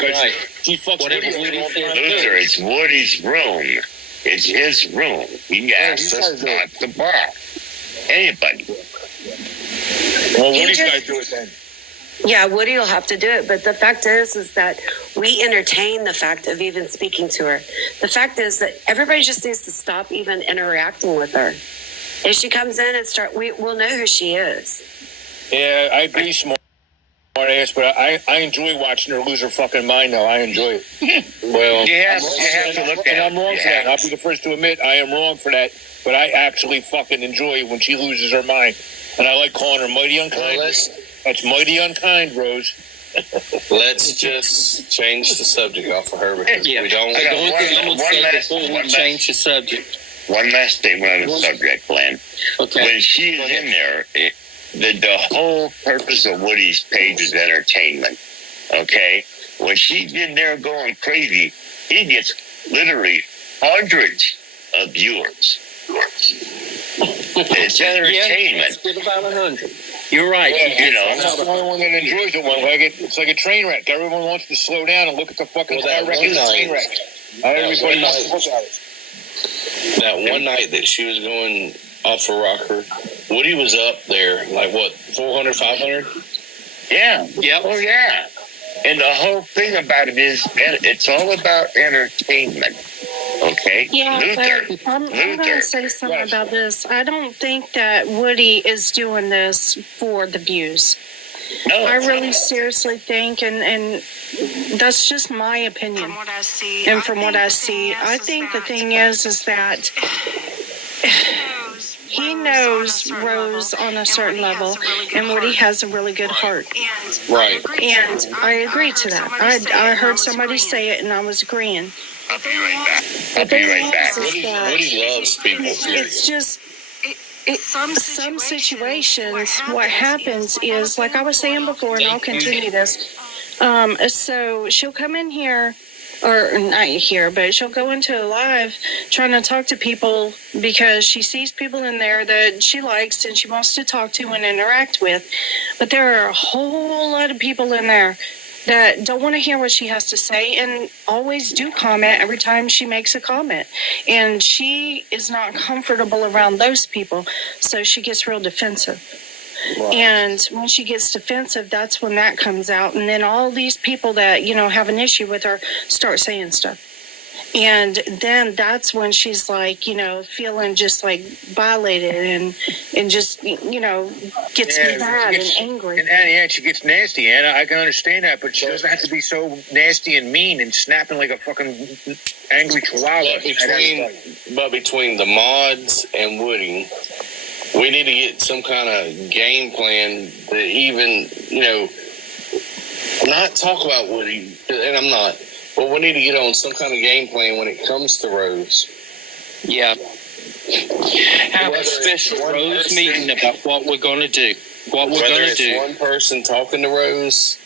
Right. She fucks Woody all the time. Luther, it's Woody's room. It's his room. He asked us not to block anybody. Well, Woody's got to do it then. Yeah, Woody will have to do it. But the fact is that we entertain the fact of even speaking to her. The fact is that everybody just needs to stop even interacting with her. If she comes in and we'll know who she is. Yeah, I agree, smart ass, but I enjoy watching her lose her fucking mind, though. I enjoy it. Well, you have to look at it. And I'm wrong for that. I'll be the first to admit I am wrong for that, but I actually fucking enjoy it when she loses her mind. And I like calling her mighty unkind. That's mighty unkind, Rose. Let's just change the subject off of her because we don't. Change the subject. One last statement on the subject, Glenn. Okay. When she is in there, the whole purpose of Woody's page is entertainment. Okay? When she's in there going crazy, he gets literally hundreds of viewers. It's entertainment. Yeah, it's about 100. You're right. Yeah, I'm the only one that enjoys it. It's like a train wreck. Everyone wants to slow down and look at the fucking car wreck and the train wreck. Everybody wants to look at it. That one night that she was going off a rocker, Woody was up there, like what, 400, 500? Yeah. Yep. Oh, yeah. And the whole thing about it is, it's all about entertainment. Okay? Yeah, Luther. but I'm going to say something about this. I don't think that Woody is doing this for the views. No. I really seriously think, and that's just my opinion. From what I see. And from what I see, I think the thing is that he knows Rose on a certain level, and Woody has a really good heart. Right. And I agree to that. I heard somebody say it, and I was agreeing. I'll be right back. Woody loves people. It's just some situations. What happens is, like I was saying before, and I'll continue this. So she'll come in here, or not here, but she'll go into a live trying to talk to people because she sees people in there that she likes and she wants to talk to and interact with. But there are a whole lot of people in there that don't want to hear what she has to say and always do comment every time she makes a comment. And she is not comfortable around those people, so she gets real defensive. Right. And when she gets defensive, that's when that comes out. And then all these people that, have an issue with her start saying stuff. And then that's when she's like, feeling just like violated and just, gets mad and angry. And she gets nasty, Anna. I can understand that, but she doesn't have to be so nasty and mean and snapping like a fucking angry chihuahua. But between the mods and Woody, we need to get some kind of game plan that even, not talk about Woody, and I'm not. Well, we need to get on some kind of game plan when it comes to Rose. Yeah. Have a special Rose meeting about what we're going to do. What we're going to do. One person talking to Rose,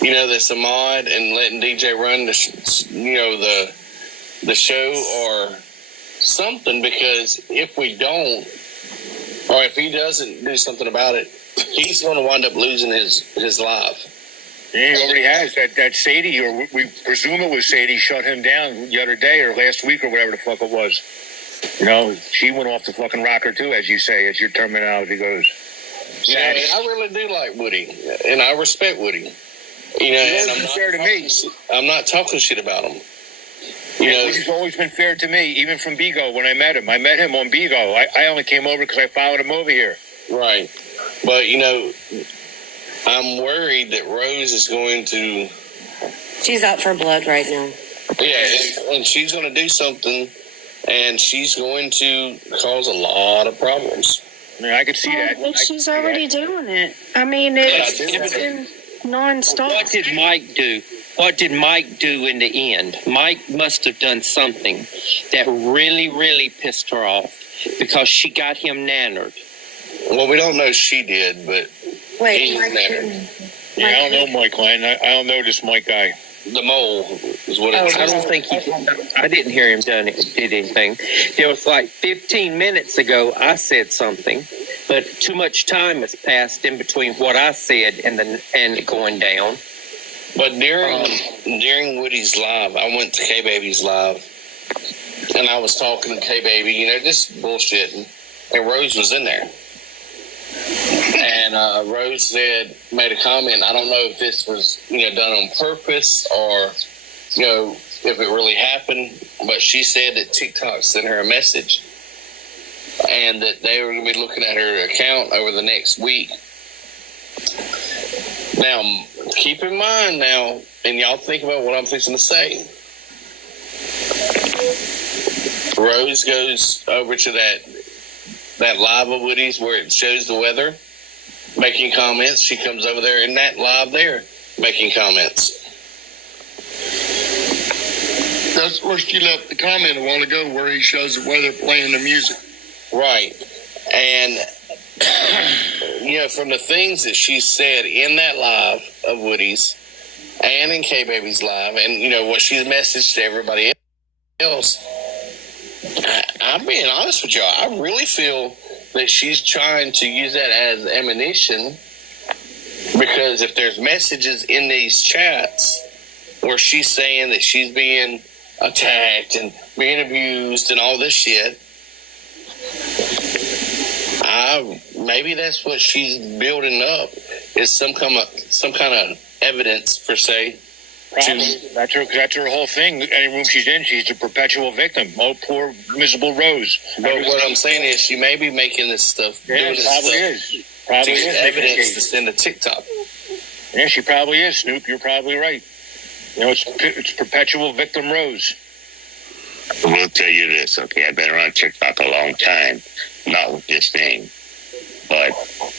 that's a mod, and letting DJ run the show or something. Because if we don't, or if he doesn't do something about it, he's going to wind up losing his life. Yeah, he already has. That Sadie, or we presume it was Sadie, shut him down the other day or last week or whatever the fuck it was. She went off the fucking rocker too, as you say, as your terminology goes. Yeah, I really do like Woody, and I respect Woody. And I'm not fair to me. I'm not talking shit about him. Woody's always been fair to me, even from Bigo when I met him. I met him on Bigo. I only came over because I followed him over here. Right. But, I'm worried that Rose is going to... She's out for blood right now. Yeah, and she's going to do something, and she's going to cause a lot of problems. Yeah, I could see that. Well, she's already doing it. I mean, it's been nonstop. What did Mike do? What did Mike do in the end? Mike must have done something that really, really pissed her off because she got him nannered. Well, we don't know if she did, but... Wait, I don't know Mike Lane. I don't know this Mike guy. The mole is what it is. I don't think I didn't hear him did anything. It was like 15 minutes ago I said something, but too much time has passed in between what I said and going down. But during Woody's live, I went to K Baby's live, and I was talking to K Baby, just bullshitting, and Rose was in there, and Rose made a comment. I don't know if this was done on purpose or if it really happened, but she said that TikTok sent her a message, and that they were going to be looking at her account over the next week. Now, keep in mind now, and y'all think about what I'm fixing to say. Rose goes over to that live of Woody's where it shows the weather, making comments. She comes over there in that live there, making comments. That's where she left the comment a while ago where he shows the weather playing the music. Right. And, from the things that she said in that live of Woody's and in K-Baby's live and, what she's messaged to everybody else, I'm being honest with y'all. I really feel that she's trying to use that as ammunition, because if there's messages in these chats where she's saying that she's being attacked and being abused and all this shit, maybe that's what she's building up, is some kind of evidence per se. That's her whole thing. Any room she's in, she's a perpetual victim. Oh, poor miserable Rose. But what I'm saying is, she may be making this stuff. Yeah, probably is evidence to send to TikTok. Yeah, she probably is, Snoop. You're probably right. It's perpetual victim Rose. I will tell you this, okay? I've been around TikTok a long time, not with this name. But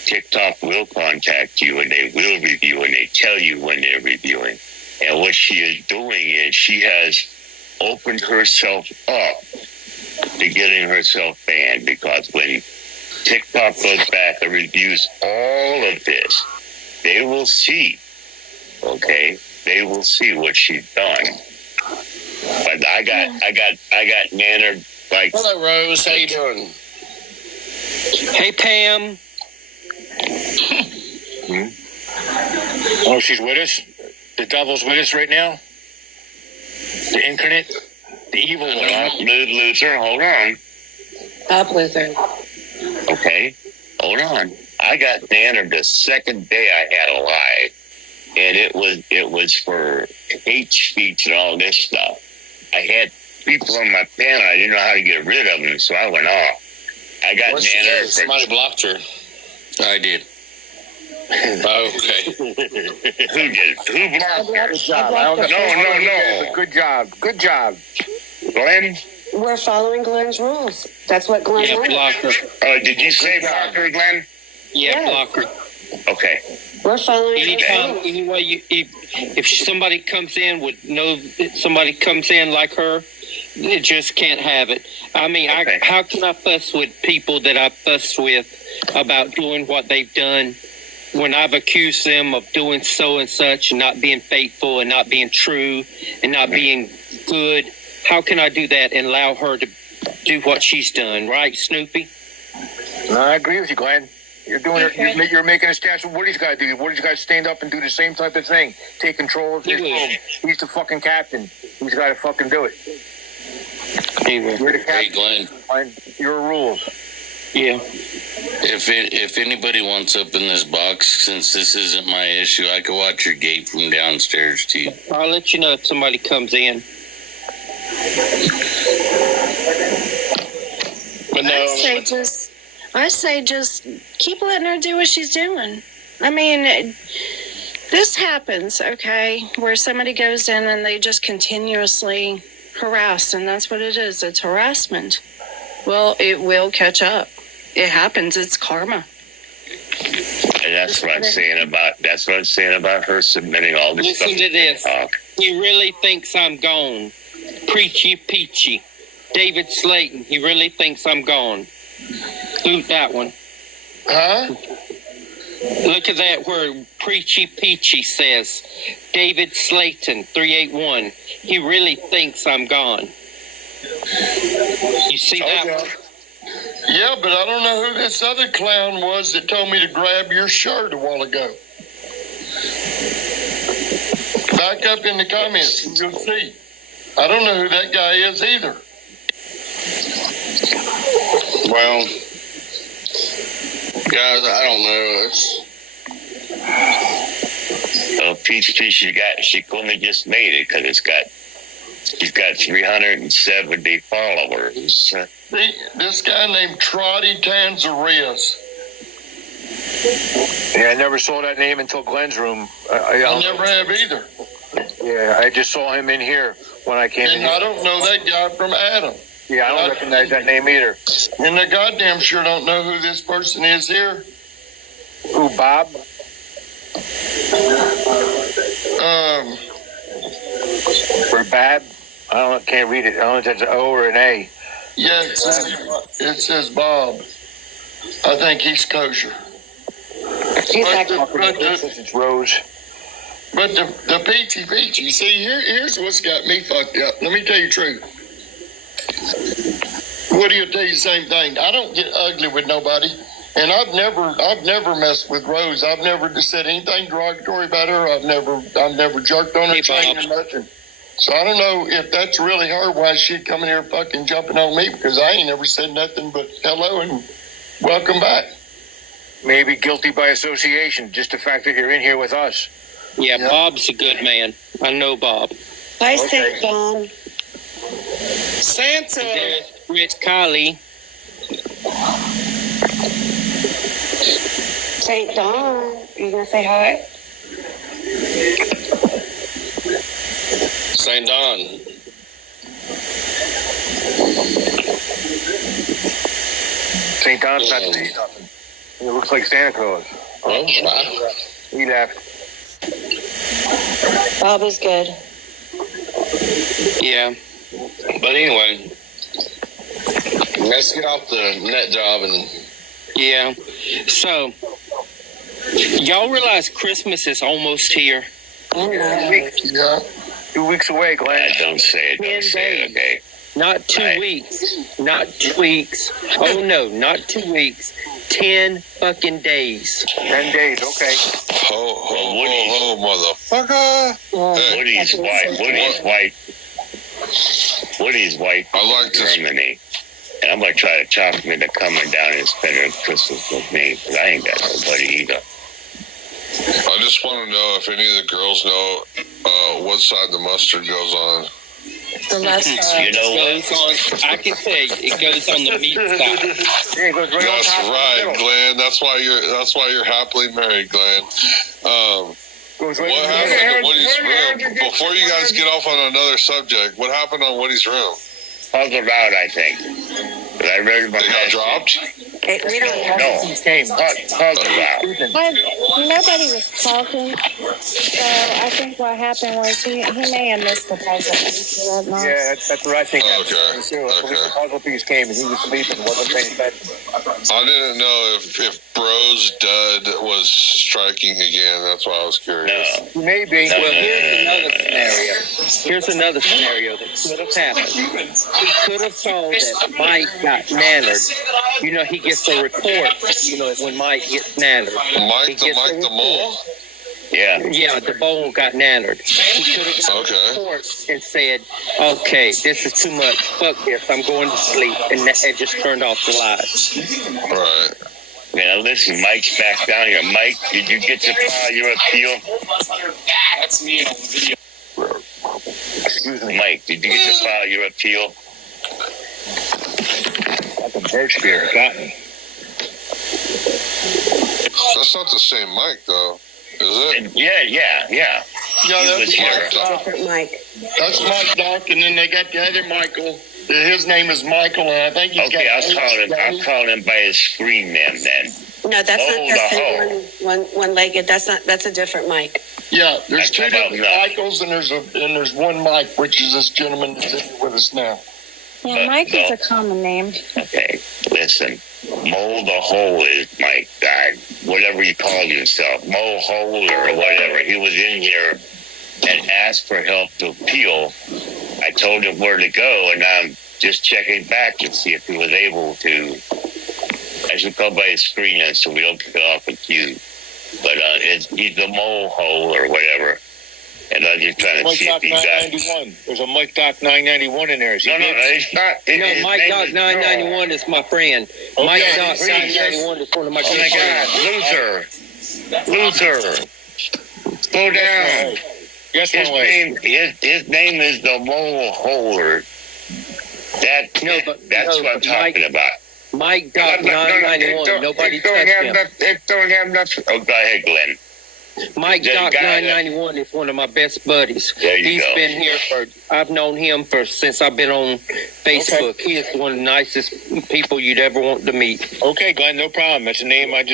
TikTok will contact you, and they will review, and they tell you when they're reviewing. And what she is doing is she has opened herself up to getting herself banned, because when TikTok goes back and reviews all of this, they will see, okay? They will see what she's done. But I got mannered like. Hello, Rose. How you doing? Hey, Pam. Oh, she's with us? The devil's with us right now? The incarnate? The evil one? Luther, hold on. Up, Luther. Okay, hold on. I got mannered the second day I had a live, and it was for hate speech and all this stuff. I had people on my panel. I didn't know how to get rid of them, so I went off. I got mannered. Somebody blocked her. I did. Okay. Who did? Who blocked her? Good job. I don't know. No. Good job. Good job. Glenn? We're following Glenn's rules. That's what Glenn Yeah, wanted. block her. Did you say block her, Glenn? Yeah, Yes. block her. Okay. We're following his Anytime, rules. anyway, if somebody comes in somebody comes in like her, they just can't have it. I mean, Okay. how can I fuss with people that I fussed with about doing what they've done when I've accused them of doing so and such and not being faithful and not being true and not being good? How can I do that and allow her to do what she's done? Right, Snoopy? No, I agree with you, Glenn. You're making a statue. Woody's got to do. Woody's got to stand up and do the same type of thing. Take control of his room. He's the fucking captain. He's got to fucking do it. Anyway, You're the Hey, captain. Glenn, Glenn. Your rules. yeah. if anybody wants up in this box, since this isn't my issue, I could watch your gate from downstairs too. I'll let you know if somebody comes in. But no. I say just keep letting her do what she's doing. I mean, this happens, okay, where somebody goes in and they just continuously harass, and that's what it is. It's harassment. Well, it will catch up. It happens. It's karma. And that's what I'm saying about her submitting all this Listen stuff. to this. TikTok. He really thinks I'm gone. Preachy peachy. David Slayton. He really thinks I'm gone. Look that one. Huh? Look at that where Preachy Peachy says. David Slayton, 381. He really thinks I'm gone. You see that one? Yeah, but I don't know who this other clown was that told me to grab your shirt a while ago. Back up in the comments and you'll see. I don't know who that guy is either. Well, guys, I don't know. Peach Tree, she only just made it because she's got 370 followers. See, this guy named Trotty Tanzarias. Yeah, I never saw that name until Glenn's room. I never have either. Yeah, I just saw him in here when I came in. And I don't know that guy from Adam. Yeah, I don't recognize that name either. And I goddamn sure don't know who this person is here. Who, Bob? Or Bab? Can't read it. I don't know if that's an O or an A. Yeah, it says Bob. I think he's kosher. He's But like, It's Rose. But the peachy, see, here's what's got me fucked up. Let me tell you the truth. Woody will tell you the same thing. I don't get ugly with nobody, and I've never messed with Rose. I've never said anything derogatory about her. I've never jerked on her chain or nothing. So I don't know if that's really her. Why is she coming here fucking jumping on me? Because I ain't never said nothing but hello and welcome back. Maybe guilty by association. Just the fact that you're in here with us. Yeah, Bob's a good man. I know Bob. I say, Don. Santa. There's Rich Kylie. St. Don. You gonna say hi? St. Don. St. Don's not saying nothing. It looks like Santa Claus. Oh, He left. Bob is good. Yeah. but anyway, let's get off the net job and Yeah. So, y'all realize Christmas is almost here? Yeah. 2 weeks away, Glenn. Don't say it, okay? Not 2 weeks. Not 2 weeks. Oh, no, not 2 weeks. 10 fucking days. 10 days, okay. Motherfucker. Woody's wife I like this. Germany. And I'm going to try to talk him into coming down and spending Christmas with me. Because I ain't got nobody either. I just want to know if any of the girls know what side the mustard goes on. The left side. You know what? I can tell you, it goes on the meat side. Yeah, it goes right on That's top of the right, middle. Glenn. That's why you're happily married, Glenn. Goes right What in the happened middle. to Woody's room? Before you guys get off on another subject, what happened on Woody's room? Puzzled out, I think. But I read about They got dropped? We don't No. Puzzled out. Nobody was talking, so I think what happened was he may have missed the puzzle piece of that night. Yeah, that's what I think. Okay, happened too. I believe the puzzle piece came and he was sleeping, wasn't paying attention. I didn't know if Bro's dud was striking again. That's why I was curious. No. Maybe. Well, here's another scenario that could have happened. He could have told that Mike got nannered. You know, he gets a report, when Mike gets nannered. Mike the mole? Yeah. Yeah, the bowl got nannered. He could have got a report and said, okay, this is too much. Fuck this. I'm going to sleep. And just turned off the lights. Right. Now listen, Mike's back down here. Mike, did you get to file your appeal? That's me on the video. Excuse me. Mike, did you get to file your appeal? Fucking birch beer got me. That's not the same Mike, though, is it? Yeah. Yeah, He that's was here. Mike Doc. different Mike. That's Mike Doc, and then they got the other Michael. His name is Michael, and I think he's Okay, got. I'll call him by his screen name then. No, that's Oh, not the the same one-legged. That's a different Mike. Yeah, there's That's two about different right. Michaels, and there's one Mike, which is this gentleman that's in with us now. Yeah, Mike is a common name. Okay, listen. Mold the Hole is my guy, whatever he called himself, Mo Hole or whatever. He was in here and asked for help to appeal. I told him where to go, and I'm just checking back to see if he was able to. I should call by his screen in so we don't get off the queue. But he's the Mo Hole or whatever. And I'm just trying to Mike see Doc if he got. 991. There's a Mike Doc 991 in there. Is he No, good? it's not. No, Mike Doc 991 is my friend. Mike Doc please. 991 is one of my Oh my good God, Luther. Slow down. Yes, His my lady. his name is the mole holder. That's what I'm talking about. Mike Doc 991. Nobody touched him. It don't have nothing. Oh, go ahead, Glenn. Mike The Doc guy 991 is one of my best buddies. There you He's go. been here I've known him since I've been on Facebook. He is one of the nicest people you'd ever want to meet. Okay, Glenn, no problem. That's a name I'm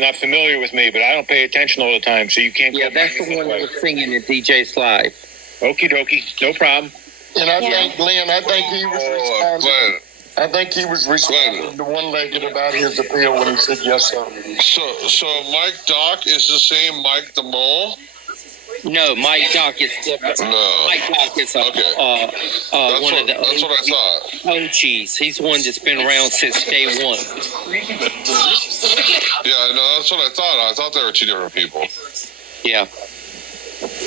not familiar with me, but I don't pay attention all the time, so you can't. Yeah, go that's the one that was singing at DJ's Live. Okie dokie, no problem. And I think, Glenn, I think he was responding. Glenn, I think he was responding to one-legged about his appeal when he said yes, sir. so Mike Doc is the same Mike the Mole? No, Mike Doc is different. No. Mike Doc is Okay. that's what I thought. OGs. He's one that's been around since day one. Yeah, no, that's what I thought. I thought they were two different people. Yeah.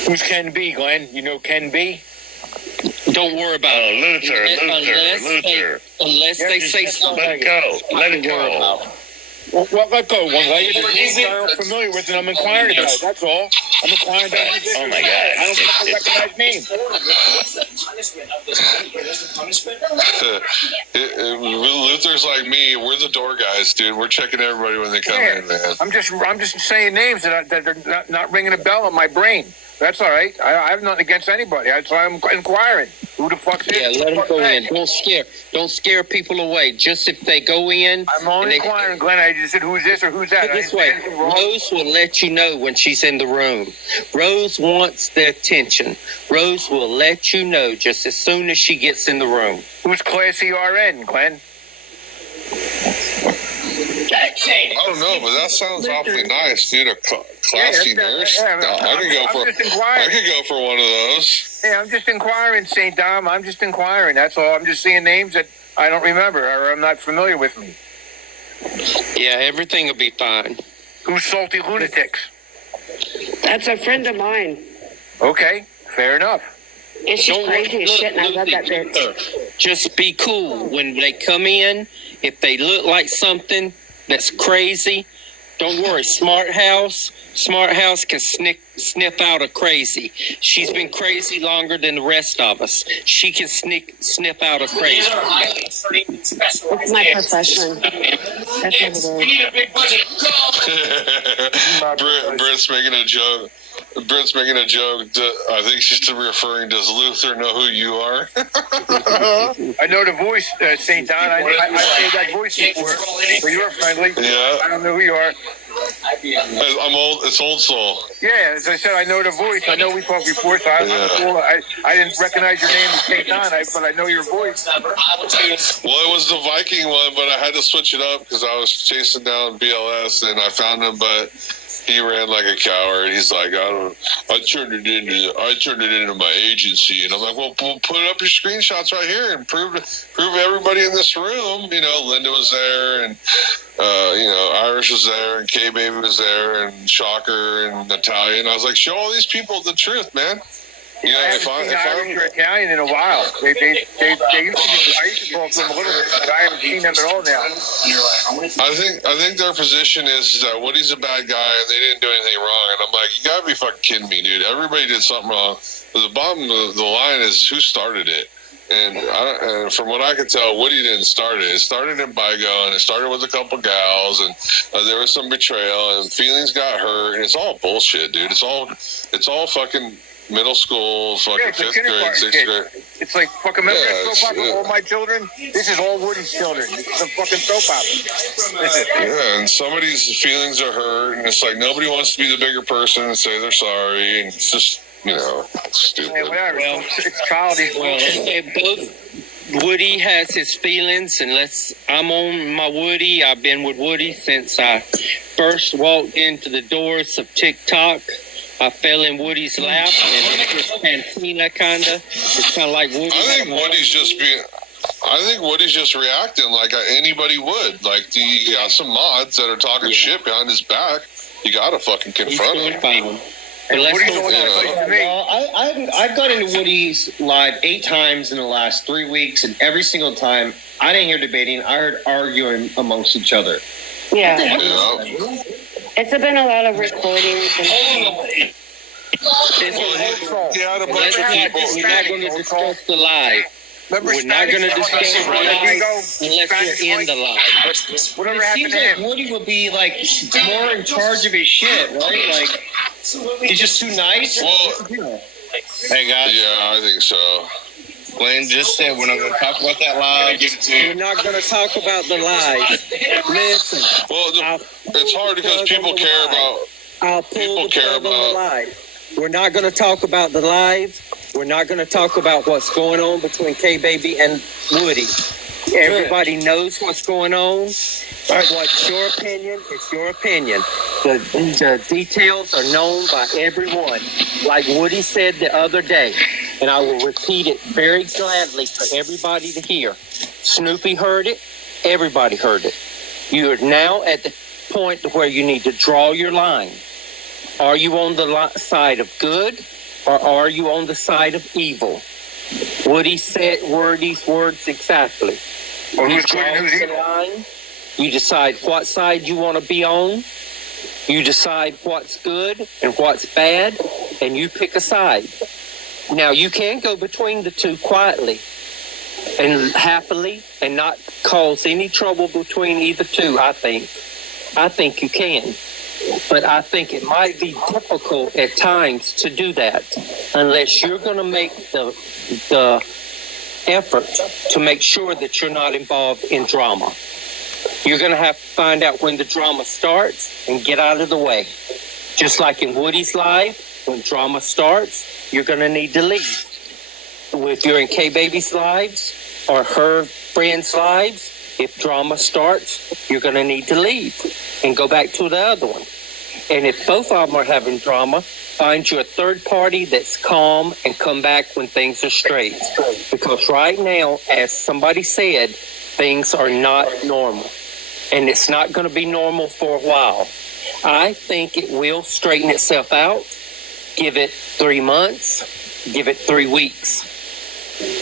Who's Ken B, Glenn? You know Ken B? Don't worry about Oh, it. Luther. Unless they say something. Let it go. Let it Worry go. about it. Well, let go. One legged. I'm familiar with it. I'm inquiring about it. That's all. I'm inquiring about it. Oh my God. I don't think I recognize names. Luther's like me. We're the door guys, dude. We're checking everybody when they come in, man. I'm just saying names that are not ringing a bell in my brain. That's all right. I have nothing against anybody. That's why I'm inquiring. Who the fuck's Yeah, this? let them go in. Fuck's Don't scare people away. Just if they go in. I'm only inquiring, Glenn. I just said, who's this or who's that? Put it this way, Rose will let you know when she's in the room. Rose wants the attention. Rose will let you know just as soon as she gets in the room. Who's Classy RN, Glenn? I don't know, but that sounds awfully nice, dude. A classy nurse. I could go for one of those. Yeah, I'm just inquiring, St. Dom. I'm just inquiring. That's all. I'm just seeing names that I don't remember or I'm not familiar with me. Yeah, everything will be fine. Who's Salty Lunatics? That's a friend of mine. Okay, fair enough. And she's crazy as shit, and I love that bitch. Just be cool when they come in. If they look like something that's crazy, don't worry. Smart House can sniff out a crazy. She's been crazy longer than the rest of us. She can sniff out a crazy. It's my profession. That's what it is. Britt's making a joke. I think she's referring. Does Luther know who you are? I know the voice, St. Don. I heard that voice before. So you're friendly. Yeah. I don't know who you are. I'm old. It's old soul. Yeah, as I said, I know the voice. I know we talked before, so I didn't recognize your name as St. Don, but I know your voice. Well, it was the Viking one, but I had to switch it up because I was chasing down BLS and I found him, but he ran like a coward. He's like, I turned it into my agency, and I'm like, well, put up your screenshots right here and prove everybody in this room. You know, Linda was there, and Irish was there, and K Baby was there, and Shocker and Natalia, and I was like, show all these people the truth, man. You know, I haven't seen Irish or Italian in a while. They used to be, I used to talk to them a little bit, but I haven't seen them at all now. I think their position is that Woody's a bad guy and they didn't do anything wrong. And I'm like, you gotta be fucking kidding me, dude. Everybody did something wrong. But the bottom of the line is who started it. And from what I can tell, Woody didn't start it. It started in Bigo, and it started with a couple gals, and there was some betrayal, and feelings got hurt, and it's all bullshit, dude. It's all fucking middle school, fucking fifth grade, sixth grade. It's like fucking remember that soap opera, All My Children? This is all Woody's children. This is a fucking soap opera. Yeah, and somebody's feelings are hurt, and it's like nobody wants to be the bigger person and say they're sorry, and it's just, it's stupid. Yeah, whatever. It's childish. Both Woody has his feelings, and I'm on my Woody. I've been with Woody since I first walked into the doors of TikTok. I fell in Woody's lap, and it's just cantina kinda. It's kind of like Woody. I think Woody's just reacting like anybody would. Like you got some mods that are talking shit behind his back. You gotta fucking confront him. But let's Woody's go. always nice to me. Well, I've got into Woody's live 8 times in the last 3 weeks, and every single time I didn't hear debating. I heard arguing amongst each other. Yeah. Yeah. It's been a lot of recordings. And He had a bunch of people. We're not going to discuss the live. We're not going to discuss the live unless we're in the live. Whatever It happened seems to like him? Woody would be like more in charge of his shit, right? Like he's just too nice. Well, Hey guys, yeah, I think so. Glenn just said we're not going to talk about that live. We're not going to talk about the live. Listen, Well, it's hard because people care about. I'll pull People the care plug on the about- live. We're not going to talk about the live. We're not going to talk about what's going on between K-Baby and Woody. Everybody knows what's going on. What's your opinion? It's your opinion. The details are known by everyone. Like Woody said the other day, and I will repeat it very gladly for everybody to hear. Snoopy heard it. Everybody heard it. You are now at the point where you need to draw your line. Are you on the side of good, or are you on the side of evil? Woody said Woody's words exactly. Well, You who's good and draw who's the evil? line. You decide what side you want to be on. You decide what's good and what's bad, and you pick a side. Now, you can go between the two quietly and happily and not cause any trouble between either two, I think. I think you can. But I think it might be difficult at times to do that unless you're going to make the effort to make sure that you're not involved in drama. You're going to have to find out when the drama starts and get out of the way. Just like in Woody's live, when drama starts, you're going to need to leave. If you're in K-Baby's lives or her friends' lives, if drama starts, you're going to need to leave and go back to the other one. And if both of them are having drama, find you a third party that's calm and come back when things are straight. Because right now, as somebody said, things are not normal. And it's not going to be normal for a while. I think it will straighten itself out. Give it 3 months. Give it 3 weeks.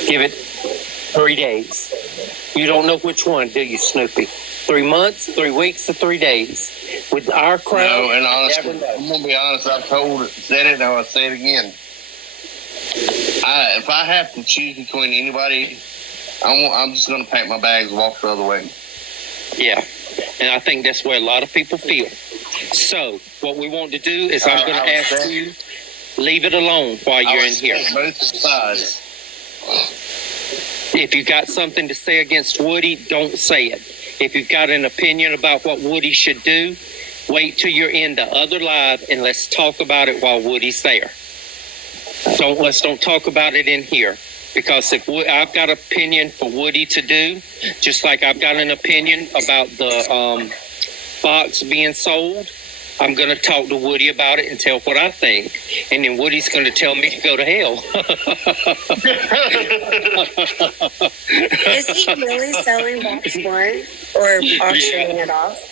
Give it 3 days. You don't know which one, do you, Snoopy? 3 months, 3 weeks, or 3 days. With our crowd, No, and honestly, never know. I'm going to be honest. I've said it, and I'll say it again. If I have to choose between anybody, I'm just going to pack my bags and walk the other way. Yeah, and I think that's where a lot of people feel. So, what we want to do is I'm going to ask you, leave it alone while you're in here. Both sides. If you've got something to say against Woody, don't say it. If you've got an opinion about what Woody should do, wait till you're in the other live and let's talk about it while Woody's there. Let's don't talk about it in here. Because if I've got an opinion for Woody to do, just like I've got an opinion about the box being sold, I'm going to talk to Woody about it and tell what I think. And then Woody's going to tell me to go to hell. Is he really selling box one or auctioning it off?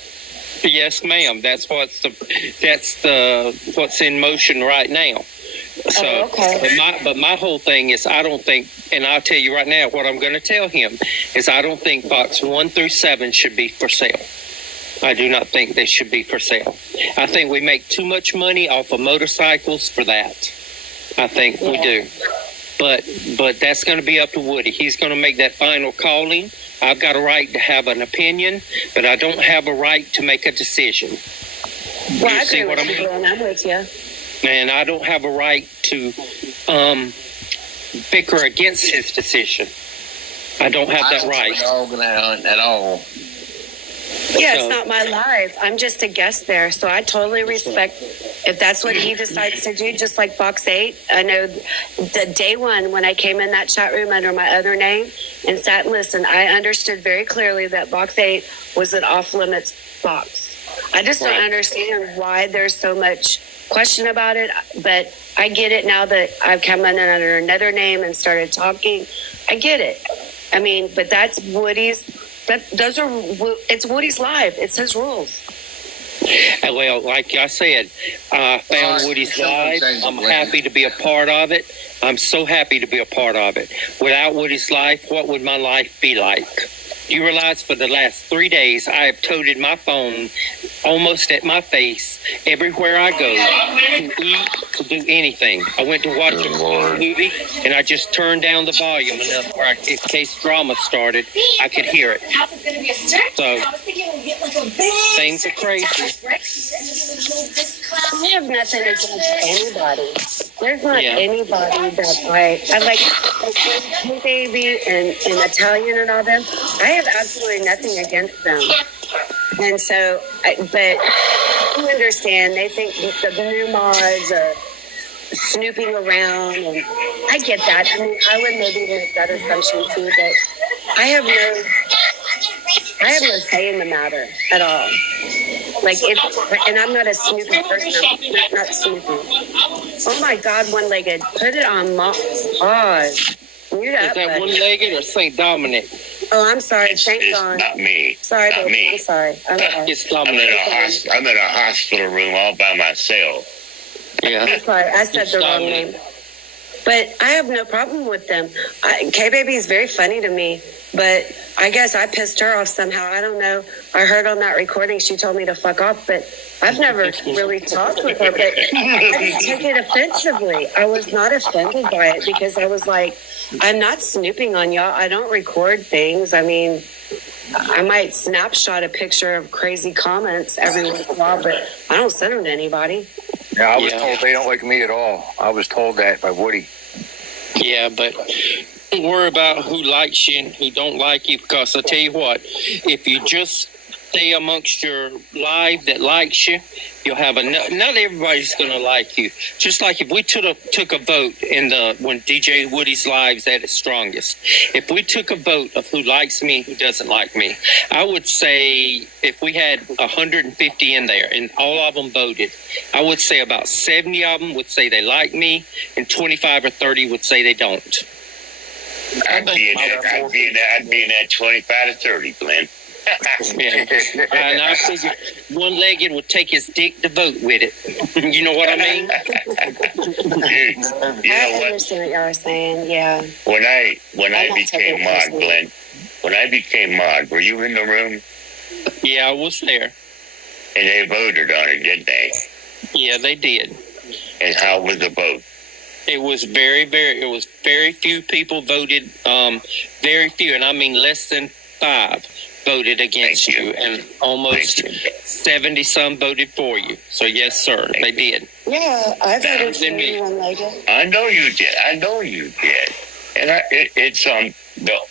Yes, ma'am. That's what's in motion right now. So, Oh, okay. but my whole thing is I don't think, and I'll tell you right now what I'm going to tell him is I don't think box 1 through 7 should be for sale. I do not think they should be for sale. I think we make too much money off of motorcycles for that. I think we do. But that's going to be up to Woody. He's going to make that final calling. I've got a right to have an opinion, but I don't have a right to make a decision. Well, You I see agree what with I'm- you, and I'm with you. And I don't have a right to bicker against his decision. I don't have that right. Dog and hunt at all. Yeah, So- it's not my life. I'm just a guest there. So I totally respect if that's what he decides to do, just like Box 8. I know the day one when I came in that chat room under my other name and sat and listened, I understood very clearly that Box 8 was an off-limits box. I just don't Right. understand why there's so much question about it, but I get it now that I've come in under another name and started talking. I get it. I mean, but that's Woody's. It's Woody's live. It's his rules. Well, like I said, I found Woody's live. I'm happy to be a part of it. I'm so happy to be a part of it. Without Woody's life, what would my life be like? You realize for the last 3 days, I have toted my phone almost at my face everywhere I go to eat, to do anything. I went to watch a movie, and I just turned down the volume enough where, in case drama started, I could hear it. So, things are crazy. I have nothing against anybody. There's not anybody that I like Hey Baby and Italian and all them. I have absolutely nothing against them. And so, but you understand, they think the new mods are snooping around, and I get that. I mean, I would maybe make that assumption too, but I have no say in the matter at all. Like and I'm not a snoopy person. I'm not snoopy. Oh my God, one-legged. Put it on pause. Mute up. Is that one-legged or St. Dominic? Oh, I'm sorry. It's God. not me. Sorry, not baby. me. I'm sorry. It's I'm Dominic. in a hospital room all by myself. Yeah. I'm sorry. I said the wrong name. But I have no problem with them. K-Baby is very funny to me, but I guess I pissed her off somehow. I don't know. I heard on that recording she told me to fuck off, but I've never really talked with her. But I didn't take it offensively. I was not offended by it because I was like, I'm not snooping on y'all. I don't record things. I mean, I might snapshot a picture of crazy comments every once in a while, but I don't send them to anybody. Yeah, I was told they don't like me at all. I was told that by Woody. Yeah, but don't worry about who likes you and who don't like you, because I tell you what, if you just stay amongst your live that likes you, you'll have not everybody's going to like you. Just like if we took a vote when DJ Woody's live's at its strongest, if we took a vote of who likes me and who doesn't like me, I would say if we had 150 in there and all of them voted, I would say about 70 of them would say they like me and 25 or 30 would say they don't. I'd be in that 25 to 30, Glenn. Yeah. And I figure one-legged would take his dick to vote with it. You know what I mean? Dude, I understand what y'all are saying. Yeah. When I became mod, Glenn, when I became mod, were you in the room? Yeah, I was there. And they voted on it, didn't they? Yeah, they did. And how was the vote? It was very few people voted, very few, and I mean less than 5 voted against you, and almost 70 some voted for you. So yes, sir, they did. Yeah, I voted for you, one-legged. I know you did. And it's no.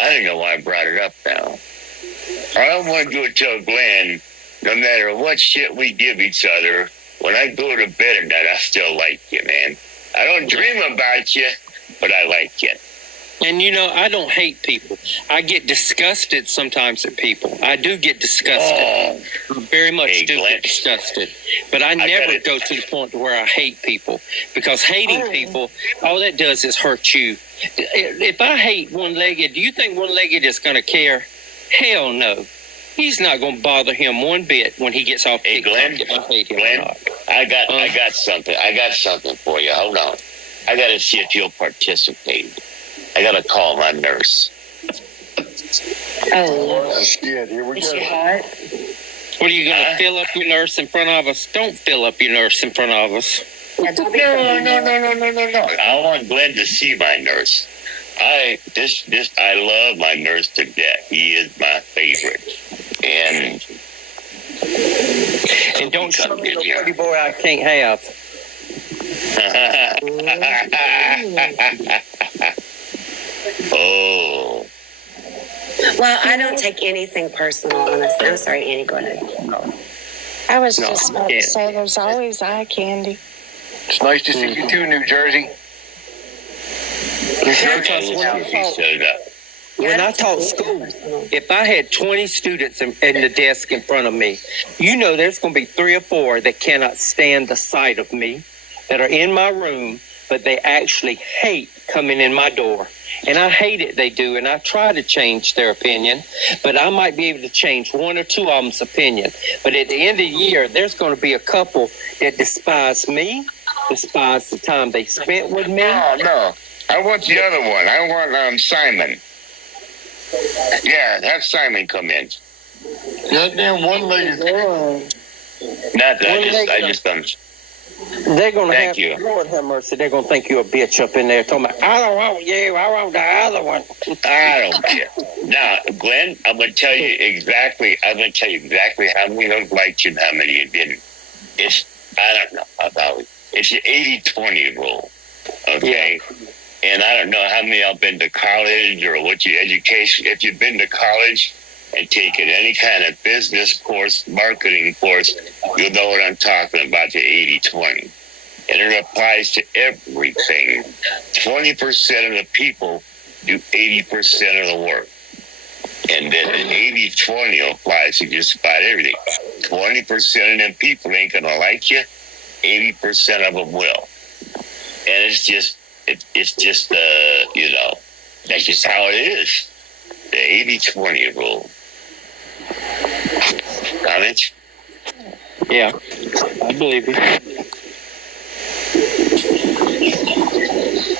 I don't know why I brought it up now. I want to tell Glenn, no matter what shit we give each other, when I go to bed at night, I still like you, man. I don't dream about you, but I like you. And you know, I don't hate people. I get disgusted sometimes at people. I do get disgusted. Very much get disgusted. But I never go to the point where I hate people. Because hating people, all that does is hurt you. If I hate one-legged, do you think one-legged is going to care? Hell no. He's not going to bother him one bit when he gets off TikTok. Glenn, if I hate him Glenn, or not. I got something. I got something for you. Hold on. I got to see if you'll participate. I got to call my nurse. Oh, Shit, here we is she go. hot? What are you going to fill up your nurse in front of us? Don't fill up your nurse in front of us. Yeah, don't be No. I want Glenn to see my nurse. I love my nurse to death. He is my favorite. And don't show me the pretty boy I can't have. Oh. Well, I don't take anything personal, honestly. I'm sorry, Annie, go ahead. I was just about to say there's always eye candy. It's nice to see you too, New Jersey. When I taught school, if I had 20 students in the desk in front of me, you know there's going to be 3 or 4 that cannot stand the sight of me, that are in my room, but they actually hate coming in my door. And I hate it, they do, and I try to change their opinion, but I might be able to change one or two of them's opinion. But at the end of the year, there's going to be a couple that despise me, despise the time they spent with me. No. I want the other one. I want Simon. Yeah, have Simon come in. Goddamn one-legged. Not that. I just They're going to Thank have, you. Lord have mercy, they're going to think you a bitch up in there talking about, I don't want you, I want the other one. I don't care. Now, Glenn, I'm going to tell you exactly how many have liked you and how many you didn't. I don't know about it. It's the 80-20 rule, okay? Yeah. And I don't know how many have been to college or what your education. If you've been to college and taken any kind of business course, marketing course, you'll know what I'm talking about, the 80-20. And it applies to everything. 20% of the people do 80% of the work. And then the 80-20 applies to just about everything. 20% of them people ain't going to like you. 80% of them will. And it's just, that's just how it is. The 80-20 rule. Comments? Yeah, I believe you.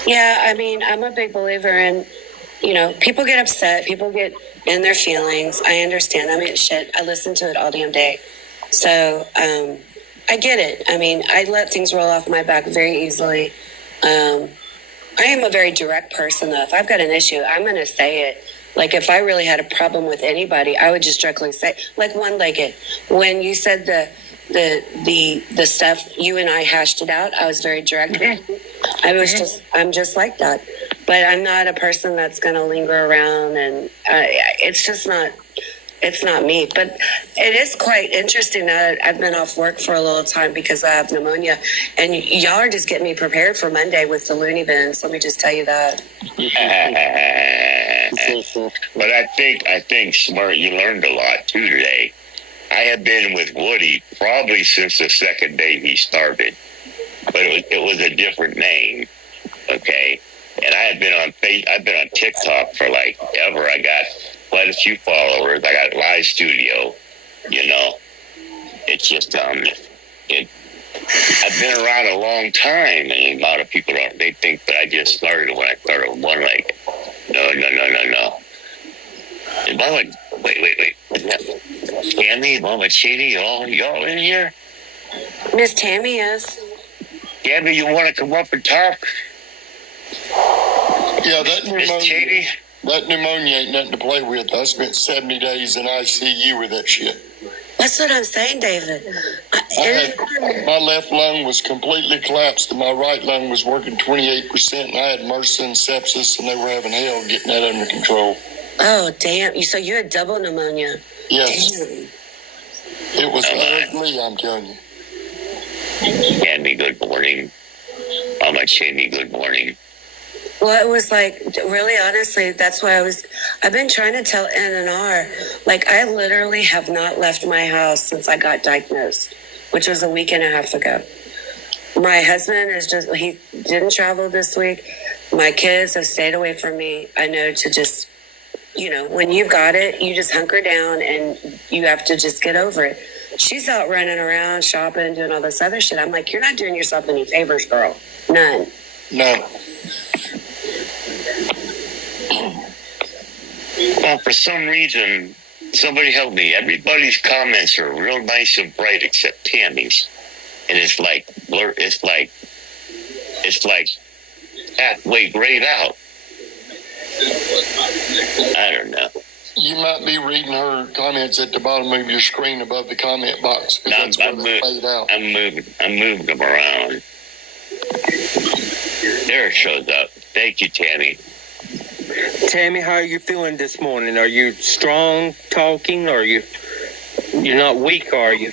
Yeah, I mean, I'm a big believer in, people get upset, people get in their feelings. I understand. I mean, shit, I listen to it all damn day. So, I get it. I mean, I let things roll off my back very easily. I am a very direct person, though. If I've got an issue, I'm going to say it. Like, if I really had a problem with anybody, I would just directly say, like one-legged. When you said the stuff, you and I hashed it out. I was very direct. I'm just like that. But I'm not a person that's going to linger around, and it's not me. But it is quite interesting that I've been off work for a little time because I have pneumonia, and y'all are just getting me prepared for Monday with the loony bins. Let me just tell you that. But I think, Smart, you learned a lot too today. I have been with Woody probably since the second day he started, but it was a different name, okay? And I've been on TikTok for like ever. I got quite a few followers. I got a live studio, It's just I've been around a long time, and a lot of people they think that I just started when I started with one leg. No. And wait. Tammy, Mama Chini, y'all in here? Miss Tammy is. Tammy, you want to come up and talk? Yeah, Miss pneumonia ain't nothing to play with. I spent 70 days in ICU with that shit. That's what I'm saying, David. My left lung was completely collapsed, and my right lung was working 28%, and I had MRSA and sepsis, and they were having hell getting that under control. Oh, damn. So you had double pneumonia. Yes. Damn. It was ugly, I'm telling you. Tammy, good morning. Mama Chini, good morning. Well, it was like, really, honestly, that's why I've been trying to tell NNR, like, I literally have not left my house since I got diagnosed, which was a week and a half ago. My husband he didn't travel this week. My kids have stayed away from me. I know to just, when you've got it, you just hunker down and you have to just get over it. She's out running around, shopping, doing all this other shit. I'm like, you're not doing yourself any favors, girl. None. No. Well, for some reason, somebody help me. Everybody's comments are real nice and bright except Tammy's. And it's like halfway grayed out. I don't know. You might be reading her comments at the bottom of your screen above the comment box. I'm moving them around. There it shows up. Thank you, Tammy. Tammy, how are you feeling this morning? Are you strong talking, or you're not weak, are you?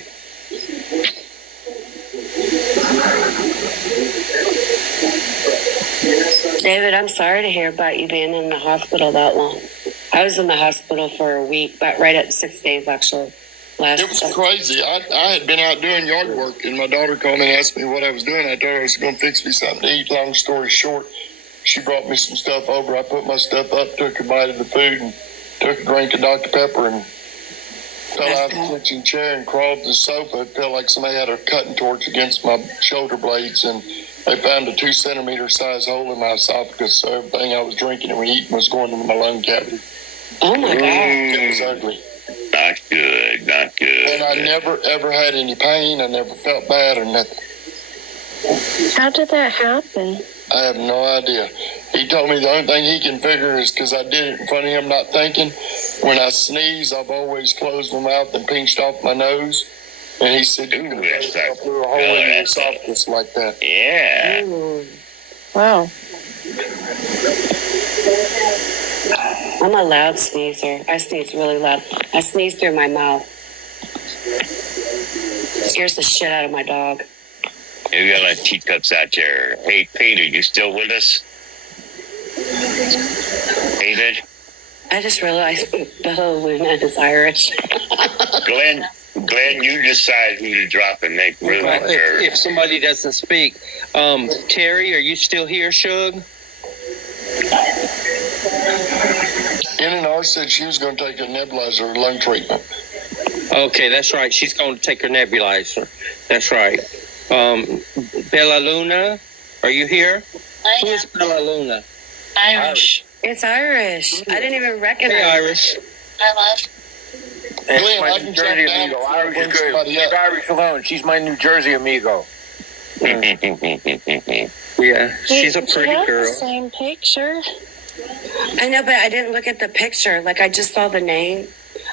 David, I'm sorry to hear about you being in the hospital that long. I was in the hospital for a week, but right at 6 days, actually. It was crazy. I had been out doing yard work, and my daughter called me and asked me what I was doing. I told her I was going to fix me something to eat. Long story short, she brought me some stuff over. I put my stuff up, took a bite of the food, and took a drink of Dr. Pepper, and fell out of the kitchen chair and crawled to the sofa. It felt like somebody had a cutting torch against my shoulder blades, and they found a 2 centimeter size hole in my esophagus. So everything I was drinking and eating was going into my lung cavity. Oh my God. It was ugly. Not good, not good. And I never, ever had any pain. I never felt bad or nothing. How did that happen? I have no idea. He told me the only thing he can figure is because I did it in front of him not thinking. When I sneeze, I've always closed my mouth and pinched off my nose. And he said, you can blew a hole in your esophagus like that. Yeah. Wow. I'm a loud sneezer. I sneeze really loud. I sneeze through my mouth. Scares the shit out of my dog. We got like teacups out there. Hey, Peter, you still with us? David? I just realized Bella Luna is Irish. Glenn, you decide who to drop and make room for. If somebody doesn't speak, Terry, are you still here, Shug? NNR said she was going to take a nebulizer lung treatment. Okay, that's right. She's going to take her nebulizer. That's right. Bella Luna, are you here? Who is Bella Luna? Irish. It's Irish. I didn't even recognize Hey, Irish. I love. Glenn, my I New can Jersey jump down amigo. if you Irish bring is good. somebody Leave up. Irish alone. She's my New Jersey amigo. Yeah, she's a You pretty have girl. the same picture. I know, but I didn't look at the picture. Like, I just saw the name.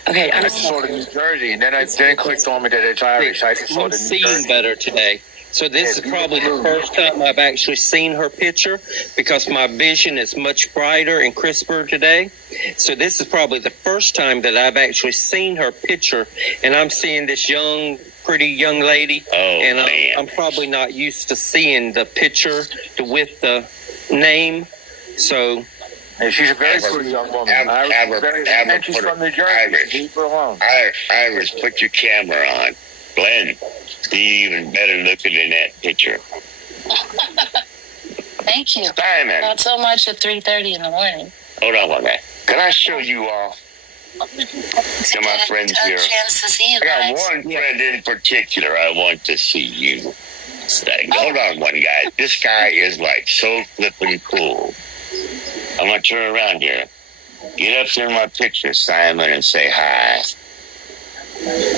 Okay, I I'm just saw the New Jersey, and then it clicked on me that it's Irish. I just saw I'm the New seeing Jersey. better today. So this is probably the first time I've actually seen her picture because my vision is much brighter and crisper today. So this is probably the first time that I've actually seen her picture, and I'm seeing this pretty young lady. And man. I'm probably not used to seeing the picture with the name. So And she's a very pretty young woman. And she's from New Jersey. Irish. Leave her alone. Iris, put your camera on. Glenn, see even better looking in that picture. Thank you. Simon, Not so much at 3:30 in the morning. hold on one minute. Can I show you off to my friends A here? chance to see you I got guys. one friend in particular I want to see you. Hold on one guy. This guy is like so flippin' cool. I'm going to turn around here. Get up there in my picture, Simon, and say hi.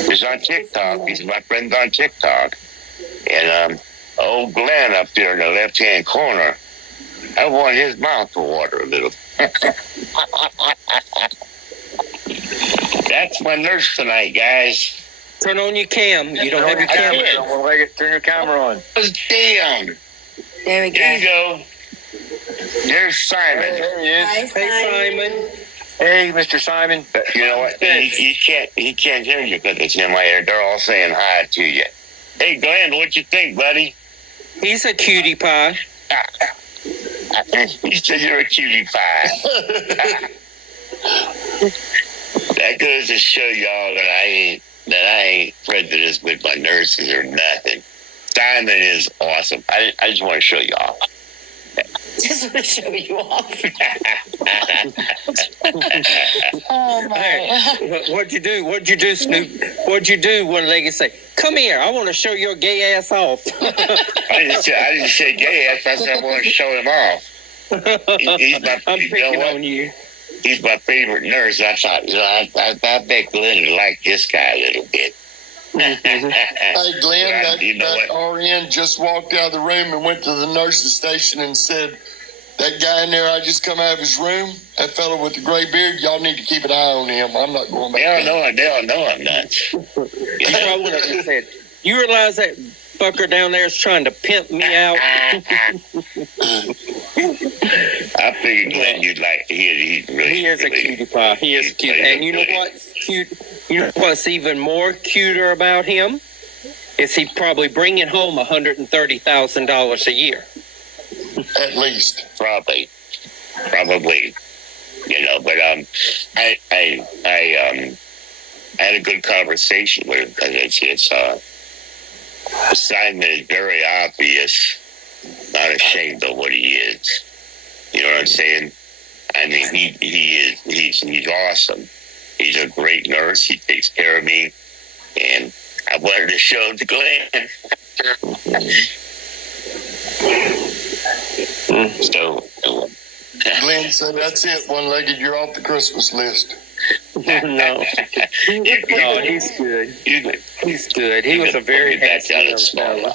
He's on TikTok. He's my friend on TikTok. And old Glenn up there in the left-hand corner, I want his mouth to water a little. That's my nurse tonight, guys. turn on your cam. You don't have your camera. Turn your camera on. Damn. There we go. There you go. There's Simon. There he is. Hey, Simon. Hey, Mr. Simon. You know what? He can't hear you because it's in my ear. They're all saying hi to you. Hey, Glenn, what you think, buddy? He's a cutie pie. He said you're a cutie pie. That goes to show y'all that I ain't prejudiced with my nurses or nothing. Simon is awesome. I just want to show y'all. Just want to show you off. Oh my. Hey, what'd you do? What'd you do, Snoop? What'd you do? One lady say, "Come here, I want to show your gay ass off." I didn't say gay ass. I said I want to show him off. I'm picking on you. He's my favorite nurse. I thought, I bet Glenn would like this guy a little bit. Hey, Glenn, You know that RN just walked out of the room and went to the nurse's station and said, that guy in there, I just come out of his room, that fellow with the gray beard, y'all need to keep an eye on him. I'm not going back. They all know I'm nuts. I would have said, "You realize that fucker down there is trying to pimp me out?" I figured Glenn, you'd like. He really. He is a really- cutie pie. He is cute. And you know what's cute? You know what's even more cuter about him? Is he probably bringing home $130,000 a year? At least. Probably. You know, but I had a good conversation with him because Simon is very obvious, not ashamed of what he is. You know what I'm saying? I mean, he's awesome. He's a great nurse. He takes care of me, and I wanted to show it to Glenn. So, Glenn said, "That's it, one-legged. You're off the Christmas list." No, he's good. He's good. He was a very handsome young fella.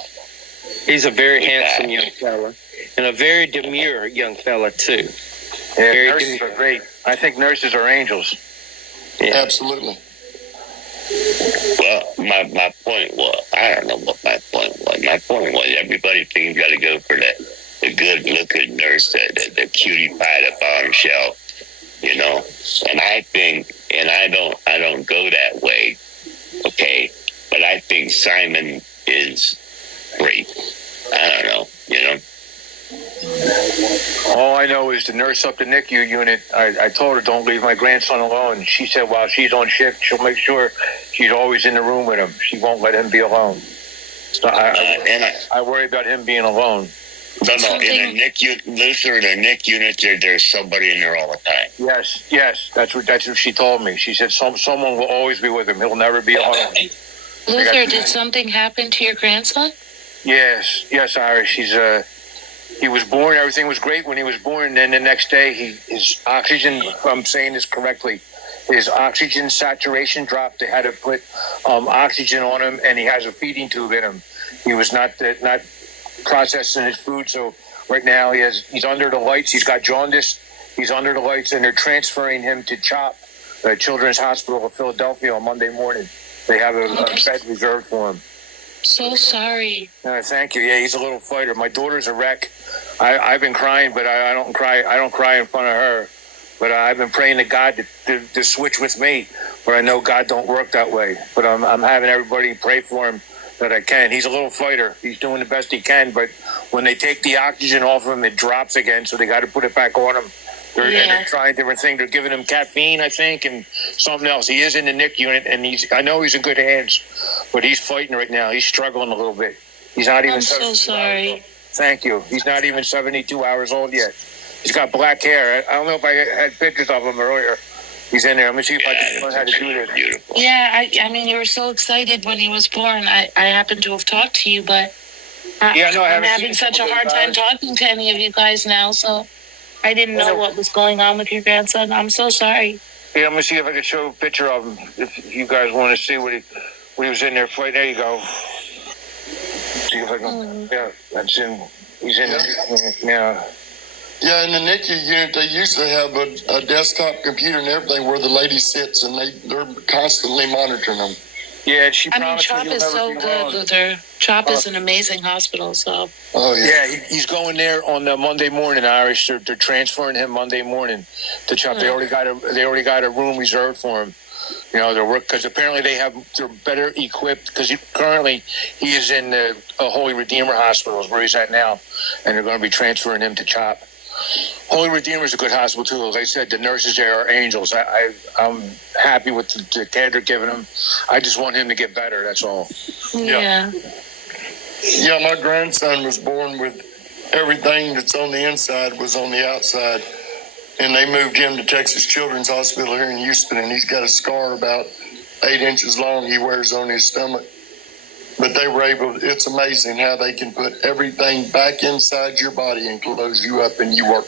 He's a very handsome young fella, and a very demure young fella too. Yeah, Very nurses are great. I think nurses are angels. Yeah. Absolutely. well, my point was, I don't know what my point was. My point was, everybody thinks you got to go for the good-looking nurse, the cutie pie, the bottom shelf. You know, and I think, and I don't go that way, okay, but I think Simon is great. I don't know, you know. All I know is the nurse up the NICU unit, I told her, don't leave my grandson alone. She said while she's on shift, she'll make sure she's always in the room with him. She won't let him be alone. So I worry about him being alone. No, in the NICU, Luther, in the NICU unit, there's somebody in there all the time. Yes, that's what she told me. She said someone will always be with him. He'll never be alone. Luther, did something happen to your grandson? Yes, Iris. He was born. Everything was great when he was born. And then the next day, his oxygen, if I'm saying this correctly, his oxygen saturation dropped. They had to put oxygen on him, and he has a feeding tube in him. He was not processing his food, so right now he's under the lights. He's got jaundice. He's under the lights, and they're transferring him to CHOP, the Children's Hospital of Philadelphia, on Monday morning. They have a bed reserved for him. So sorry. Thank you. Yeah, he's a little fighter. My daughter's a wreck. I've been crying, but I don't cry. I don't cry in front of her. But I've been praying to God to switch with me, but I know God don't work that way. But I'm having everybody pray for him that I can. He's a little fighter. He's doing the best he can, but when they take the oxygen off him, it drops again, so they got to put it back on him. And they're trying different things. They're giving him caffeine, I think, and something else. He is in the NIC unit, and I know he's in good hands, but he's fighting right now. He's struggling a little bit. He's not even. I'm so sorry. Thank you. He's not even 72 hours old yet. He's got black hair. I don't know if I had pictures of him earlier. He's in there. Let me see if I can learn how to do this. Beautiful. Yeah, I mean, you were so excited when he was born. I happen to have talked to you, but I'm having such a hard time talking to any of you guys now, so I didn't know what was going on with your grandson. I'm so sorry. Yeah, let me see if I can show a picture of him if you guys want to see what he was in there fighting. There you go. See if I can. Yeah, that's in. He's in. Yeah. Yeah, in the NICU unit, they usually have a desktop computer and everything where the lady sits, and they're constantly monitoring them. Yeah, she I mean, CHOP is so good, Luther. CHOP is an amazing hospital, so. Oh, yeah. Yeah, he's going there on Monday morning, Irish. They're transferring him Monday morning to CHOP. They already got a room reserved for him. You know, they're because apparently they're better equipped because currently he is in the Holy Redeemer Hospital is where he's at now, and they're going to be transferring him to CHOP. Holy Redeemer is a good hospital too. As I said, the nurses there are angels. I'm happy with the care they're giving him. I just want him to get better. That's all. Yeah. Yeah, my grandson was born with everything that's on the inside was on the outside. And they moved him to Texas Children's Hospital here in Houston, and he's got a scar about 8 inches long he wears on his stomach. But they were it's amazing how they can put everything back inside your body and close you up and you work.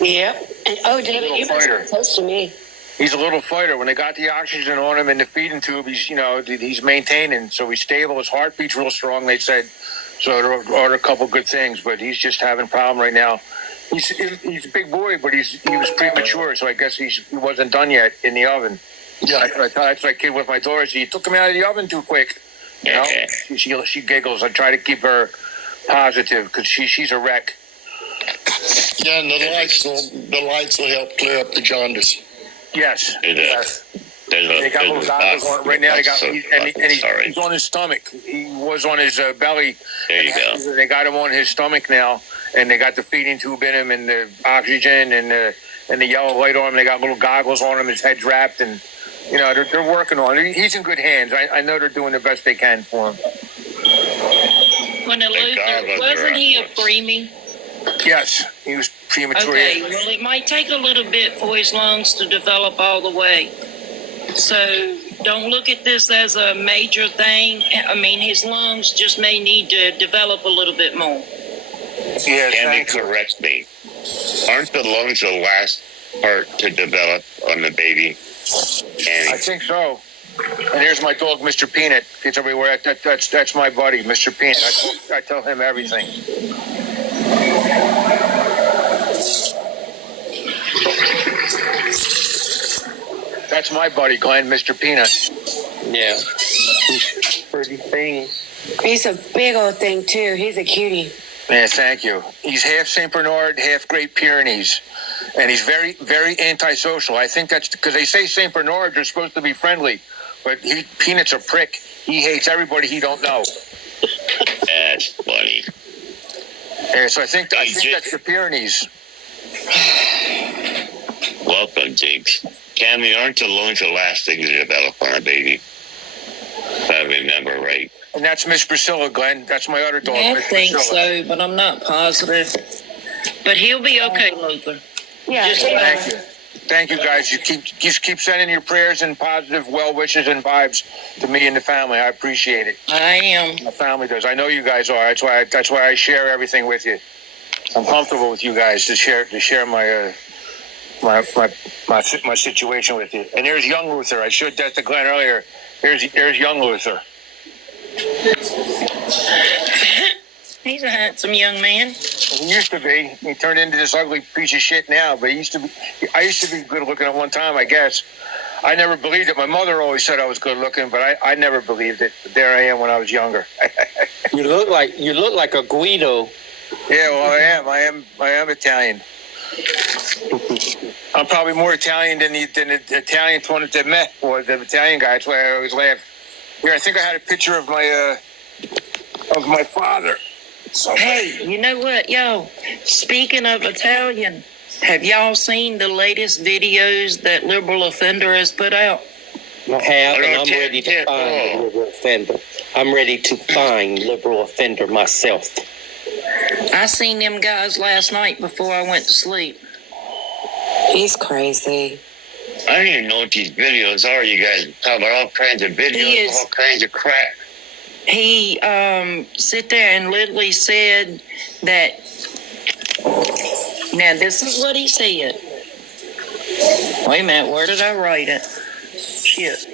Yep. And David, you were close to me. He's a little fighter. When they got the oxygen on him and the feeding tube, he's maintaining. So he's stable. His heartbeat's real strong, they said. So there are a couple good things, but he's just having a problem right now. He's a big boy, but he was premature, so I guess he wasn't done yet in the oven. Yeah. That's like kid with my daughter. She took him out of the oven too quick. You know, she giggles. I try to keep her positive because she's a wreck. Yeah, and the lights will help clear up the jaundice. Yes. They got little goggles on right now. He's on his stomach. He was on his belly. There you go. They got him on his stomach now, and they got the feeding tube in him, and the oxygen, and the yellow light on him. They got little goggles on him. His head's wrapped, and You know, they're working on it. He's in good hands. I know they're doing the best they can for him. When Luther, wasn't he a preemie? Yes, he was premature. Okay, well, it might take a little bit for his lungs to develop all the way. So don't look at this as a major thing. I mean, his lungs just may need to develop a little bit more. Yeah, Tammy, correct me. Aren't the lungs the last part to develop on the baby? I think so. And here's my dog, Mr. Peanut. Gets everywhere. That's my buddy, Mr. Peanut. I tell him everything. That's my buddy, Glenn, Mr. Peanut. Yeah. Pretty thing. He's a big old thing, too. He's a cutie. Yeah, thank you. He's half St. Bernard, half Great Pyrenees. And he's very, very antisocial. I think that's because they say St. Bernards are supposed to be friendly, but Peanut's a prick. He hates everybody he don't know. That's funny. Yeah, so I think that's the Pyrenees. Welcome, Jinx. Tammy, aren't the lungs the last thing to develop on a baby? If I remember right. And that's Miss Priscilla, Glenn. That's my other dog, I Miss think Priscilla. so, but I'm not positive. But he'll be okay, Luther. Yeah. Thank you. Thank you, guys. You keep sending your prayers and positive well wishes and vibes to me and the family. I appreciate it. I am. My family does. I know you guys are. That's why I share everything with you. I'm comfortable with you guys to share my my situation with you. And there's young Luther. I showed that to Glenn earlier. There's young Luther. He's a handsome young man. He used to be. He turned into this ugly piece of shit now. But I used to be good looking at one time, I guess. I never believed it. My mother always said I was good looking, but I never believed it. But there I am when I was younger. You look like a Guido. Yeah, well, I am Italian. I'm probably more Italian than the Italian one that met, or the Italian guy. That's why I always laugh. Here, I think I had a picture of my father. So, hey, you know what, y'all? Speaking of Italian, have y'all seen the latest videos that Liberal Offender has put out? I have, and I'm ready to find Liberal Offender. I'm ready to find Liberal Offender myself. I seen them guys last night before I went to sleep. He's crazy. I don't even know what these videos are. You guys talk about all kinds of videos, all kinds of crap. He sit there and literally said that. Now this is what he said. Wait a minute, where did I write it? Shit.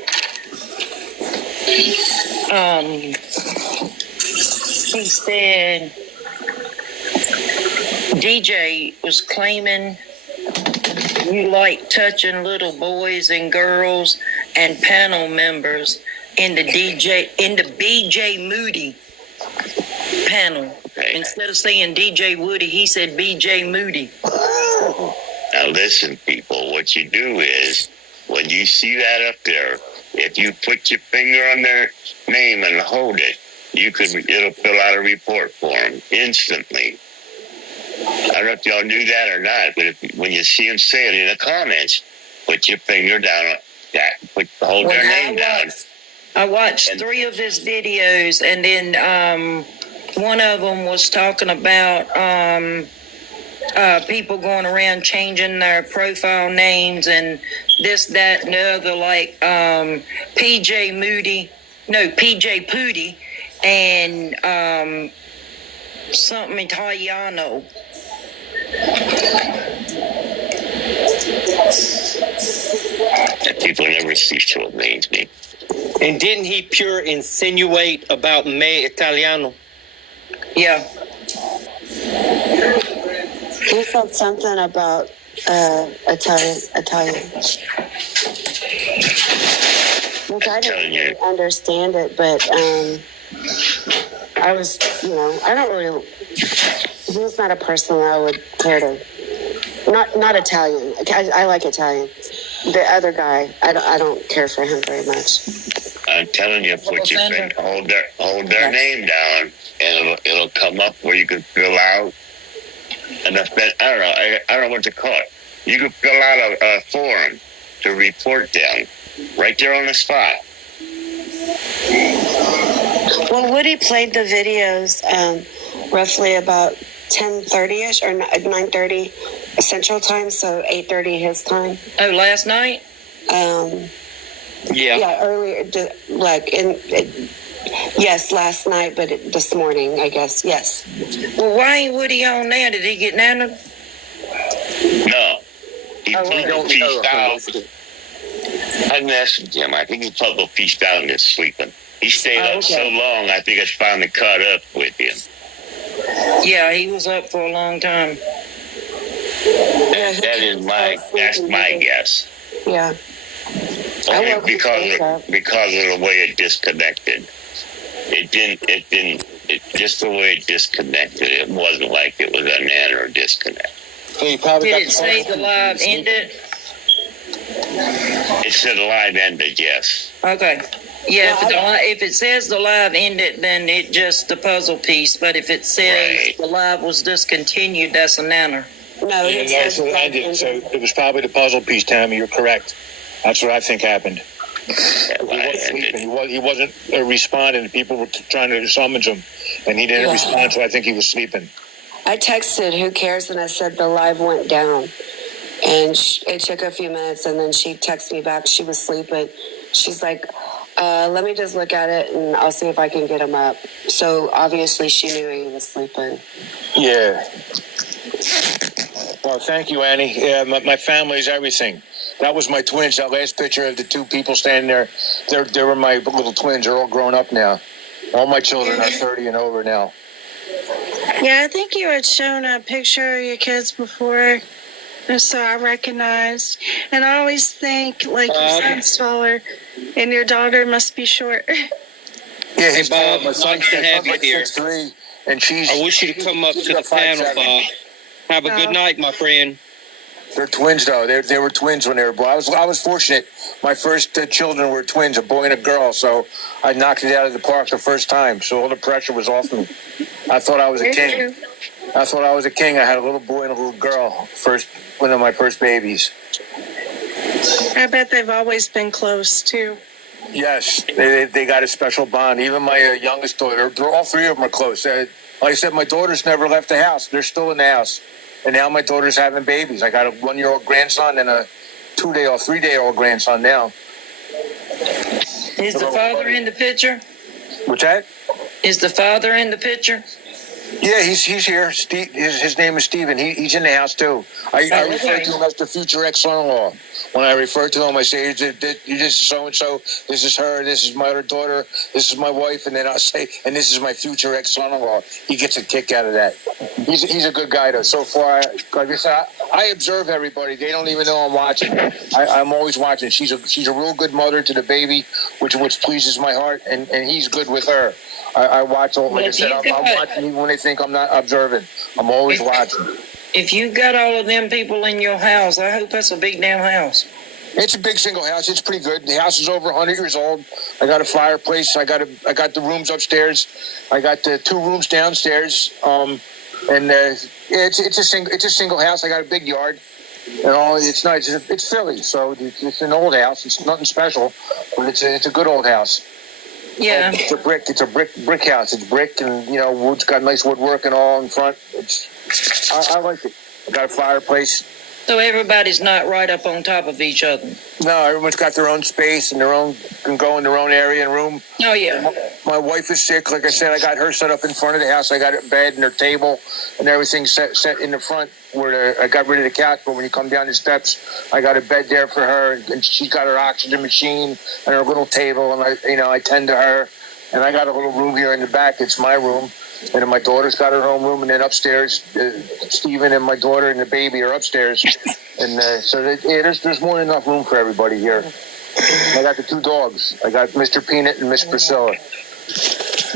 He said DJ was claiming you like touching little boys and girls and panel members in the BJ Moody panel. Okay. Instead of saying DJ Woody, he said BJ Moody. Now listen, people, what you do is, when you see that up there, if you put your finger on their name and hold it, it'll fill out a report for them instantly. I don't know if y'all knew that or not, but when you see them say it in the comments, put your finger down on that, hold their name down. I watched 3 of his videos, and then one of them was talking about people going around changing their profile names and this, that, and the other, like PJ Pooty, and something Italiano. And people never cease to amaze me. And didn't he pure insinuate about me Italiano? Yeah. He said something about Italian. Which I didn't really understand it, but I was, I don't really. He's not a person that I would care to. Not Italian. I like Italian. The other guy, I don't care for him very much. I'm telling you, put your finger, hold their name down, and it'll come up where you can fill out. And I don't know what to call it. You can fill out a form to report them right there on the spot. Well, Woody played the videos roughly about 10:30ish or 9:30 Central Time, so 8:30 his time. Oh, last night? Yeah, earlier, yes, last night, but this morning, I guess, yes. Well, why ain't Woody on there? Did he get nana? No. He don't pieced out. I messaged him. I think he probably pieced out and is sleeping. He stayed up so long, I think it's finally caught up with him. Yeah, he was up for a long time. That's my guess. Yeah. Only because of the way it disconnected. It didn't, just the way it disconnected. It wasn't like it was a nan or disconnect. Did it say the live ended? It said live ended, yes. Okay. Yeah, if it says the live ended, then it just the puzzle piece. But if it says the live was discontinued, that's a nanner. No, it says it ended, so it was probably the puzzle piece, Tammy. You're correct. That's what I think happened. He wasn't responding. People were trying to summons him, and he didn't respond, so I think he was sleeping. I texted, who cares, and I said the live went down. And it took a few minutes, and then she texted me back. She was sleeping. She's like, let me just look at it, and I'll see if I can get him up. So obviously she knew he was sleeping. Yeah. Well, thank you, Annie. Yeah, my family's everything. That was my twins. That last picture of the two people standing there, they were my little twins. They're all grown up now. All my children are 30 and over now. Yeah, I think you had shown a picture of your kids before, so I recognized. And I always think, like, your son's taller, and your daughter must be short. Yeah, his Bob, my son's have you like here. 6'3", and she's... I wish you to come up to the panel, Bob. Have a good night, my friend. They're twins, though. They were twins when they were born. I was fortunate. My first children were twins, a boy and a girl, so I knocked it out of the park the first time, so all the pressure was off me. I thought I was a king. I thought I was a king. I had a little boy and a little girl, one of my first babies. I bet they've always been close, too. Yes, they got a special bond. Even my youngest daughter, all three of them are close. Like I said, my daughters never left the house. They're still in the house. And now my daughter's having babies. I got a 1-year-old grandson and a 3-day-old grandson now. Is the father in the picture? What's that? Is the father in the picture? Yeah, he's here. Steve, his name is Steven. He's in the house, too. I refer to him as the future ex-son-in-law. When I refer to him, I say, this is so-and-so, this is her, this is my other daughter, this is my wife, and then I'll say, and this is my future ex-son-in-law. He gets a kick out of that. He's a good guy, though. So far, like I said, I observe everybody. They don't even know I'm watching. I'm always watching. She's a real good mother to the baby, which pleases my heart, and he's good with her. I watch all, like I said, I'm watching even when they think I'm not observing. I'm always watching. If you got all of them people in your house, I hope that's a big damn house. It's a big single house. It's pretty good. The house is over 100 years old. I got a fireplace. I got the rooms upstairs. I got the 2 rooms downstairs. It's a single house. I got a big yard. And all. It's nice. It's Philly, so it's an old house. It's nothing special, but it's a good old house. Yeah. It's a brick house. It's brick, and wood's got nice woodwork and all in front. I like it. I got a fireplace. So everybody's not right up on top of each other. No, everyone's got their own space and can go in their own area and room. Oh, yeah. My wife is sick. Like I said, I got her set up in front of the house. I got a bed and her table and everything set in the front where I got rid of the couch. But when you come down the steps, I got a bed there for her, and she's got her oxygen machine and her little table, and I tend to her. And I got a little room here in the back. It's my room. And then my daughter's got her own room, and then upstairs, Stephen and my daughter and the baby are upstairs. And there's more than enough room for everybody here. I got the 2 dogs. I got Mr. Peanut and Miss Priscilla.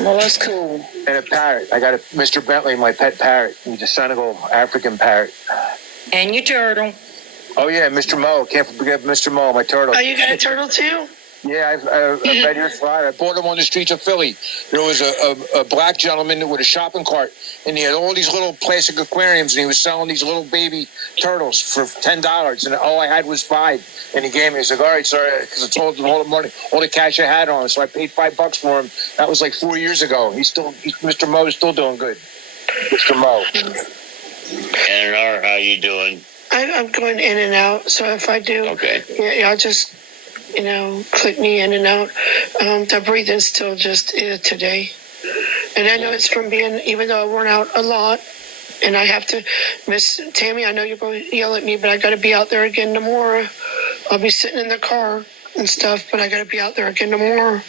Well, that's cool. And a parrot. I got a Mr. Bentley, my pet parrot. He's a Senegal African parrot. And your turtle. Oh, yeah, Mr. Mo. Can't forget Mr. Mo, my turtle. Oh, you got a turtle, too? Yeah, I've read your slide. I bought them on the streets of Philly. There was a black gentleman with a shopping cart, and he had all these little plastic aquariums, and he was selling these little baby turtles for $10, and all I had was $5. And he gave me, he's like, all right, sir, because I told him all the money, all the cash I had on it, so I paid $5 for him. That was like 4 years ago. Mr. Mo is still doing good. Mr. Mo. And how you doing? I'm going in and out, so if I do, Okay. yeah, I'll just, click me in and out. The breathing's still just today. And I know it's from being, even though I worn out a lot, and I have to, Miss Tammy, I know you're going to yell at me, but I got to be out there again tomorrow. I'll be sitting in the car and stuff, but I got to be out there again tomorrow.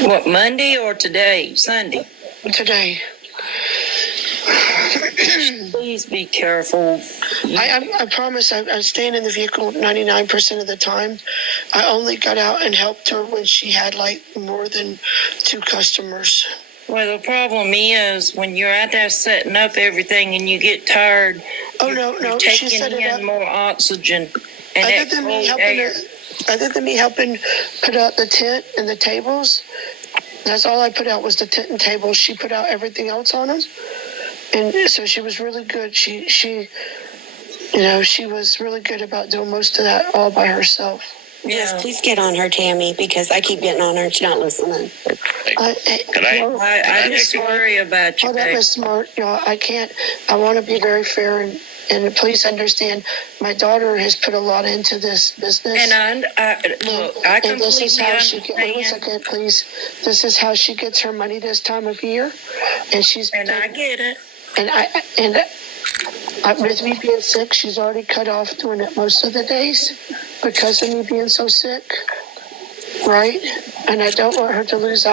What, Monday or today? Sunday? Today. Please be careful. I promise I'm staying in the vehicle 99% of the time. I only got out and helped her when she had like more than 2 customers. Well, the problem is when you're out there setting up everything and you get tired. Oh, no, you're she taking set it up. in more oxygen. And other than me helping put out the tent and the tables, that's all I put out was the tent and tables. She put out everything else on them. And so she was really good. She was really good about doing most of that all by herself. Yes, please get on her, Tammy, because I keep getting on her and she's not listening. I just worry about you. Oh, that was smart, y'all. I can't. I want to be very fair and please understand. My daughter has put a lot into this business. And I completely this is how understand. wait 1 second, please. This is how she gets her money this time of year, and I get it. And with me being sick, she's already cut off doing it most of the days because of me being so sick, right? And I don't want her to lose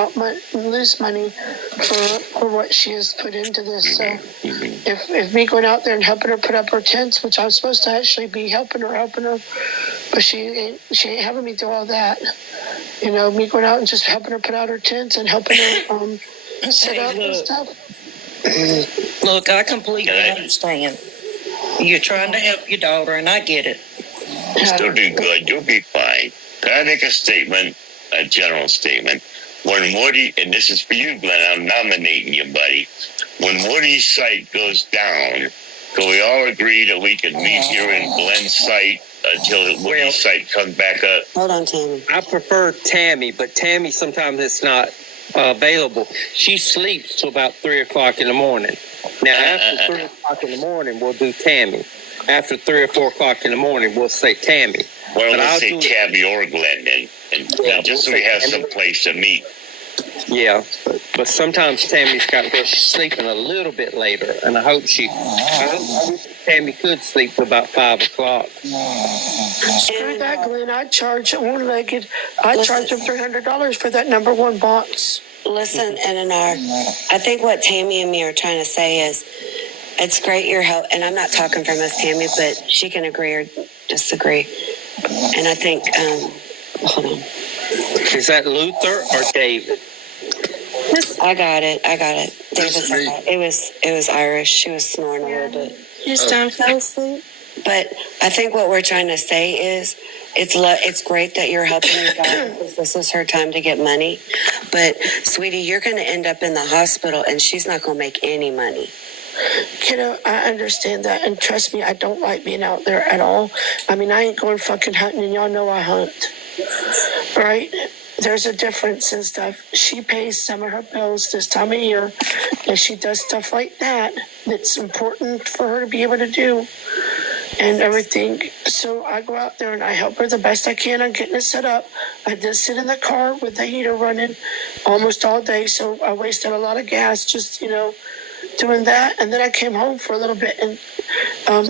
money for what she has put into this. So if me going out there and helping her put up her tents, which I'm supposed to actually be helping her, but she ain't having me do all that. Me going out and just helping her put out her tents and helping her set up and stuff. Look, I completely understand. You're trying to help your daughter, and I get it. You'll still do good. You'll be fine. Can I make a statement, a general statement? When Woody, and this is for you, Glenn, I'm nominating you, buddy. When Woody's site goes down, can we all agree that we can meet here in Glenn's site until Woody's site comes back up? Hold on, Tammy. I prefer Tammy, but Tammy sometimes it's not available. She sleeps till about 3 o'clock in the morning. Now, after 3 o'clock in the morning, we'll do Tammy. After 3 or 4 o'clock in the morning, we'll say Tammy. Well, but let's say Tammy or Glenn then, just so we have some place to meet. Yeah, but sometimes Tammy's got to go sleeping a little bit later, and I wish Tammy could sleep till about 5 o'clock. Screw that, Glenn. I'd charge one-legged. I'd charge them $300 for that number 1 box. Listen, NNR, I think what Tammy and me are trying to say is it's great your help, and I'm not talking for Miss Tammy, but she can agree or disagree. And I think, hold on. Is that Luther or David? I got it. David, it was Irish. She was snoring a little bit. Just don't fall asleep. But I think what we're trying to say is it's great that you're helping your daughter because this is her time to get money. But, sweetie, you're going to end up in the hospital, and she's not going to make any money. I understand that, and trust me, I don't like being out there at all. I mean, I ain't going fucking hunting, and y'all know I hunt, right? There's a difference and stuff. She pays some of her bills this time of year, and she does stuff like that that's important for her to be able to do and everything. So I go out there and I help her the best I can on getting it set up. I did sit in the car with the heater running almost all day, so I wasted a lot of gas just, doing that. And then I came home for a little bit and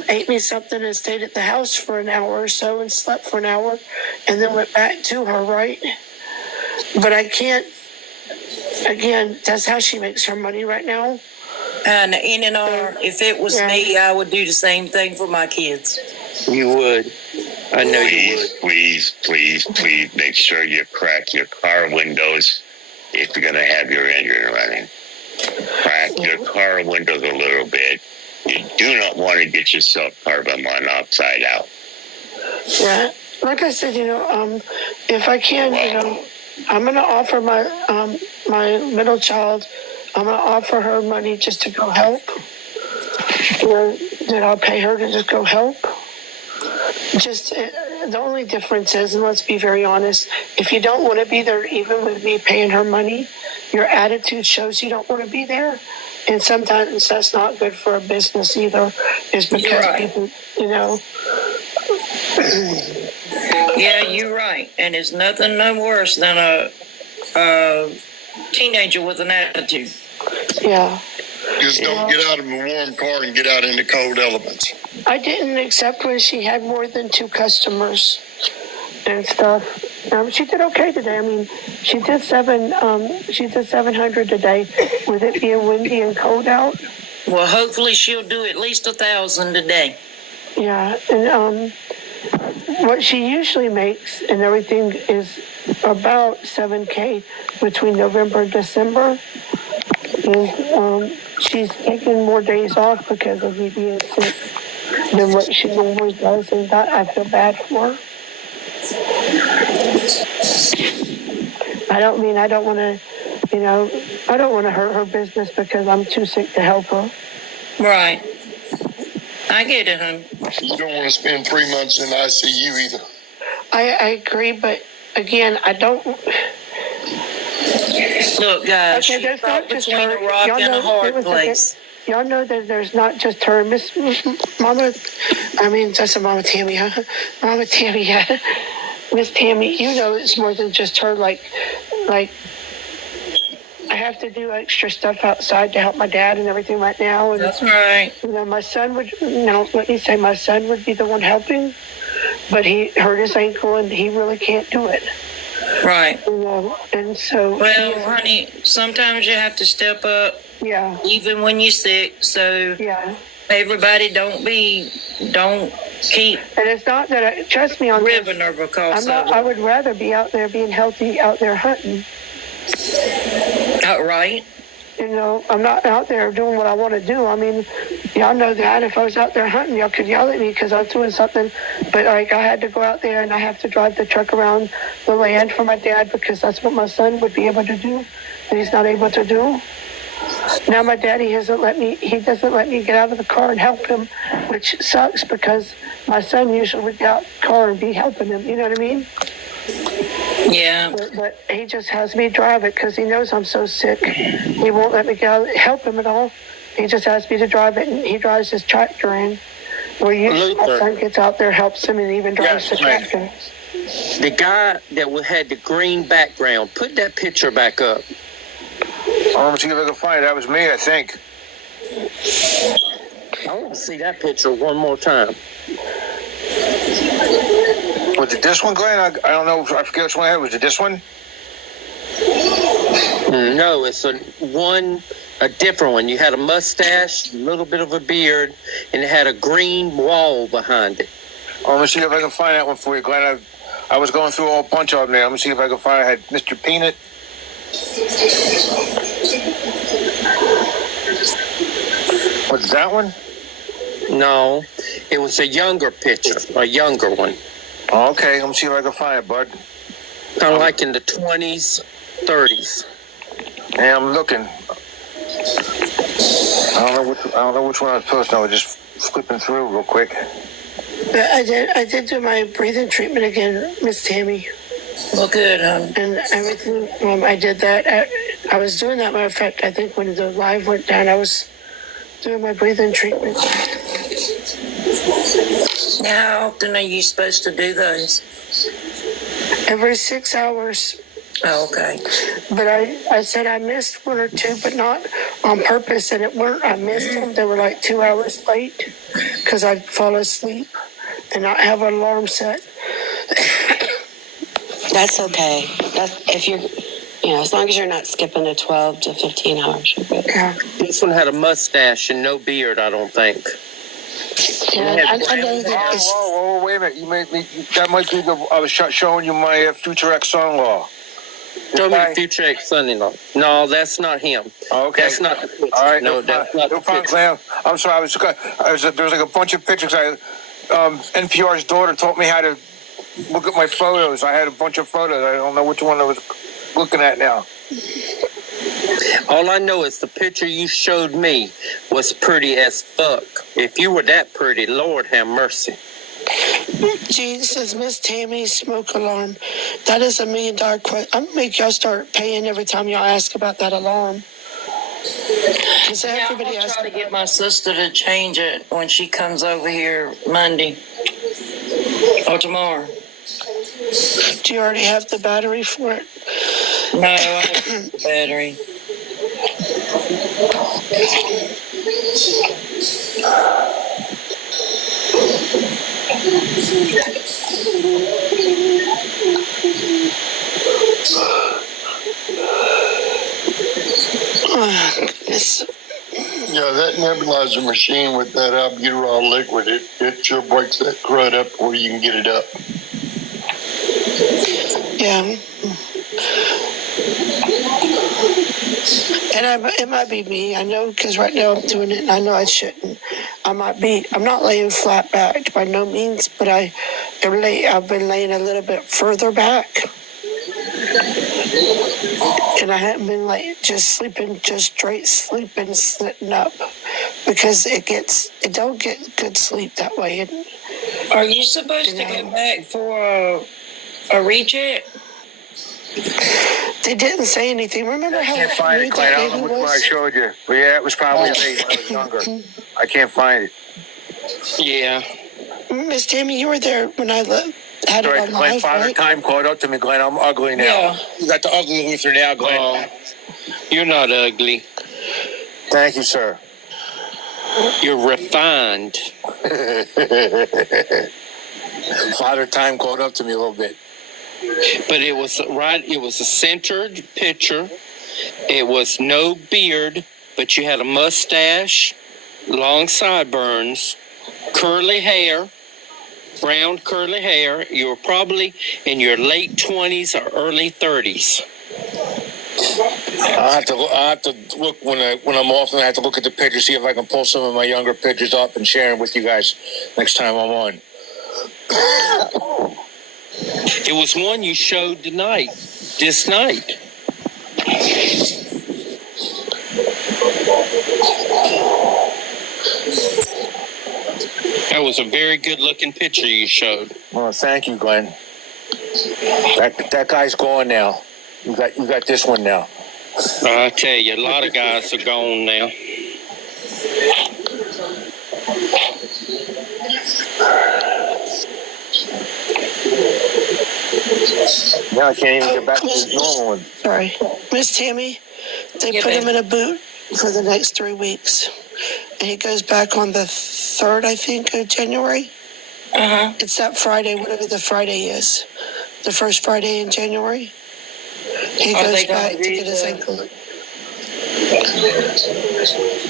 ate me something and stayed at the house for an hour or so and slept for an hour and then went back to her, right? But I can't, again, that's how she makes her money right now. And if it was me, I would do the same thing for my kids. You would. I know you would. Please make sure you crack your car windows if you're going to have your engine running. Crack your car windows a little bit. You do not want to get yourself carbon monoxide out. Yeah, like I said, if I can, I'm going to offer my middle child, I'm going to offer her money just to go help. That I'll pay her to just go help. Just the only difference is, and let's be very honest, if you don't want to be there, even with me paying her money, your attitude shows you don't want to be there. And sometimes that's not good for a business either, is because people, Yeah, you're right. And there's nothing no worse than a teenager with an attitude. Yeah. Just don't get out of a warm car and get out in the cold elements. I didn't accept when she had more than 2 customers and stuff. She did okay today. I mean, she did 700 today with it being windy and cold out. Well, hopefully she'll do at least 1,000 today. Yeah, and what she usually makes and everything is about $7,000 between November and December. And she's taking more days off because of me being sick than what she normally does, and that I feel bad for her. I don't want to, I don't want to hurt her business because I'm too sick to help her. Right. I get it, honey. You don't want to spend 3 months in ICU either. I agree, but again, I don't. Look, guys, okay, there's not just between her. a rock and a hard place. Y'all know that there's not just her, that's Mama Tammy, huh? Mama Tammy, yeah. Miss Tammy, it's more than just her, like, I have to do extra stuff outside to help my dad and everything right now. And, that's right. My son would, let me say, my son would be the one helping, but he hurt his ankle and he really can't do it. Right. And so. Well, honey, sometimes you have to step up. Yeah. Even when you're sick. So. Yeah. Everybody don't keep. And it's not that trust me on ribbing her because I would rather be out there being healthy, out there hunting. Outright. I'm not out there doing what I want to do. I mean, y'all know that if I was out there hunting, y'all could yell at me because I was doing something. But I had to go out there and I have to drive the truck around the land for my dad because that's what my son would be able to do, and he's not able to do. Now my daddy doesn't let me get out of the car and help him, which sucks because my son usually would get out of the car and be helping him. You know what I mean? Yeah. But he just has me drive it because he knows I'm so sick. He won't let me help him at all. He just has me to drive it, and he drives his tractor in. Where usually my son gets out there, helps him, and even drives the tractor. The guy that had the green background, put that picture back up. I want to see if I can find it. That was me, I think. I want to see that picture one more time. Was it this one, Glenn? I don't know. I forget which one I had. Was it this one? No, it's a different one. You had a mustache, a little bit of a beard, and it had a green wall behind it. Let me see if I can find that one for you, Glenn. I was going through a whole bunch of them there. Let me see if I can find it. I had Mr. Peanut. Was that one? No, it was a younger picture, a younger one. Okay, let me see if I can find it, bud. Kind of like in the 20s, 30s. Yeah, I'm looking. I don't know which one I was posting. I was just flipping through real quick. But I did do my breathing treatment again, Miss Tammy. Well, good. And everything. I did that. I was doing that. Matter of fact, I think when the live went down, I was doing my breathing treatment. Now, how often are you supposed to do those? Every 6 hours. Oh, okay. But I said I missed 1 or 2, but not on purpose. And I missed them. They were like 2 hours late because I'd fall asleep and not have an alarm set. That's okay. If you're, as long as you're not skipping the 12 to 15 hours, you're good. Yeah. This one had a mustache and no beard, I don't think. Yeah, I know that. Whoa, wait a minute. You made me. That might be I was showing you my future ex-son-in-law. Show me future ex-son-in-law. No, that's not him. Oh, okay. That's not the picture. All right. No, that's not the picture. Clam. I'm sorry. There was like a bunch of pictures. NPR's daughter taught me how to look at my photos. I had a bunch of photos. I don't know which one I was looking at now. All I know is the picture you showed me was pretty as fuck. If you were that pretty, Lord have mercy. Jesus, Miss Tammy, smoke alarm. That is $1 million question. I'm gonna make y'all start paying every time y'all ask about that alarm. Because everybody I'll asks. try to get my sister to change it when she comes over here Monday or tomorrow. Do you already have the battery for it? No, I have the battery. Oh, goodness. Yeah, that nebulizer machine with that albuterol liquid, it sure breaks that crud up where you can get it up. Yeah. And it might be me. I know because right now I'm doing it and I know I shouldn't. I'm not laying flat back by no means, but I've been laying a little bit further back. And I haven't been like just sleeping, just straight sleeping, sitting up because it don't get good sleep that way. And, Are you supposed to go back for a recheck? They didn't say anything. Remember how I can't find it, Clay. I don't know which one I showed you. But yeah, it was probably me when I was younger. I can't find it. Yeah. Miss Tammy, you were there when I had it on Glenn, live, Father right? Time caught up to me, Glenn. I'm ugly now. Yeah. You got the ugly Luther now, Glenn. You're not ugly. Thank you, sir. You're refined. Father Time caught up to me a little bit. But it was a centered picture. It was no beard, but you had a mustache, long sideburns, curly hair, brown curly hair. You were probably in your late 20s or early 30s. I'll have to look when I'm off, and I have to look at the pictures, see if I can pull some of my younger pictures up and share them with you guys next time I'm on. It was one you showed this night. That was a very good looking picture you showed. Well, thank you, Glenn. That guy's gone now. You got this one now. I tell you, a lot of guys are gone now. Now I can't even get back to his normal one. Sorry. Miss Tammy, they put him in a boot for the next 3 weeks. And he goes back on the 3rd, I think, of January. Uh-huh. It's that Friday, whatever the Friday is. The first Friday in January. He goes back to get his ankle.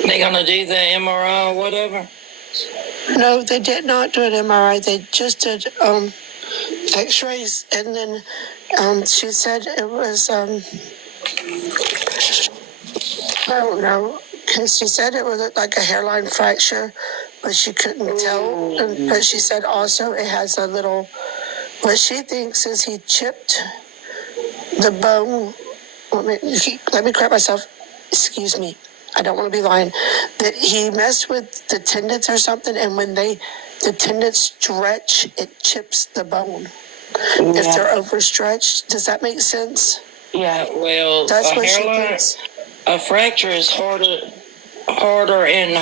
They gonna do the MRI or whatever? No, they did not do an MRI. They just did X-rays, and then she said it was I don't know, because she said it was like a hairline fracture, but she couldn't tell. But she said also it has a little. What she thinks is he chipped the bone. Let me correct myself. Excuse me. I don't want to be lying. That he messed with the tendons or something, and when the tendons stretch, it chips the bone. Yeah. If they're overstretched, does that make sense? Yeah. Well, that's what she thinks. A fracture is harder and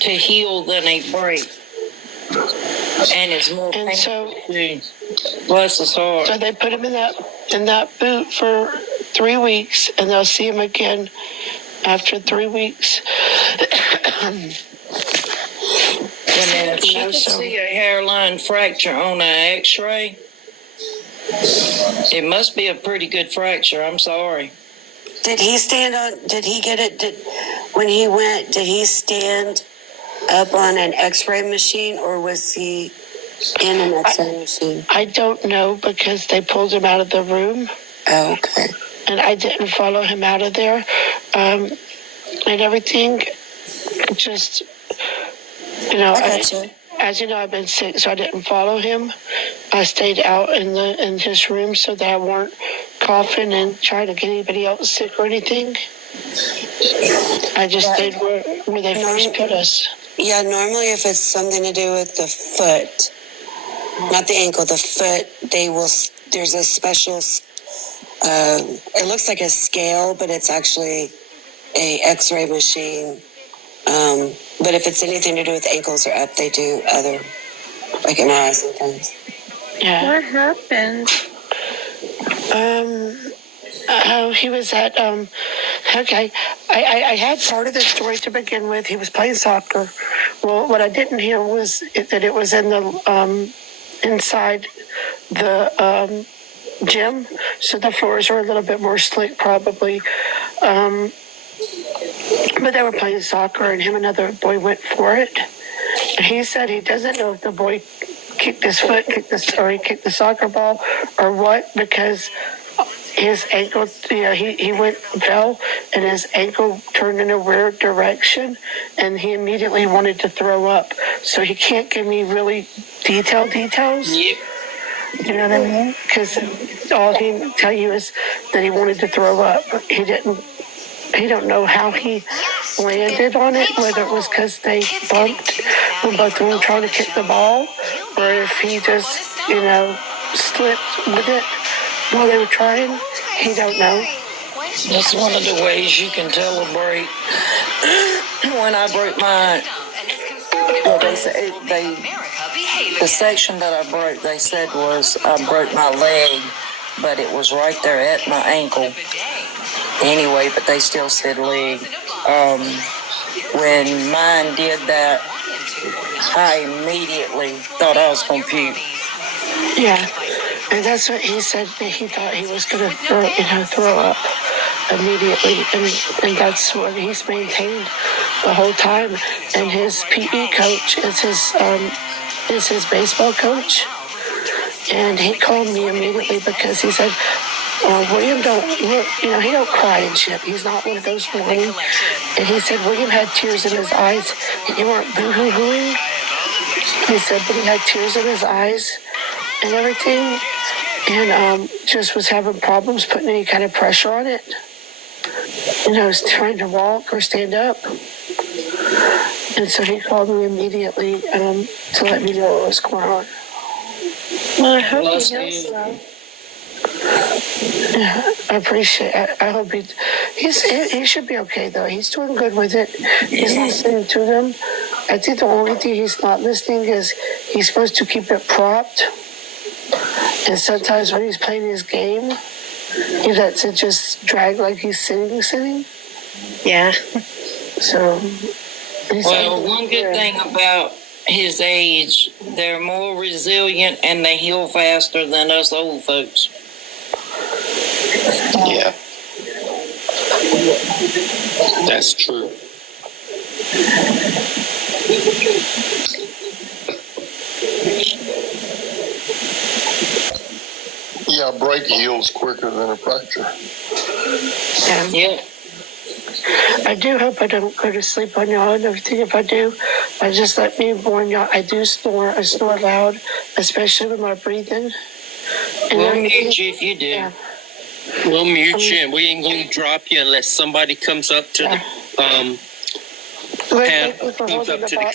to heal than a break, and it's more painful too. Bless his heart. So they put him in that boot for 3 weeks, and they'll see him again after 3 weeks. If you could see a hairline fracture on an X-ray, it must be a pretty good fracture. I'm sorry. Did he get it? When he went, did he stand up on an X-ray machine, or was he in an X-ray machine? I don't know, because they pulled him out of the room. Oh, okay. And I didn't follow him out of there. And everything just, I as you know, I've been sick, so I didn't follow him. I stayed out in his room so that I weren't coughing and trying to get anybody else sick or anything. I just stayed where they first put us. Yeah, normally if it's something to do with the foot, not the ankle, the foot, there's a special, it looks like a scale, but it's actually a x-ray machine. But if it's anything to do with ankles or up, they do other, like MRI sometimes. Yeah. What happened? He was at, okay, I had part of the story to begin with. He was playing soccer. Well, what I didn't hear was that it was in the, inside the gym, so the floors are a little bit more slick probably. But they were playing soccer, and him and another boy went for it. And he said he doesn't know if the boy kicked his foot, kicked the soccer ball, or what, because his ankle, he went and fell, and his ankle turned in a weird direction, and he immediately wanted to throw up. So he can't give me really details. Yep. You know what I mean? Because all he can tell you is that he wanted to throw up. He don't know how he landed on it, whether it was because they bumped when both of them trying to kick the ball, or if he just, slipped with it while they were trying. He don't know. That's one of the ways you can tell a break. When I broke my, the section that I broke, they said was I broke my leg, but it was right there at my ankle. Anyway, but they still said leg. When mine did that, I immediately thought I was going to puke. Yeah, and that's what he said. He thought he was going to throw up immediately, and that's what he's maintained the whole time. And his PE coach is his baseball coach, and he called me immediately because he said, William don't look, he don't cry and shit. He's not one of those whining. And he said William had tears in his eyes, and you weren't boo-hoo-hooing. He said, but he had tears in his eyes and everything, and just was having problems putting any kind of pressure on it. Was trying to walk or stand up. And so he called me immediately to let me know what was going on. Well, I hope he knows so. Yeah, I appreciate it. I hope he should be okay, though. He's doing good with it. He's listening to them. I think the only thing he's not listening is he's supposed to keep it propped. And sometimes when he's playing his game, he lets it just drag like he's sitting. Yeah. So, well, one good thing about his age, they're more resilient and they heal faster than us old folks. Yeah. That's true. Yeah, a break heals quicker than a fracture. Yeah. I do hope I don't go to sleep on y'all and everything. If I do, just let me warn y'all. I do snore. I snore loud, especially with my breathing. We'll mute you if you do. Yeah. We'll mute you, and we ain't going to drop you unless somebody comes up to the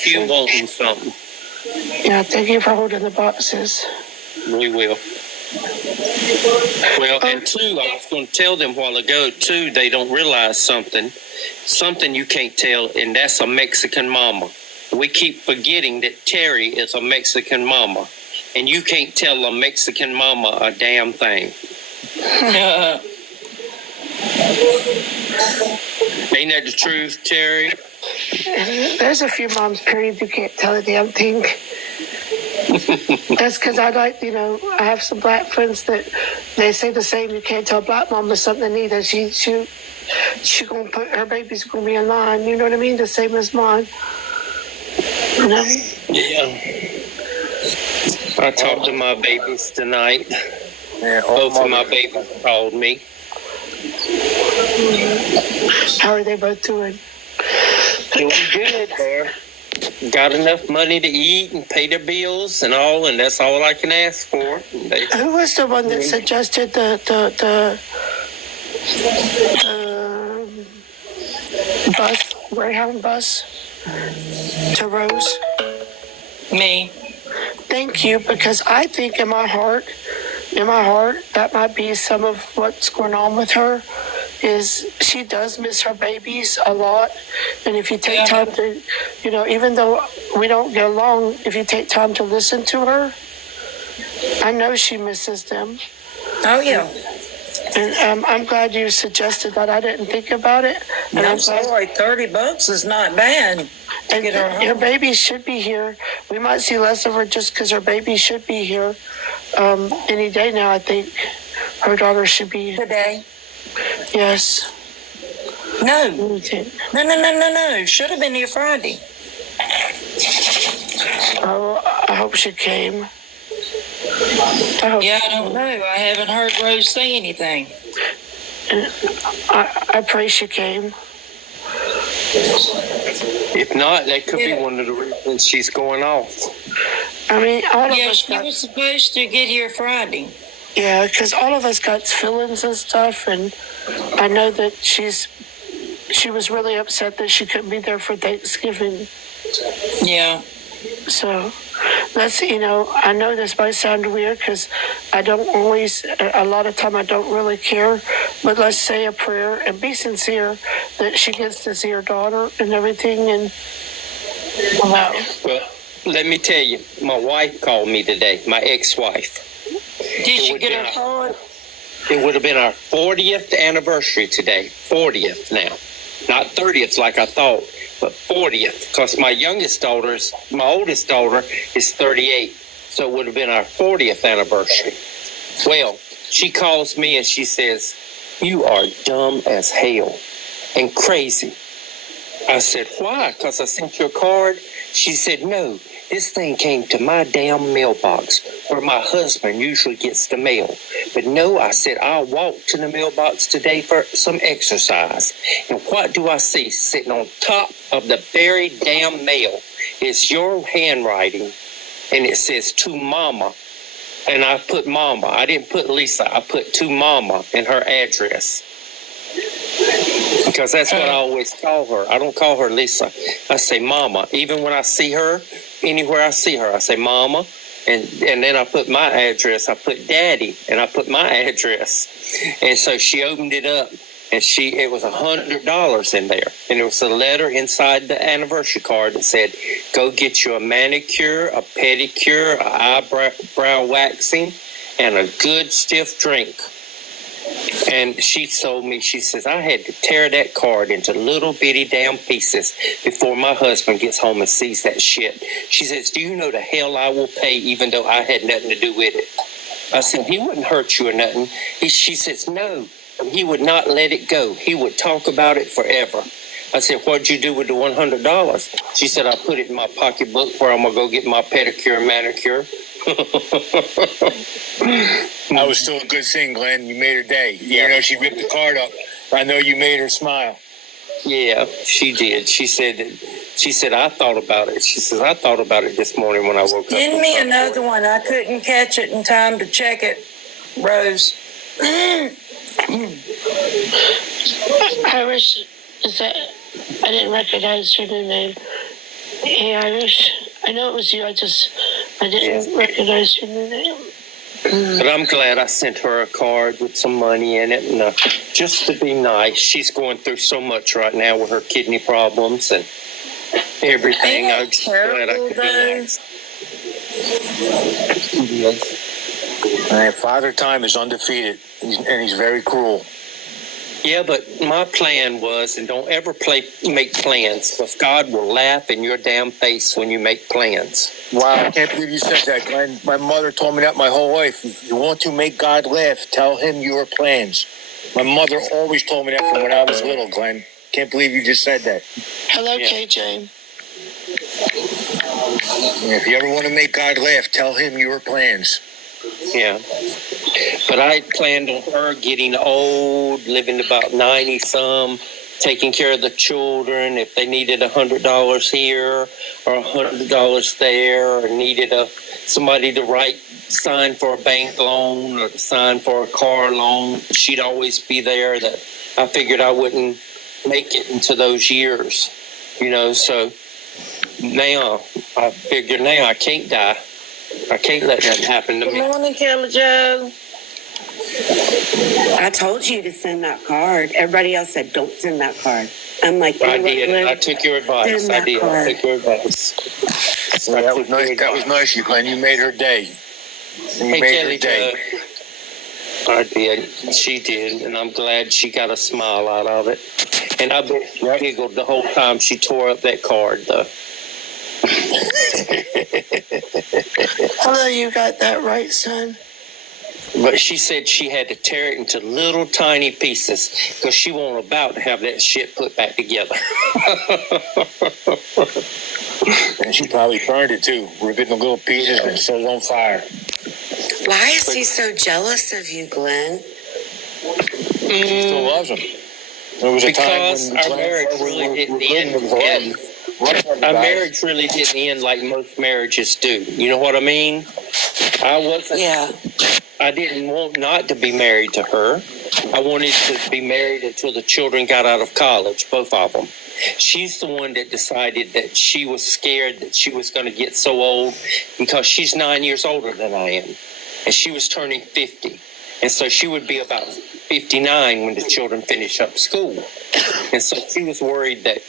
queue wanting something. Yeah, thank you for holding the boxes. We will. Well, and two, I was going to tell them a while ago, too, they don't realize something you can't tell, and that's a Mexican mama. We keep forgetting that Terry is a Mexican mama, and you can't tell a Mexican mama a damn thing. Ain't that the truth, Terry? There's a few moms, period, who can't tell a damn thing. That's because I have some black friends that they say the same. You can't tell a black mama something either. She gonna put her baby's gonna be in line. You know what I mean? The same as mine. Yeah. I talked to my babies tonight. Yeah, both of my babies called me. How are they both doing? Doing good, there. got enough money to eat and pay their bills and all, and that's all I can ask for. Who was the one that suggested the bus, Greyhound bus to Rose? Me. Thank you, because I think in my heart, that might be some of what's going on with her, is she does miss her babies a lot. And if you take time to, even though we don't get along, if you take time to listen to her, I know she misses them. Oh, yeah. And I'm glad you suggested that. I didn't think about it. And I'm sorry, $30 is not bad. And her baby should be here. We might see less of her just because her baby should be here any day now. I think her daughter should be today. Yes. No. Should have been here Friday. Oh, I hope she came. I don't know. I haven't heard Rose say anything. I pray she came. If not, that could be one of the reasons she's going off. I mean, all of us she was supposed to get here Friday. Yeah, because all of us got feelings and stuff, and I know that she was really upset that she couldn't be there for Thanksgiving. Yeah. So let's, I know this might sound weird because I don't always, a lot of time I don't really care, but let's say a prayer and be sincere that she gets to see her daughter and everything. And Well, let me tell you, my wife called me today, my ex-wife. Did she get her card? It would have been our 40th anniversary today. 40th now. Not 30th like I thought, but 40th. Because my oldest daughter is 38. So it would have been our 40th anniversary. Well, she calls me and she says, "You are dumb as hell and crazy." I said, "Why?" "Because I sent you a card." She said, "No, this thing came to my damn mailbox where my husband usually gets the mail. But no," I said, "I'll walk to the mailbox today for some exercise." And what do I see sitting on top of the very damn mail? It's your handwriting, and it says "To Mama." And I put Mama. I didn't put Lisa. I put "To Mama" in her address. Because that's what I always call her. I don't call her Lisa. I say Mama. Even when I see her, anywhere I see her, I say Mama. And then I put my address. I put Daddy, and I put my address. And so she opened it up, and it was $100 in there. And there was a letter inside the anniversary card that said, "Go get you a manicure, a pedicure, an eyebrow waxing, and a good stiff drink." And she told me, she says, "I had to tear that card into little bitty damn pieces before my husband gets home and sees that shit." She says, "Do you know the hell I will pay even though I had nothing to do with it?" I said, "He wouldn't hurt you or nothing." She says, "No, he would not let it go. He would talk about it forever." I said, "What'd you do with the $100? She said, "I put it in my pocketbook where I'm going to go get my pedicure and manicure." That was still a good thing, Glenn. You made her day. Yeah. She ripped the card up. I know you made her smile. Yeah, she did. She said, "I thought about it." She says, "I thought about it this morning when I woke up." Send me another one. I couldn't catch it in time to check it, Rose. Irish, I didn't recognize your new name. Hey, Irish. I know it was you. I didn't recognize your new name. But I'm glad I sent her a card with some money in it, and just to be nice. She's going through so much right now with her kidney problems and everything. I'm just glad I could be nice. Father Time is undefeated, and he's very cruel. Yeah, but my plan was, and don't ever make plans, because God will laugh in your damn face when you make plans. Wow, I can't believe you said that, Glenn. My mother told me that my whole life. If you want to make God laugh, tell him your plans. My mother always told me that from when I was little, Glenn. Can't believe you just said that. Hello, KJ. If you ever want to make God laugh, tell him your plans. Yeah. But I planned on her getting old, living about 90-some, taking care of the children, if they needed $100 here or $100 there, or needed somebody to sign for a bank loan or to sign for a car loan, she'd always be there. That I figured I wouldn't make it into those years, so now I figure now I can't die. I can't let that happen to me. Good morning, Kelly Joe. I told you to send that card. Everybody else said, don't send that card. I'm like, I did. I took your advice. I did. I took your advice. Well, that was nice. That was nice, you Glenn. You made her day. You made Kelly her day. I did. She did, and I'm glad she got a smile out of it. And I bet she giggled the whole time she tore up that card, though. Hello, you got that right, son. But she said she had to tear it into little tiny pieces because she wasn't about to have that shit put back together. And she probably burned it too. We're getting the little pieces and set it on fire. Why is he so jealous of you, Glenn? She still loves him. There was a because time when our marriage really didn't end. Our marriage really didn't end like most marriages do. You know what I mean? I wasn't. Yeah. I didn't want not to be married to her. I wanted to be married until the children got out of college, both of them. She's the one that decided that she was scared that she was going to get so old because she's 9 years older than I am. And she was turning 50. And so she would be about 59 when the children finish up school. And so she was worried that,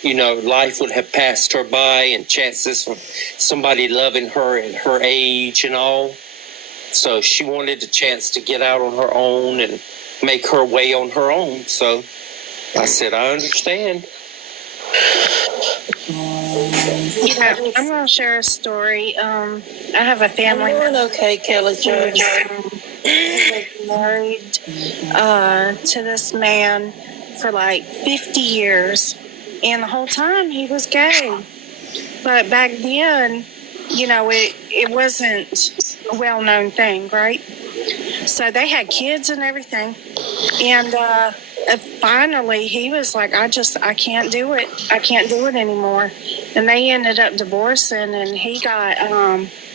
life would have passed her by and chances of somebody loving her at her age and all. So she wanted a chance to get out on her own and make her way on her own. So I said, I understand. I'm going to share a story. I have a family. I'm doing okay, Kelly Joe. Was married to this man for like 50 years. And the whole time he was gay. But back then, it wasn't a well-known thing, right? So they had kids and everything. And finally he was like, I can't do it. I can't do it anymore. And they ended up divorcing, and he got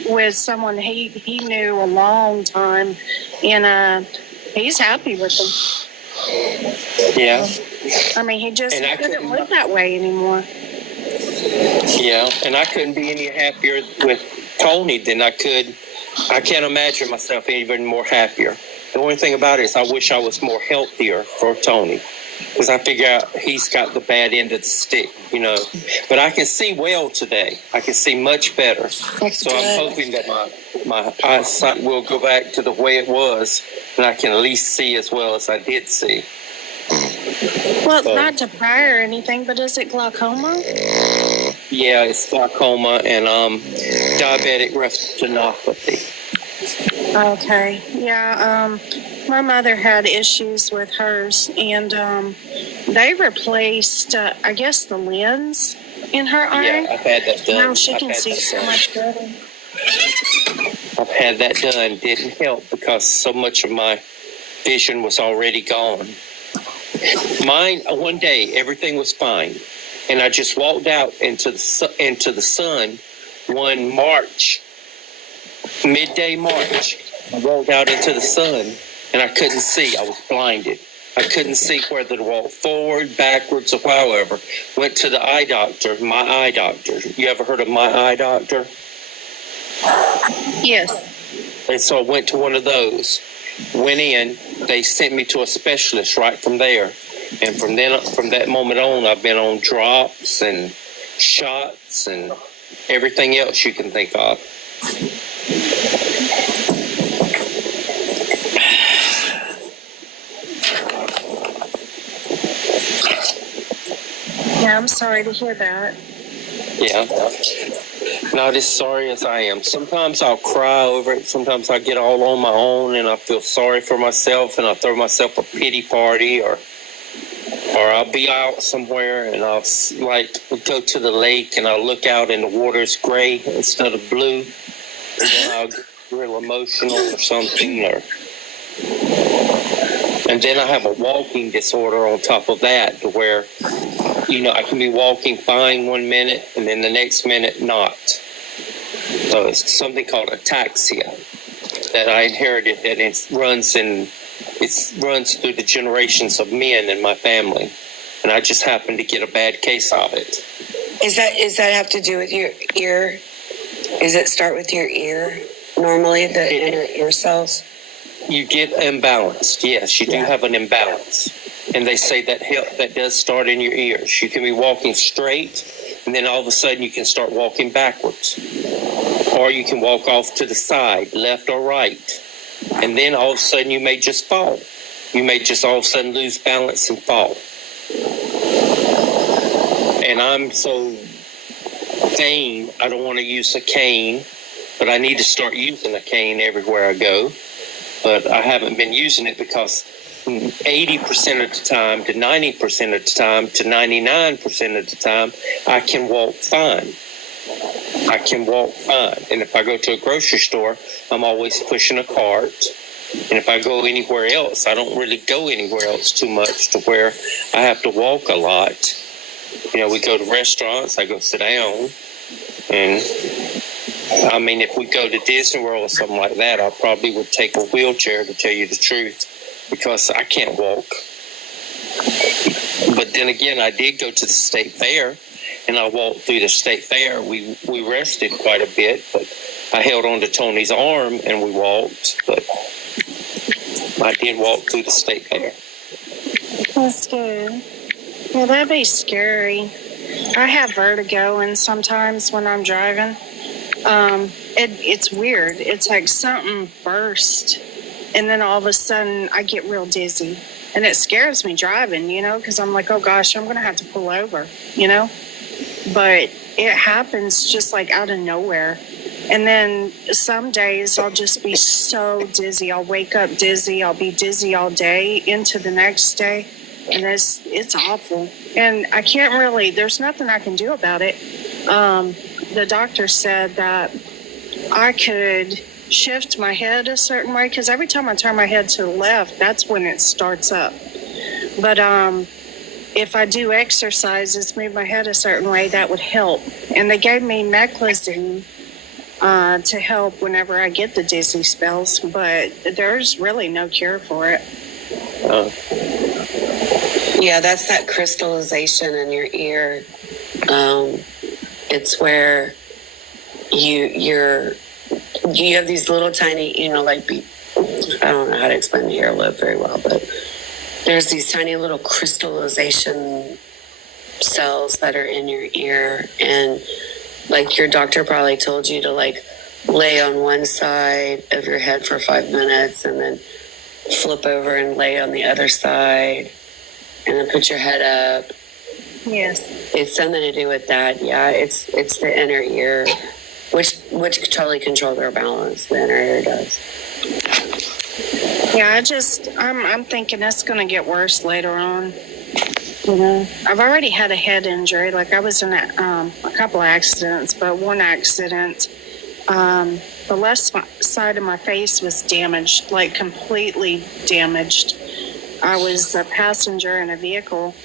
with someone he knew a long time, and he's happy with them. Yeah. I mean, he just couldn't live that way anymore. Yeah, and I couldn't be any happier with Tony than I could. I can't imagine myself even more happier. The only thing about it is I wish I was more healthier for Tony, because I figure out he's got the bad end of the stick, But I can see well today. I can see much better. So I'm hoping that my eyesight will go back to the way it was, and I can at least see as well as I did see. Well, not to pry or anything, but is it glaucoma? Yeah, it's glaucoma and diabetic retinopathy. Okay. Yeah, my mother had issues with hers, and they replaced, I guess, the lens in her eye. Yeah, I've had that done. Now she can see so much better. I've had that done. Didn't help because so much of my vision was already gone. Mine, one day, everything was fine. And I just walked out into the sun one March, midday March. I walked out into the sun, and I couldn't see. I was blinded. I couldn't see whether to walk forward, backwards, or however. Went to the eye doctor, my eye doctor. You ever heard of my eye doctor? Yes. And so I went to one of those. Went in. They sent me to a specialist right from there. And from that moment on, I've been on drops and shots and everything else you can think of. Yeah, I'm sorry to hear that. Yeah. Not as sorry as I am. Sometimes I'll cry over it. Sometimes I get all on my own and I feel sorry for myself and I throw myself a pity party, or I'll be out somewhere and I'll go to the lake and I'll look out and the water's gray instead of blue. And then I'll get real emotional or something. And then I have a walking disorder on top of that, to where I can be walking fine 1 minute and then the next minute not. So it's something called ataxia that I inherited, that it runs through the generations of men in my family. And I just happened to get a bad case of it. Is that have to do with your ear? Does it start with your ear normally, the inner ear cells? You get imbalanced. Yes, you do have an imbalance. And they say that does start in your ears. You can be walking straight, and then all of a sudden you can start walking backwards. Or you can walk off to the side, left or right. And then all of a sudden you may just fall. You may just all of a sudden lose balance and fall. And I'm so vain, I don't want to use a cane, but I need to start using a cane everywhere I go. But I haven't been using it because 80% of the time to 90% of the time to 99% of the time, I can walk fine. I can walk fine. And if I go to a grocery store, I'm always pushing a cart. And if I go anywhere else, I don't really go anywhere else too much to where I have to walk a lot. We go to restaurants, I go sit down. And I mean, if we go to Disney World or something like that, I probably would take a wheelchair, to tell you the truth, because I can't walk. But then again, I did go to the state fair, and I walked through the state fair. We rested quite a bit, but I held on to Tony's arm and we walked. But I did walk through the state fair. That's good. Well, that'd be scary. I have vertigo, and sometimes when I'm driving, it's weird. It's like something burst, and then all of a sudden I get real dizzy, and it scares me driving, because I'm like, oh gosh, I'm gonna have to pull over, but it happens just like out of nowhere. And then some days I'll just be so dizzy. I'll wake up dizzy. I'll be dizzy all day into the next day, and it's awful. And I can't really, there's nothing I can do about it. The doctor said that I could shift my head a certain way, because every time I turn my head to the left, that's when it starts up. But if I do exercises, move my head a certain way, that would help. And they gave me meclizine to help whenever I get the dizzy spells, but there's really no cure for it. Yeah, that's that crystallization in your ear. It's where you have these little tiny, I don't know how to explain the earlobe very well, but there's these tiny little crystallization cells that are in your ear, and like your doctor probably told you to lay on one side of your head for 5 minutes and then flip over and lay on the other side and then put your head up. Yes. It's something to do with that. Yeah, it's the inner ear, which totally controls our balance. The inner ear does. Yeah, I'm thinking it's going to get worse later on. I've already had a head injury. I was in a couple of accidents, but one accident, the left side of my face was damaged, completely damaged. I was a passenger in a vehicle,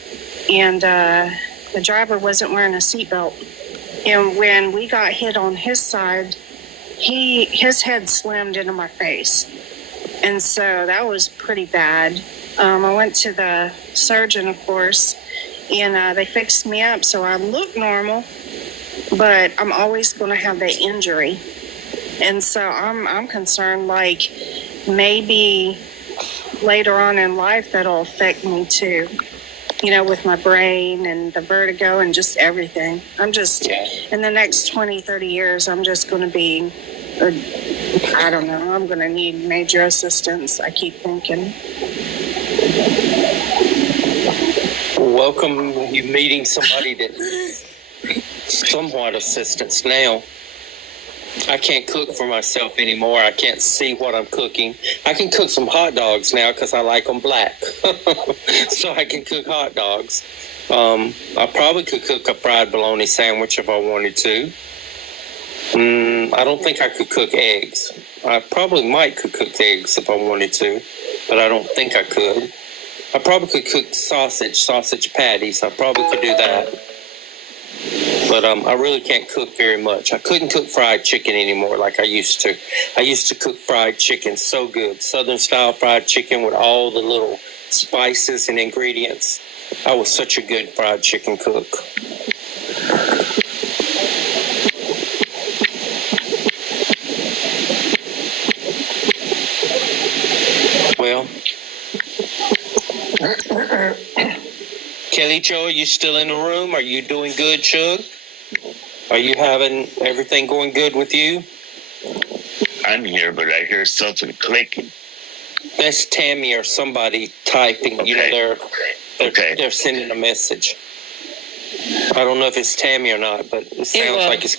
and the driver wasn't wearing a seatbelt. And when we got hit on his side, his head slammed into my face. And so that was pretty bad. I went to the surgeon, of course, and they fixed me up so I look normal, but I'm always going to have that injury. And so I'm concerned, maybe later on in life that'll affect me too, with my brain and the vertigo and just everything. I'm just, in the next 20, 30 years, I'm just going to be, I don't know, I'm going to need major assistance, I keep thinking. Welcome, you meeting somebody that somewhat assistance now. I can't cook for myself anymore. I can't see what I'm cooking. I can cook some hot dogs now because I like them black. So I can cook hot dogs. I probably could cook a fried bologna sandwich if I wanted to. I don't think I could cook eggs. I probably could cook eggs if I wanted to, but I don't think I could. I probably could cook sausage patties. I probably could do that. But I really can't cook very much. I couldn't cook fried chicken anymore like I used to. I used to cook fried chicken so good. Southern style fried chicken with all the little spices and ingredients. I was such a good fried chicken cook. Well, Kelly Jo, are you still in the room? Are you doing good, Chug? Are you having everything going good with you? I'm here, but I hear something clicking. That's Tammy or somebody typing. Okay. You know, they're sending a message. I don't know if it's Tammy or not, but it sounds like it's.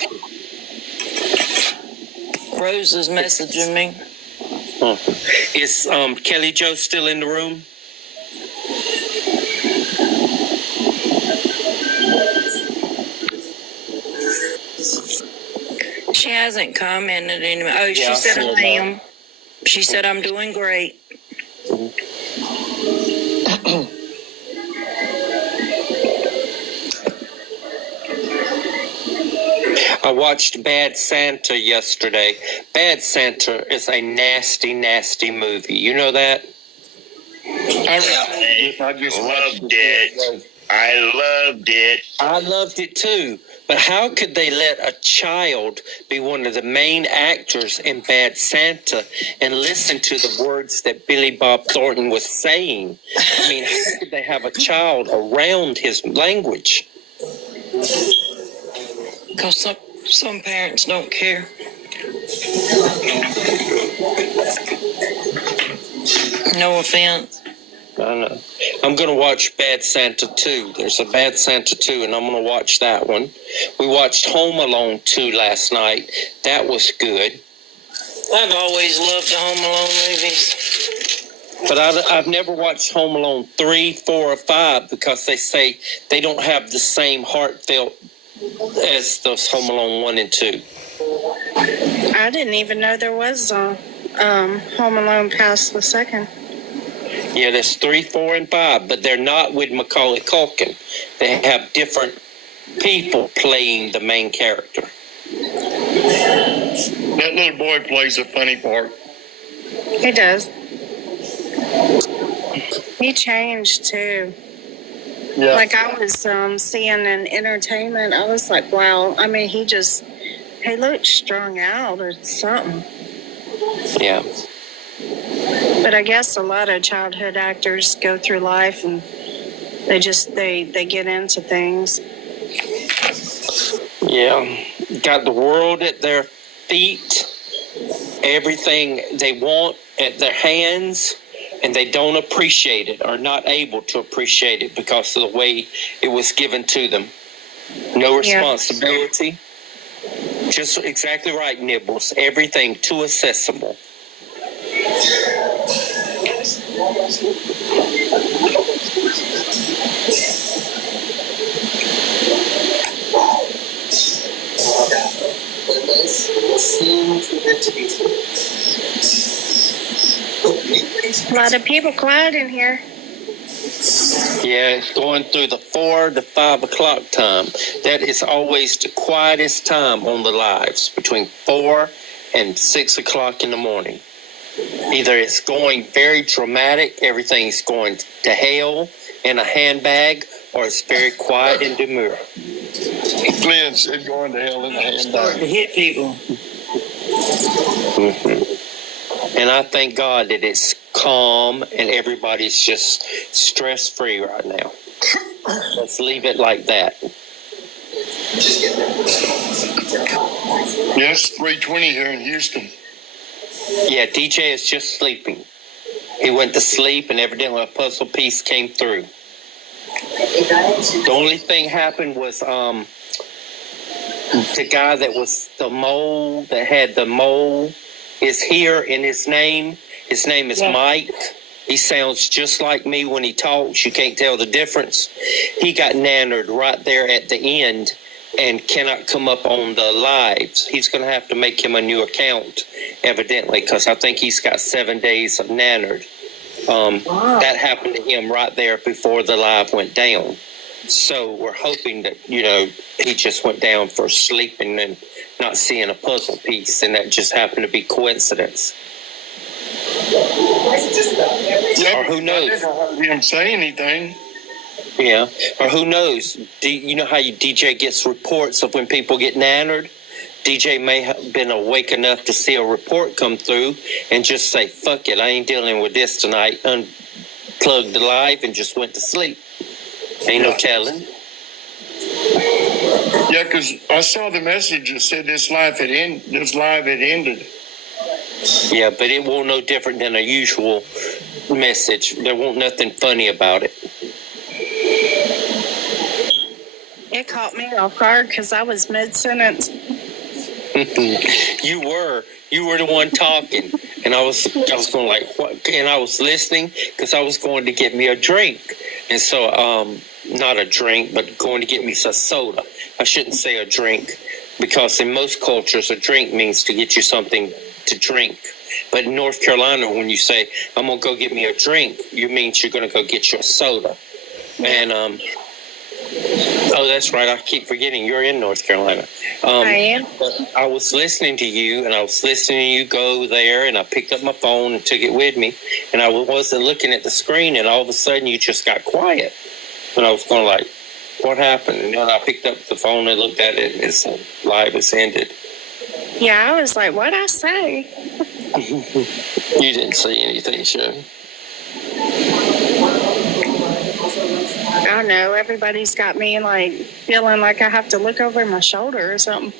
Rose is messaging me. Is Kelly Jo still in the room? She hasn't commented anymore. Oh, she said I am. She said I'm doing great. I watched Bad Santa yesterday. Bad Santa is a nasty, nasty movie. You know that? I loved it. I loved it. I loved it too. But how could they let a child be one of the main actors in Bad Santa and listen to the words that Billy Bob Thornton was saying? I mean, how could they have a child around his language? Because some parents don't care. No offense. I know. I'm going to watch Bad Santa 2. There's a Bad Santa 2, and I'm going to watch that one. We watched Home Alone 2 last night. That was good. I've always loved the Home Alone movies. But I've never watched Home Alone 3, 4, or 5 because they say they don't have the same heartfelt as those Home Alone 1 and 2. I didn't even know there was a Home Alone past the second. Yeah, there's 3, 4, and 5, but they're not with Macaulay Culkin. They have different people playing the main character. That little boy plays a funny part. He does. He changed too. Yeah. Like I was seeing in entertainment, I was like, wow. I mean, he looked strung out or something. Yeah. But I guess a lot of childhood actors go through life and they get into things. Yeah. Got the world at their feet, everything they want at their hands, and they don't appreciate it or not able to appreciate it because of the way it was given to them. No responsibility. Yeah. Just exactly right, Nibbles. Everything too accessible. A lot of people quiet in here. Yeah, it's going through the 4 to 5 o'clock time. That is always the quietest time on the lives, between 4 and 6 o'clock in the morning. Either it's going very dramatic, everything's going to hell in a handbag, or it's very quiet and demure. Glenn said going to hell in a handbag. Starting to hit people. Mm-hmm. And I thank God that it's calm and everybody's just stress-free right now. Let's leave it like that. Yes, 3:20 here in Houston. Yeah, DJ is just sleeping. He went to sleep and evidently a puzzle piece came through. The only thing happened was the guy that was the mole, that had the mole, is here in his name. His name is Mike. He sounds just like me when he talks. You can't tell the difference. He got nannered right there at the end and cannot come up on the lives. He's going to have to make him a new account, evidently, because I think he's got 7 days of nannerd. That happened to him right there before the live went down. So we're hoping that, he just went down for sleeping and not seeing a puzzle piece, and that just happened to be coincidence. Yeah, or who knows? I never heard him say anything. Yeah, or who knows? You know how DJ gets reports of when people get nannered? DJ may have been awake enough to see a report come through and just say, fuck it, I ain't dealing with this tonight. Unplugged the live and just went to sleep. Ain't no telling. Yeah, because I saw the message that said this live had ended. Yeah, but it won't no different than a usual message. There won't nothing funny about it. It caught me off guard because I was mid-sentence. You were the one talking, and I was going like, what? And I was listening because I was going to get me a drink, and so not a drink, but going to get me some soda. I shouldn't say a drink because in most cultures, a drink means to get you something to drink. But in North Carolina, when you say I'm gonna go get me a drink, you mean you're gonna go get you a soda, and oh, that's right. I keep forgetting you're in North Carolina. I am. But I was listening to you, and I was listening to you go there, and I picked up my phone and took it with me, and I wasn't looking at the screen, and all of a sudden you just got quiet, and I was going like, what happened? And then I picked up the phone and looked at it, and it's live has ended. Yeah, I was like, what'd I say? You didn't say anything, Shay. I don't know. Everybody's got me like feeling like I have to look over my shoulder or something.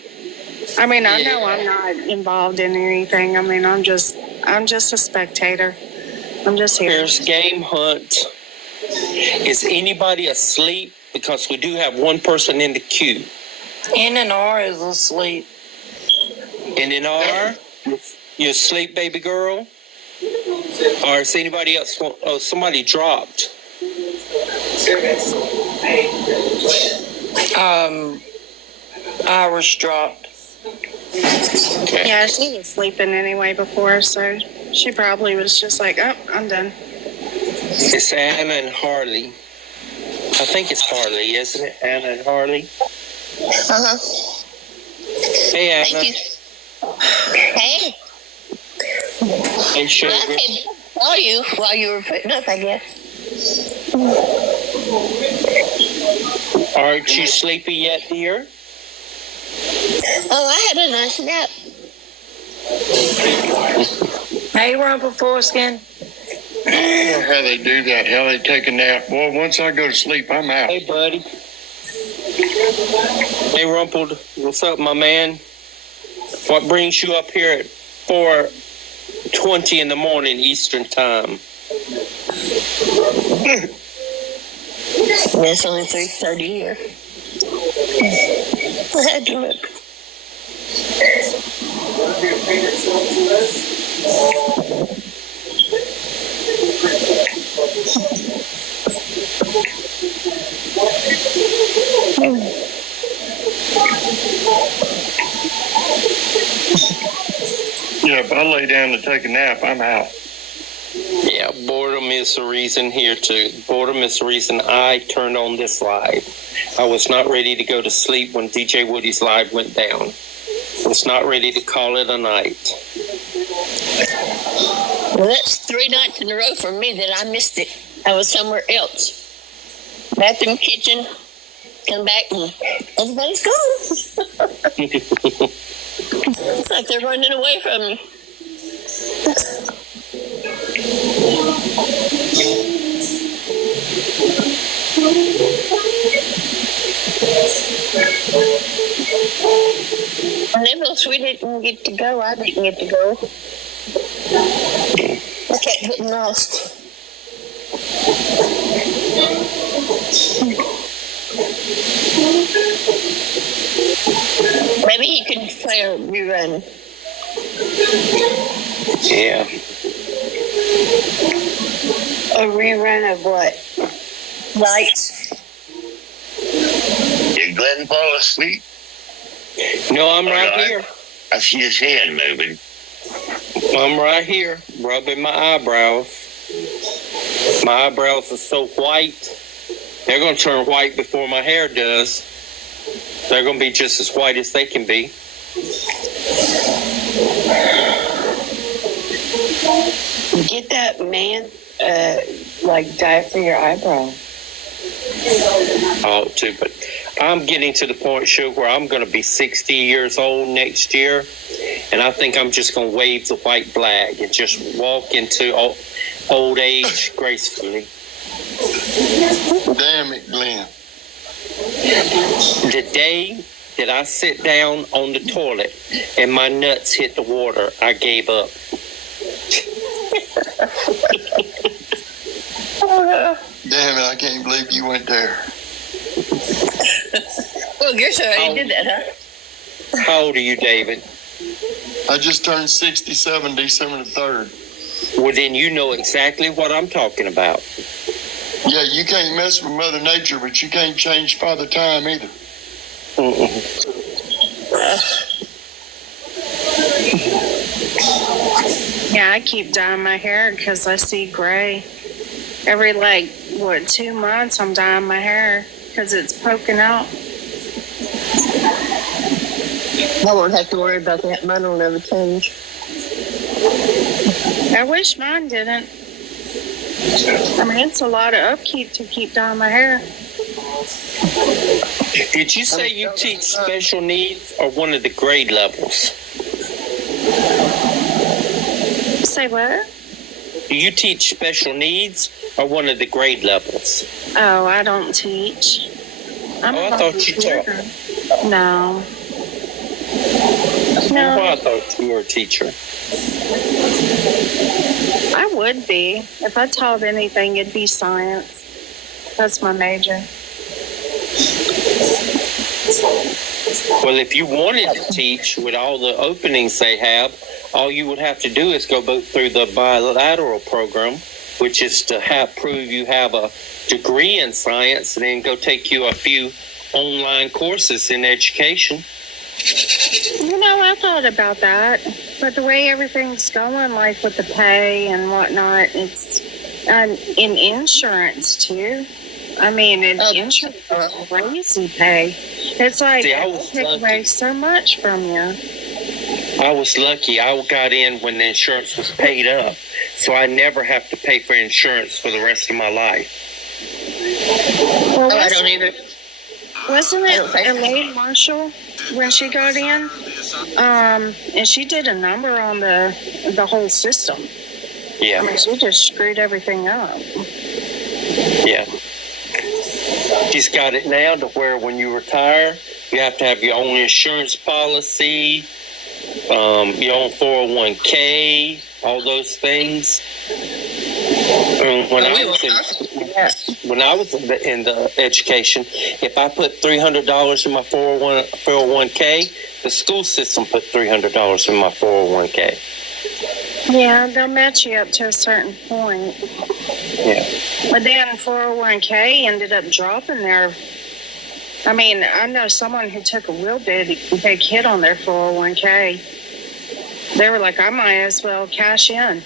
I mean, I know I'm not involved in anything. I mean, I'm just a spectator. I'm just here. Here's Game Hunt. Is anybody asleep? Because we do have one person in the queue. NR is asleep. NR? You asleep, baby girl? Or is anybody else? Oh, somebody dropped. Iris dropped. Okay. Yeah, she was sleeping anyway before, so she probably was just like, oh, I'm done. It's Anna and Harley. I think it's Harley, isn't it? Anna and Harley. Uh-huh. Hey, Anna. Thank you. Hey. Hey, sugar. Well, I could call you while you were putting up, I guess. Aren't you sleepy yet, dear? Oh, I had a nice nap. Hey, Rumple Foreskin. I don't know how they do that, how they take a nap. Boy, once I go to sleep, I'm out. Hey, buddy. Hey, Rumpled. What's up, my man? What brings you up here at 4:20 in the morning Eastern time? It's only 3:30 here. I had to look. Yeah, if I lay down to take a nap, I'm out. Yeah, boredom is the reason here too. Boredom is the reason I turned on this live. I was not ready to go to sleep when DJ Woody's live went down. I was not ready to call it a night. Well, that's 3 nights in a row for me that I missed it. I was somewhere else. Bathroom, kitchen, come back and everybody's gone. It's like they're running away from me. Nibbles, we didn't get to go. I didn't get to go. I kept getting lost. Maybe he can play a rerun. Yeah. A rerun of what? Lights. Did Glenn fall asleep? No, I'm right here. I see his hand moving. I'm right here, rubbing my eyebrows. My eyebrows are so white, they're going to turn white before my hair does. They're going to be just as white as they can be. Get that man, dye for your eyebrow. I ought to, but I'm getting to the point, Suge, where I'm going to be 60 years old next year, and I think I'm just going to wave the white flag and just walk into old age gracefully. Damn it, Glenn. The day that I sit down on the toilet and my nuts hit the water, I gave up. Damn it, I can't believe you went there. Well, guess I did that, huh? How old are you, David? I just turned 67 December the 3rd. Well, then you know exactly what I'm talking about. Yeah, you can't mess with Mother Nature, but you can't change Father Time either. Yeah, I keep dyeing my hair because I see gray. Every 2 months I'm dyeing my hair because it's poking out. I won't have to worry about that. Mine will never change. I wish mine didn't. I mean, it's a lot of upkeep to keep dyeing my hair. Did you say you teach special needs or one of the grade levels? Say what? Do you teach special needs or one of the grade levels? Oh, I don't teach. I thought you taught. No. Well, I thought you were a teacher. I would be. If I taught anything, it'd be science. That's my major. Well, if you wanted to teach with all the openings they have, all you would have to do is go through the bilateral program, which is to prove you have a degree in science, and then go take you a few online courses in education. I thought about that, but the way everything's going, like with the pay and whatnot, it's in insurance too. I mean, insurance is crazy pay. It's like they take away so much from you. I was lucky. I got in when the insurance was paid up, so I never have to pay for insurance for the rest of my life. Well, I don't either. Wasn't it Elaine Marshall when she got in? And she did a number on the whole system. Yeah. I mean, she just screwed everything up. Yeah. She's got it now to where when you retire, you have to have your own insurance policy, your own 401k, all those things. When I was in the education, if I put $300 in my 401k, the school system put $300 in my 401k. Yeah, they'll match you up to a certain point. Yeah. But then 401k ended up dropping their. I mean, I know someone who took a real big hit on their 401k. They were like, I might as well cash in.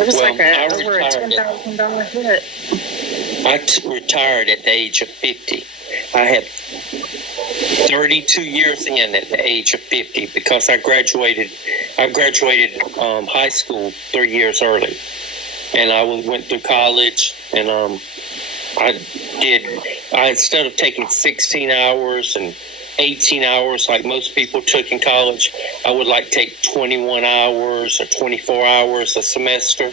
It was over a $10,000 hit. I retired at the age of 50. I had 32 years in at the age of 50 because I graduated high school 3 years early, and I went through college, and I instead of taking 16 hours and 18 hours like most people took in college, I would take 21 hours or 24 hours a semester.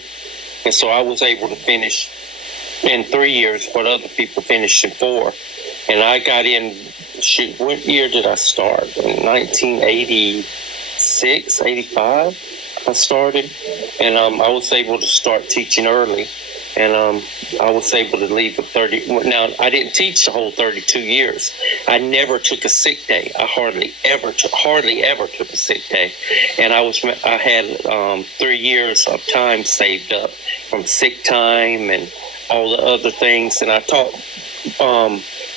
And so I was able to finish in 3 years what other people finished in 4. And I got in, what year did I start? In 1986, 85, I started. And I was able to start teaching early. And I was able to leave at 30. Now, I didn't teach the whole 32 years. I never took a sick day. I hardly ever took a sick day. And I had 3 years of time saved up from sick time and all the other things. And I taught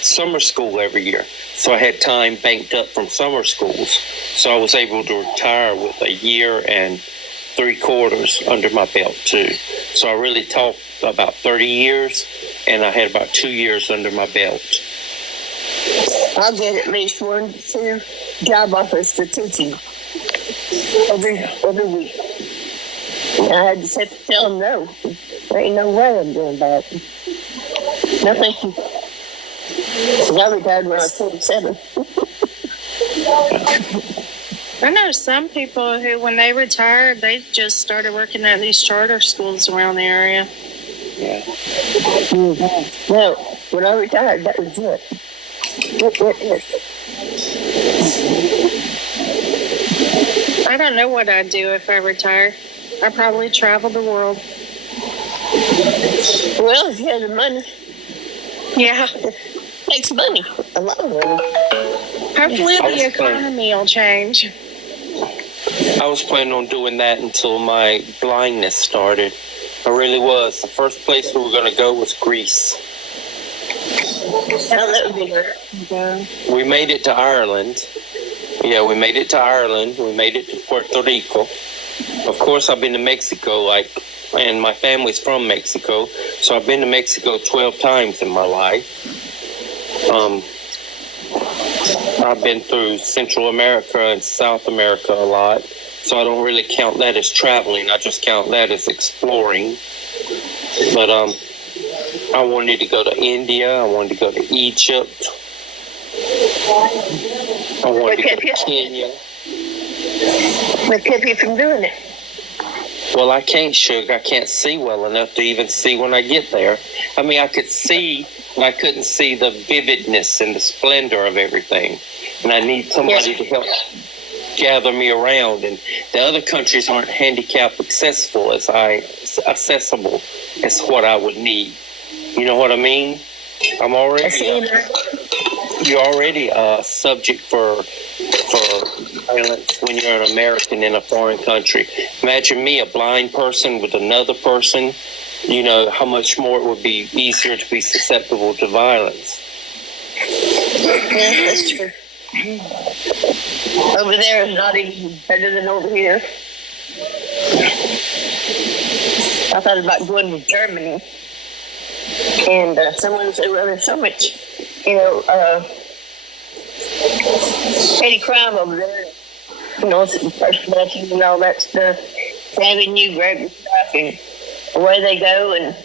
summer school every year. So I had time banked up from summer schools. So I was able to retire with a year and 3/4 under my belt too. So I really talked about 30 years, and I had about 2 years under my belt. I'll get at least 1 to 2 job offers for teaching every week. And I just have to tell them no. There ain't no way I'm doing that. No, thank you. 'Cause I retired when I was 47. I know some people who, when they retired, they just started working at these charter schools around the area. Yeah. Mm-hmm. No, when I retired, that was it. I don't know what I'd do if I retire. I'd probably travel the world. Well, if you have the money. Yeah. Takes money. A lot of money. Hopefully the economy will change. I was planning on doing that until my blindness started. I really was. The first place we were going to go was Greece. That would be good. We made it to Ireland. Yeah, we made it to Ireland. We made it to Puerto Rico. Of course, I've been to Mexico, and my family's from Mexico, so I've been to Mexico 12 times in my life. I've been through Central America and South America a lot, so I don't really count that as traveling. I just count that as exploring. But I wanted to go to India. I wanted to go to Egypt. I wanted to go to Kenya. What kept you from doing it? Well, I can't, Suge. I can't see well enough to even see when I get there. I mean, I could see, but I couldn't see the vividness and the splendor of everything. And I need somebody to help gather me around. And the other countries aren't handicap accessible as what I would need. You know what I mean? I'm already you're already subject for violence when you're an American in a foreign country. Imagine me, a blind person with another person. You know how much more it would be easier to be susceptible to violence. Yeah, that's true. Over there is not even better than over here. I thought about going to Germany, and someone said, well, there's so much, petty crime over there. Impersonation and all that stuff. Having you grab your stuff and away they go. And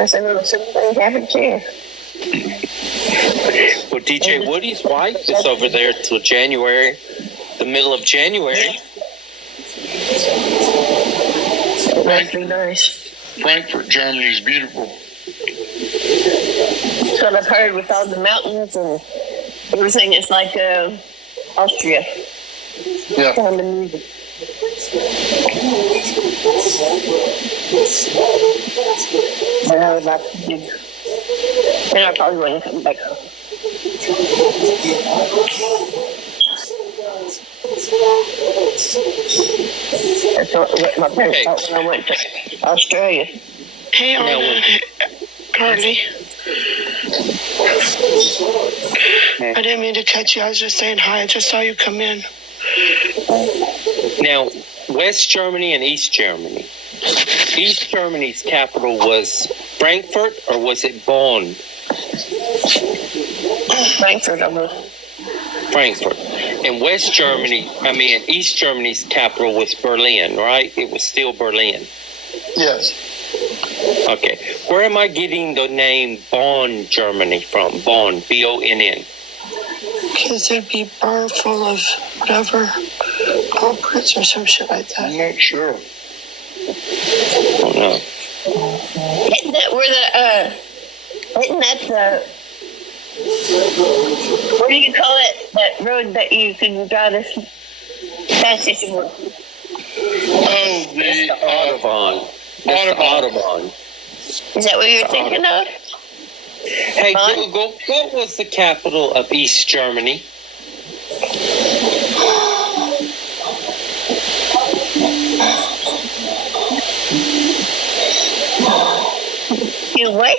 I said, well, some things happen too. Well, DJ Woody's wife is over there till January, the middle of January. It must be nice. Frankfurt, Germany is beautiful. That's what I've heard with all the mountains and everything. It's like Austria. Yeah. Kind of music. But I would like to do. And I probably wouldn't come back home. That's what my parents thought when I went to Australia. Hey, Anna. Carly. I didn't mean to cut you. I was just saying hi. I just saw you come in. Now, West Germany and East Germany. East Germany's capital was Frankfurt, or was it Bonn? Frankfurt, almost. Frankfurt. And East Germany's capital was Berlin, right? It was still Berlin. Yes. Okay. Where am I getting the name Bonn, Germany from? Bonn, B-O-N-N. Because it'd be bar full of whatever, culprits or some shit like that. I'm not sure. Oh, no. Isn't that where what do you call it? That road that you can drive as fast as you want? Oh, the Autobahn. That's the Autobahn. Is that what you're thinking of? Hey, Google, what was the capital of East Germany? You awake?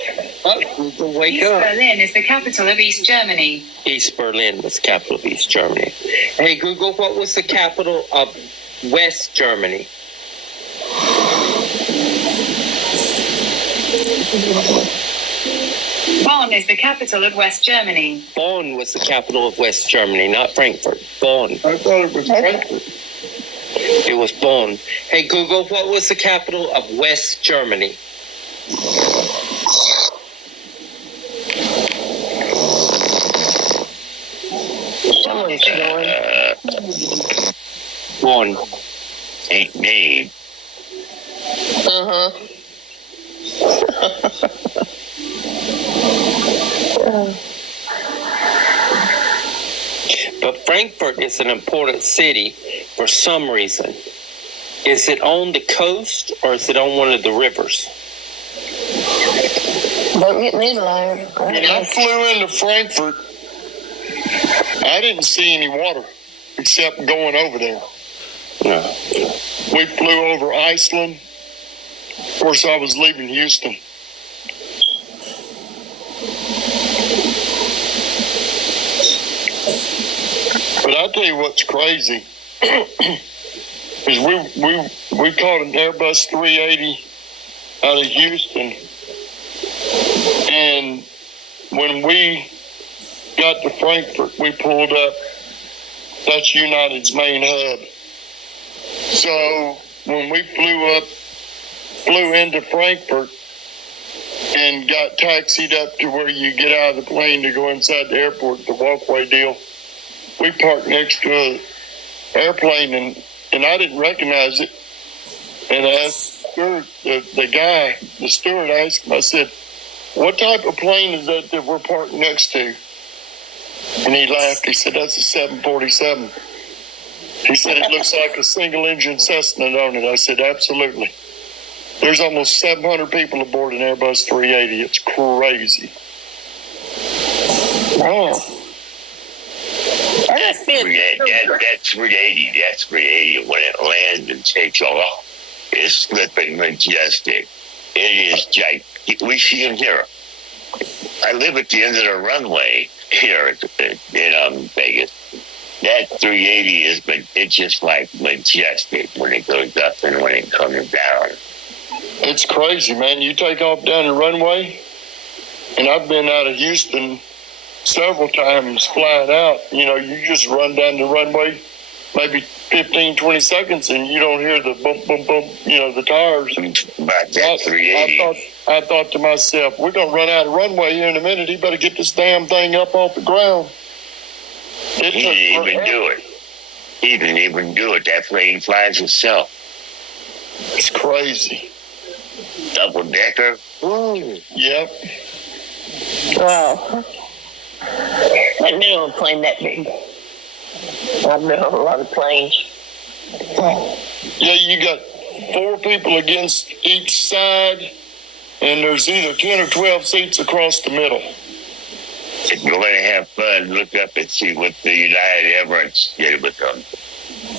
Wake East up. Berlin is the capital of East Germany. East Berlin was the capital of East Germany. Hey, Google, what was the capital of West Germany. Bonn is the capital of West Germany. Bonn was the capital of West Germany, not Frankfurt. Bonn. I thought it was Frankfurt. It was Bonn. Hey, Google, what was the capital of West Germany? Someone's going. Bonn. Ain't me. Uh-huh. But Frankfurt is an important city for some reason. Is it on the coast or is it on one of the rivers? Don't get me lying. When I flew into Frankfurt, I didn't see any water except going over there. No. We flew over Iceland. Of course, I was leaving Houston. But I'll tell you what's crazy is we caught an Airbus 380 out of Houston, and when we got to Frankfurt, we pulled up. That's United's main hub. So when we flew into Frankfurt and got taxied up to where you get out of the plane to go inside the airport, the walkway deal, we parked next to an airplane, and I didn't recognize it. And I asked the steward, I asked him, I said, what type of plane is that we're parked next to? And he laughed. He said, that's a 747. He said, it looks like a single-engine Cessna, don't it? I said, absolutely. There's almost 700 people aboard an Airbus 380. It's crazy. Man. That's 380. That's 380. When it lands and takes off, it's flipping majestic. It is gigantic. We see them here. I live at the end of the runway here in Vegas. That 380 it's just like majestic when it goes up and when it comes down. It's crazy, man. You take off down the runway, and I've been out of Houston several times flying out. You know, you just run down the runway maybe 15, 20 seconds, and you don't hear the bump, bump, bump, the tires. About that 380. I thought to myself, we're going to run out of runway here in a minute. He better get this damn thing up off the ground. He didn't even do it. He didn't even do it. That plane flies itself. It's crazy. Double decker. Yep. Wow. I've been on a plane that big. I've been on a lot of planes. Yeah, you got 4 people against each side, and there's either 10 or 12 seats across the middle. If you're going to have fun, look up and see what the United Emirates did with them.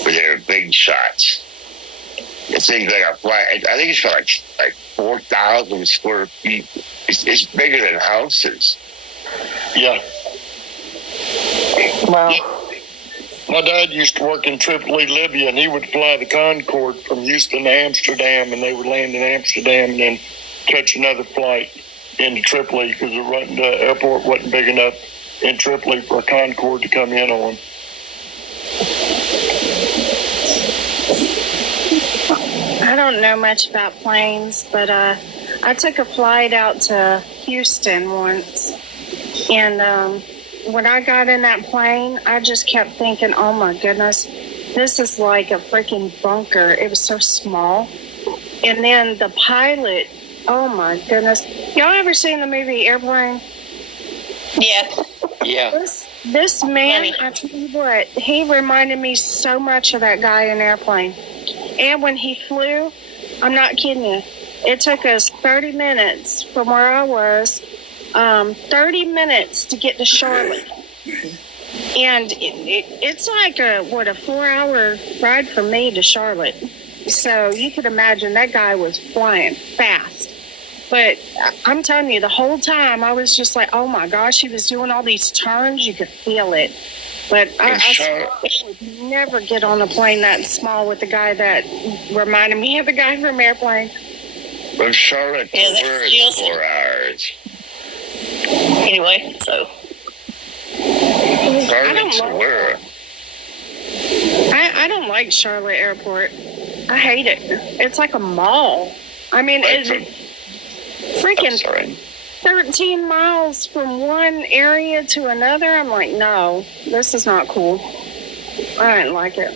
For their big shots. It seems like a flight. I think it's like 4,000 square feet. It's bigger than houses. Yeah. Wow. My dad used to work in Tripoli, Libya, and he would fly the Concorde from Houston to Amsterdam, and they would land in Amsterdam and then catch another flight into Tripoli because the airport wasn't big enough in Tripoli for a Concorde to come in on. I don't know much about planes, but I took a flight out to Houston once, and when I got in that plane, I just kept thinking, oh my goodness, this is like a freaking bunker. It was so small. And then the pilot, oh my goodness. Y'all ever seen the movie Airplane? Yeah. Yeah. This man, I tell you what, he reminded me so much of that guy in Airplane. And when he flew, I'm not kidding you, it took us 30 minutes from where I was, 30 minutes to get to Charlotte. And it's like a 4-hour ride from me to Charlotte. So you could imagine that guy was flying fast. But I'm telling you, the whole time I was just like, oh my gosh, he was doing all these turns. You could feel it. But I it was never get on a plane that small with the guy that reminded me of the guy from Airplane. From Charlotte to where it's 4 hours. Anyway, so. Charlotte to where? I don't like Charlotte Airport. I hate it. It's like a mall. I mean, it's freaking 13 miles from one area to another. I'm like, no, this is not cool. I didn't like it.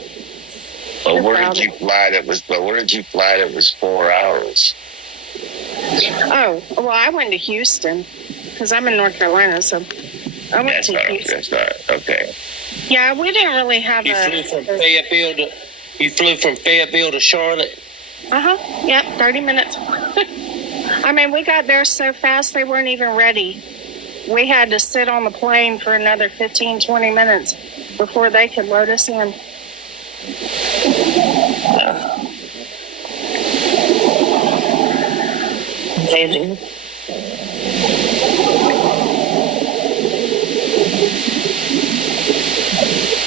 But where did you fly that was 4 hours? Oh, well, I went to Houston because I'm in North Carolina, so I went to Houston. That's not, okay. Yeah, we didn't really have You flew from Fayetteville to Charlotte? Yep, 30 minutes. I mean, we got there so fast they weren't even ready. We had to sit on the plane for another 15, 20 minutes before they could load us in. Amazing.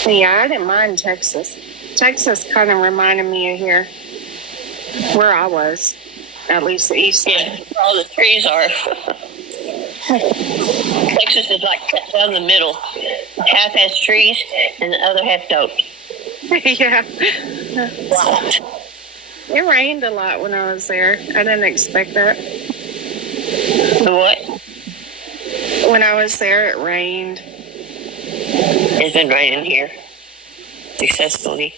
Yeah, I didn't mind Texas. Texas kind of reminded me of here, where I was, at least the east side. Yeah, all the trees are. Texas is like cut down the middle. Half has trees and the other half don't. Yeah. Wow. It rained a lot when I was there. I didn't expect that. The what? When I was there, it rained. It's been raining here successfully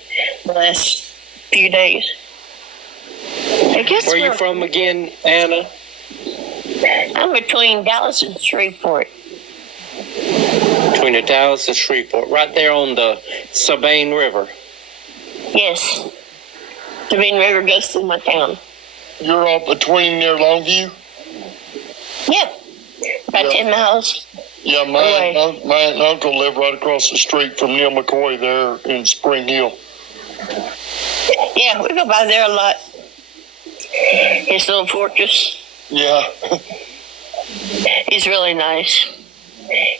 the last few days. Where are you from again, Anna? I'm between Dallas and Shreveport. Between the Dallas and Shreveport, right there on the Sabine River. Yes. Sabine River goes through my town. You're off between near Longview? Yep. About 10 miles. Yeah, my aunt and uncle live right across the street from Neil McCoy there in Spring Hill. Yeah, we go by there a lot. His little fortress. Yeah. He's really nice.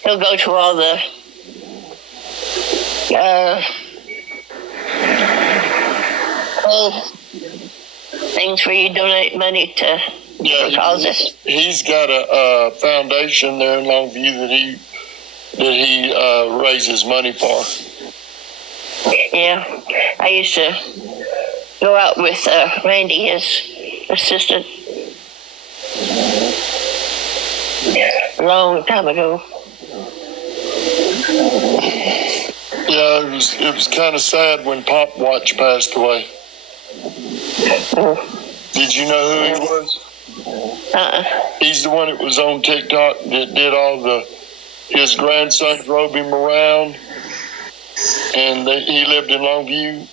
He'll go to all the things where you donate money to causes. He's got a foundation there in Longview that he raises money for. Yeah, I used to go out with Randy, his assistant, a long time ago. Yeah, it was kind of sad when Pop Watch passed away. Did you know who he was? He's the one that was on TikTok that did all his grandson drove him around, and he lived in Longview,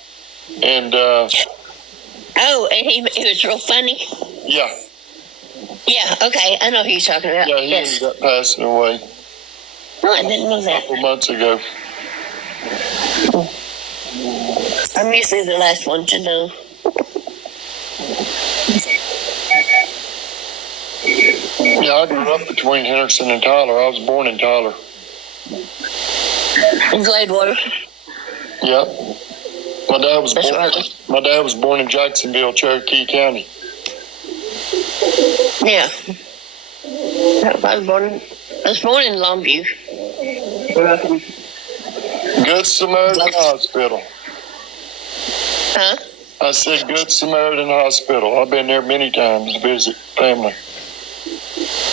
and and he was real funny. Yeah. Yeah, okay, I know who you're talking about. Yeah, he ended up passing away. No, I didn't know that. A couple months ago. I'm usually the last one to know. Yeah, I grew up between Henderson and Tyler. I was born in Tyler. In Gladewater? Yep. My dad was born in Jacksonville, Cherokee County. Yeah. I was born in Longview. Good Samaritan Hospital. Huh? I said Good Samaritan Hospital. I've been there many times to visit family.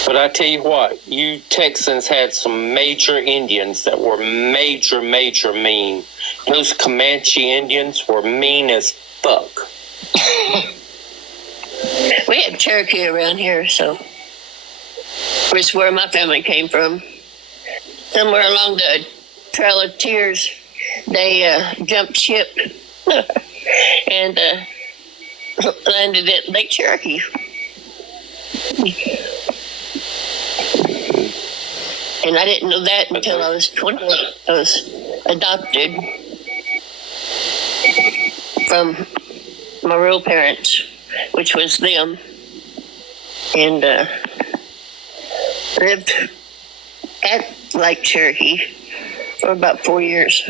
But I tell you what, you Texans had some major Indians that were major mean. Those Comanche Indians were mean as fuck. We have Cherokee around here, so which is where my family came from. Somewhere along the Trail of Tears, they jumped ship and landed at Lake Cherokee. And I didn't know that until I was 20. I was adopted from my real parents, which was them, and lived at Lake Cherokee for about 4 years.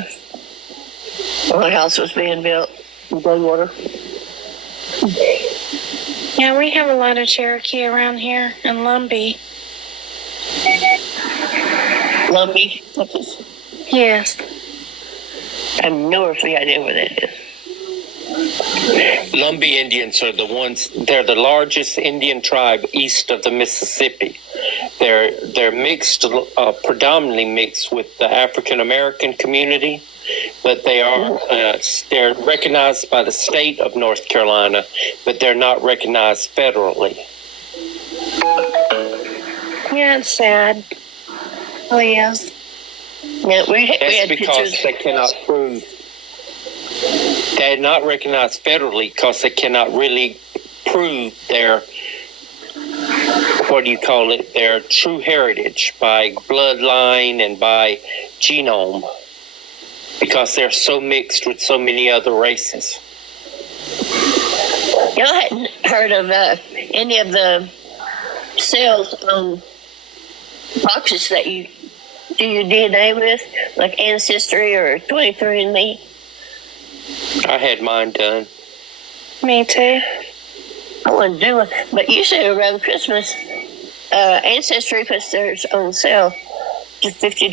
My house was being built in Glenwater. Yeah, we have a lot of Cherokee around here in Lumbee. Lumbee, Texas? Yes. I have no idea where that is. Lumbee Indians are they're the largest Indian tribe east of the Mississippi. They're mixed, predominantly mixed with the African American community, but they're recognized by the state of North Carolina, but they're not recognized federally. Yeah, it's sad. Oh, yes. Yeah, That's because they cannot prove. They're not recognized federally because they cannot really prove their, their true heritage by bloodline and by genome, because they're so mixed with so many other races. Y'all hadn't heard of any of the cells on boxes that you do your DNA with, like Ancestry or 23andMe? I had mine done. Me too. I want to do it, but usually around Christmas, Ancestry puts theirs on sale, just $50.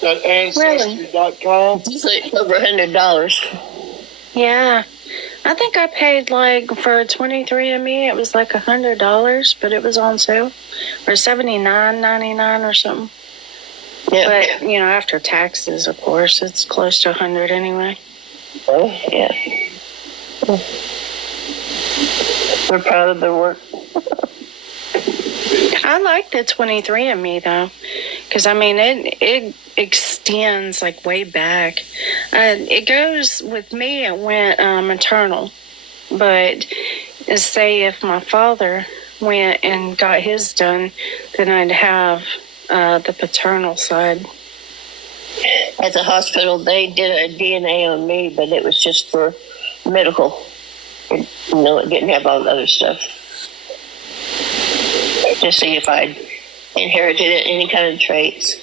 That Ancestry.com. Usually over $100. Yeah. I think I paid for 23andMe, it was like $100, but it was on sale. Or $79.99 or something. Yeah. But, after taxes, of course, it's close to $100 anyway. Oh, yeah. We're proud of their work. I like the 23andMe, though, because, it extends, way back. It goes, with me, it went maternal. But, say, if my father went and got his done, then I'd have the paternal side. At the hospital, they did a DNA on me, but it was just for medical. It didn't have all the other stuff. Just see if I'd inherited any kind of traits.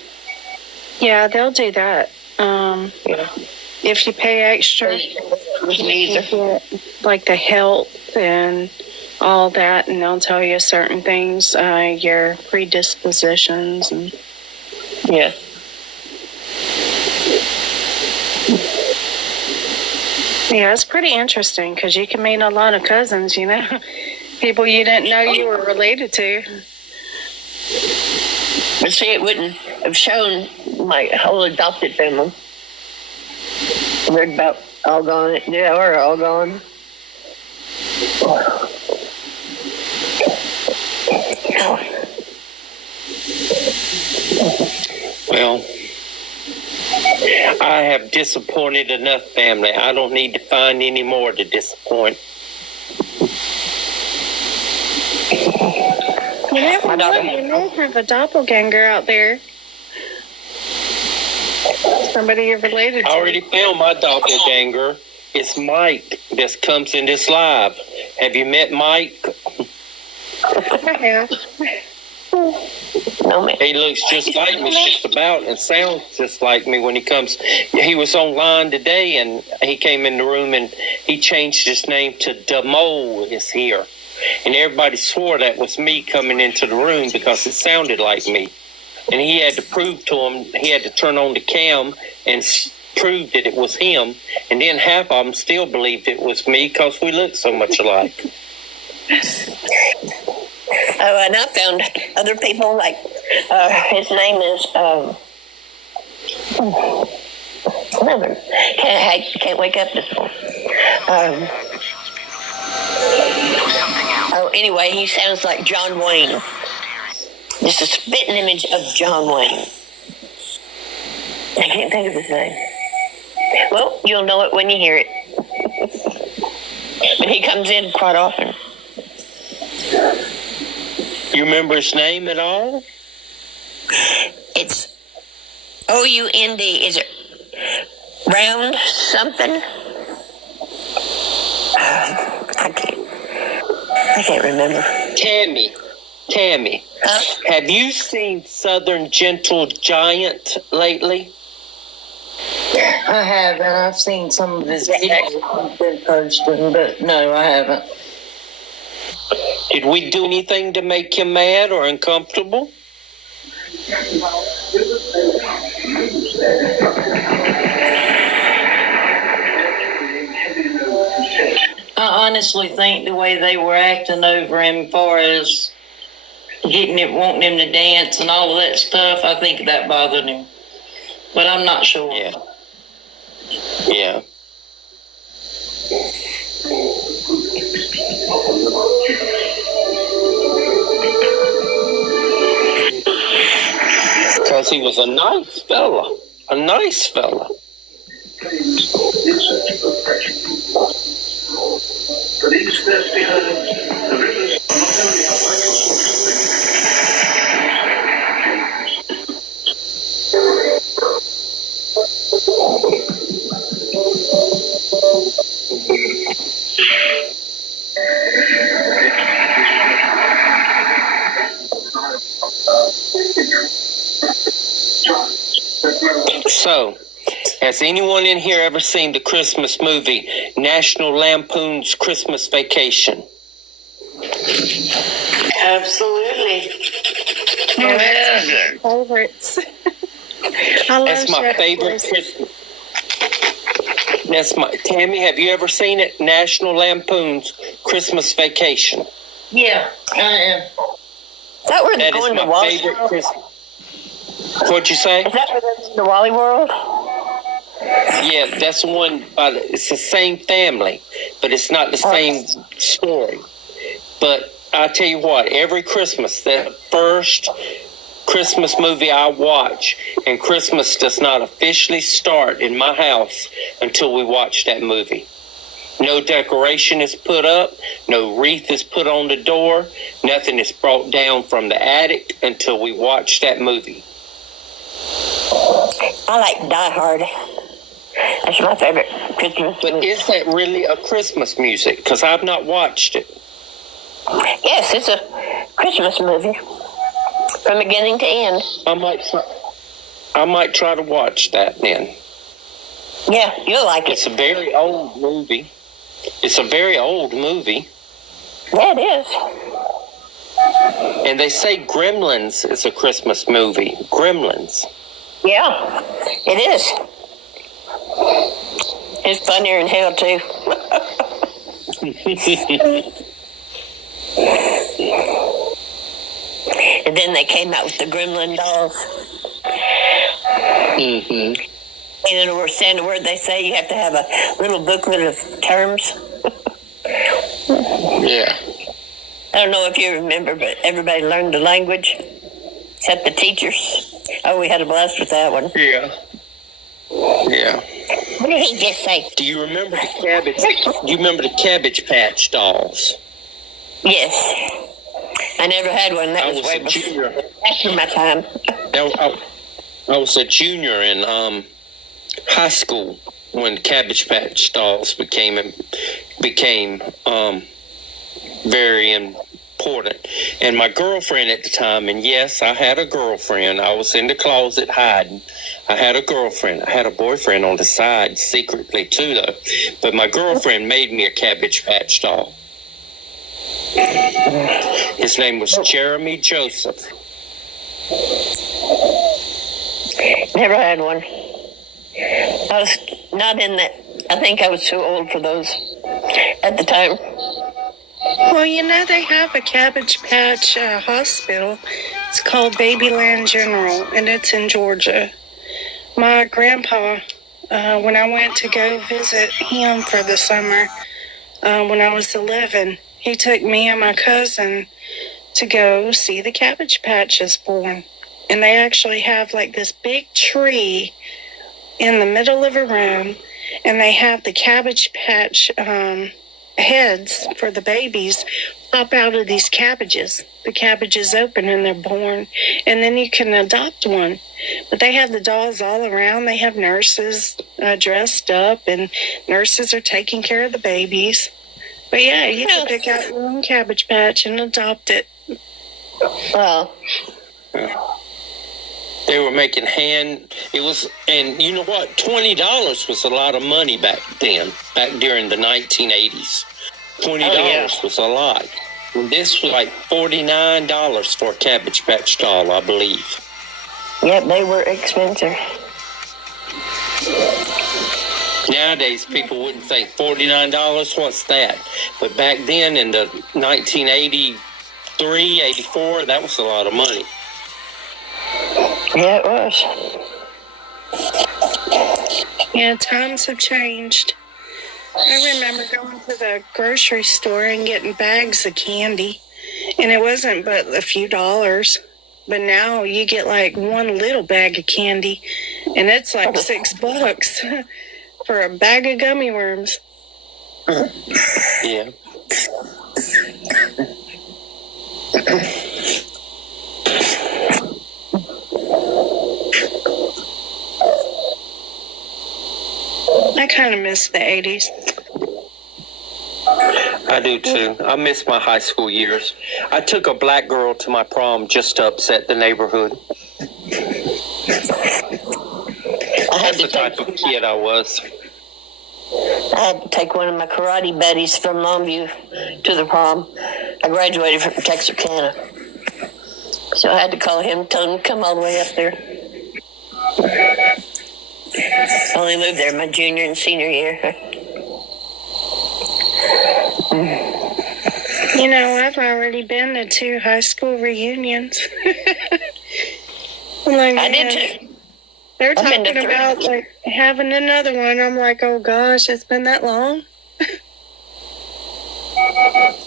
Yeah, they'll do that. If you pay extra, you can get, the health and all that, and they'll tell you certain things, your predispositions. And yeah. Yeah, it's pretty interesting because you can meet a lot of cousins, people you didn't know you were related to. But see, it wouldn't have shown my whole adopted family. They're about all gone. Yeah, we're all gone. Well, I have disappointed enough family. I don't need to find any more to disappoint. You never know. You may have a doppelganger out there. Somebody you're related to. I already found my doppelganger. It's Mike that comes in this live. Have you met Mike? I have. No, man. He looks just like me, just about, and sounds just like me when he comes. He was online today, and he came in the room, and he changed his name to Demo is here. And everybody swore that was me coming into the room because it sounded like me. And he had to prove to him, he had to turn on the cam and prove that it was him. And then half of them still believed it was me because we look so much alike. Oh, and I found other people his name is can't wake up this morning. Anyway, he sounds like John Wayne. Just a spitting image of John Wayne. I can't think of his name. Well, you'll know it when you hear it. But he comes in quite often. You remember his name at all? It's OUND. Is it Round something? I can't remember. Tammy. Have you seen Southern Gentle Giant lately? I haven't. I've seen some of his videos he's been posting, but no, I haven't. Did we do anything to make him mad or uncomfortable? I honestly think the way they were acting over him as far as wanting him to dance and all of that stuff, I think that bothered him. But I'm not sure. Yeah. Because he was a nice fella. A nice fella. So, has anyone in here ever seen the Christmas movie National Lampoon's Christmas Vacation? Absolutely. Favorites. I love That's my favorite Christmas. That's my Tammy. Have you ever seen it? National Lampoon's Christmas Vacation. Yeah, I am. Is that where they're going to Wally favorite World? Christmas. What'd you say? Is that where they're going to Wally World? Yeah, that's the one. It's the same family, but it's not the same story. But I tell you what, every Christmas, the first Christmas movie I watch, and Christmas does not officially start in my house until we watch that movie. No decoration is put up, no wreath is put on the door, nothing is brought down from the attic until we watch that movie. I like Die Hard. That's my favorite Christmas movie. But is that really a Christmas music? Because I've not watched it. Yes, it's a Christmas movie from beginning to end. I might try to watch that then. Yeah, you'll like it. It's a very old movie. Yeah, it is. And they say Gremlins is a Christmas movie. Gremlins. Yeah, it is. It's funnier than hell, too. And then they came out with the Gremlin dolls. Mm-hmm. And to understand the word they say, you have to have a little booklet of terms. Yeah. I don't know if you remember, but everybody learned the language, except the teachers. Oh, we had a blast with that one. Yeah. Yeah. What did he just say? Do you remember the Cabbage Patch dolls? Yes. I never had one. That was way before. After my time. I was a junior in high school when Cabbage Patch dolls became very important. And my girlfriend at the time, and yes, I had a girlfriend. I was in the closet hiding. I had a girlfriend. I had a boyfriend on the side secretly too, though. But my girlfriend made me a Cabbage Patch doll. His name was Jeremy Joseph. Never had one. I was not in that. I think I was too old for those at the time. Well, you know, they have a Cabbage Patch hospital. It's called Babyland General, and it's in Georgia. My grandpa, when I went to go visit him for the summer, when I was 11, he took me and my cousin to go see the Cabbage Patches born. And they actually have like this big tree in the middle of a room, and they have the Cabbage Patch heads for the babies pop out of these cabbages. The cabbages open and they're born, and then you can adopt one. But they have the dolls all around. They have nurses dressed up, and nurses are taking care of the babies. But yeah, you can pick out your own Cabbage Patch and adopt it. Well, They were making and you know what? $20 was a lot of money back then, back during the 1980s. $20 was a lot. And this was like $49 for a Cabbage Patch doll, I believe. Yep, they were expensive. Nowadays, people wouldn't think $49, what's that? But back then, in the 1983, 84, that was a lot of money. Yeah, it was. Yeah, times have changed. I remember going to the grocery store and getting bags of candy, and it wasn't but a few dollars. But now you get like one little bag of candy, and it's like $6 for a bag of gummy worms. Yeah. I kind of miss the 80s. I do too. I miss my high school years. I took a black girl to my prom just to upset the neighborhood. That's the type of kid I was. I had to take one of my karate buddies from Longview to the prom. I graduated from Texarkana. So I had to call him, tell him to come all the way up there. I only moved there my junior and senior year. You know, I've already been to 2 high school reunions. Like, I did too. They're I've been to talking 3. about like having another one. I'm like, oh gosh, it's been that long.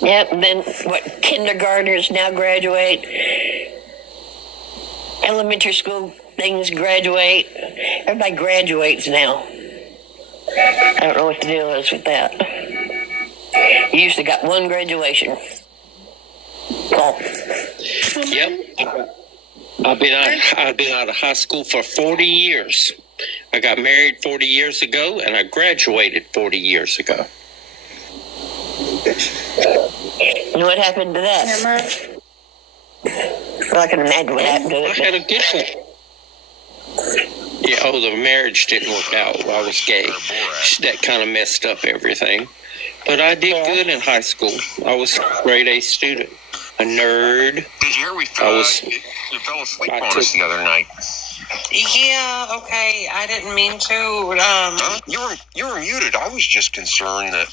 Yep, and then kindergartners now graduate. Elementary school things graduate. Everybody graduates now. I don't know what the deal is with that. You usually got one graduation. Oh. Yep. I've been out of high school for 40 years. I got married 40 years ago, and I graduated 40 years ago. And what happened to that? Well, I can imagine what happened to it. I had a good one. Yeah, the marriage didn't work out. I was gay. That kind of messed up everything. But I did good in high school. I was a grade A student. A nerd. Did you hear you fell asleep on us the other night? Yeah, okay. I didn't mean to. You were muted. I was just concerned that.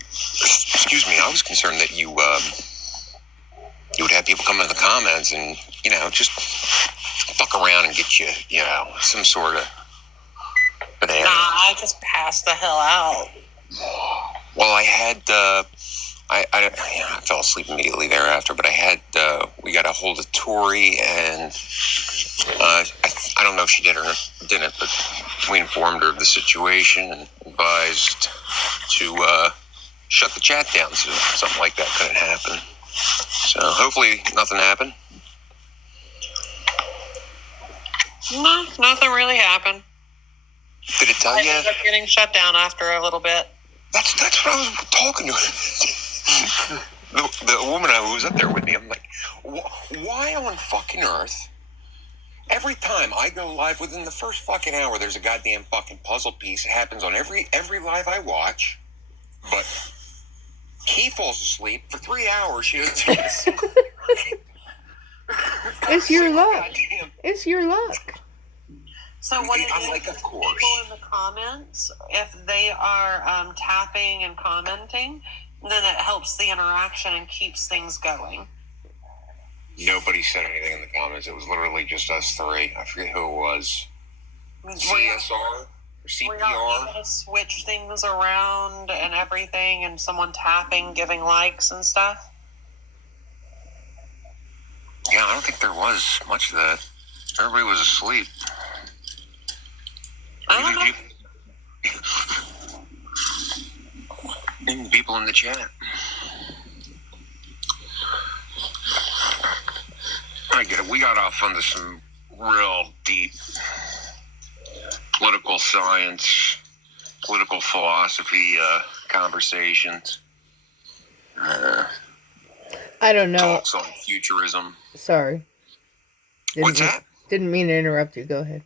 Excuse me. I was concerned that you would have people come in the comments and just fuck around and get you some sort of banana. Nah, I just passed the hell out. Well, I had. I fell asleep immediately thereafter, but we got a hold of Tori, and I don't know if she did or didn't, but we informed her of the situation and advised to shut the chat down so something like that couldn't happen. So hopefully nothing happened. No, nothing really happened. Did it tell you? I ended up getting shut down after a little bit. That's what I was talking to. The woman who was up there with me, I'm like, why on fucking earth? Every time I go live, within the first fucking hour, there's a goddamn fucking puzzle piece. It happens on every live I watch. But Key falls asleep for 3 hours. She doesn't. It's your luck. It's your luck. So what it is, like, of course. People in the comments, if they are tapping and commenting, then it helps the interaction and keeps things going. Nobody said anything in the comments. It was literally just us three. I forget who it was. CSR or CPR. We are able to switch things around and everything, and someone tapping, giving likes and stuff. Yeah, I don't think there was much of that. Everybody was asleep. Even people in the chat. I get it. We got off onto some real deep political science, political philosophy conversations. I don't know. Talks on futurism. Sorry. What's that? Didn't mean to interrupt you. Go ahead.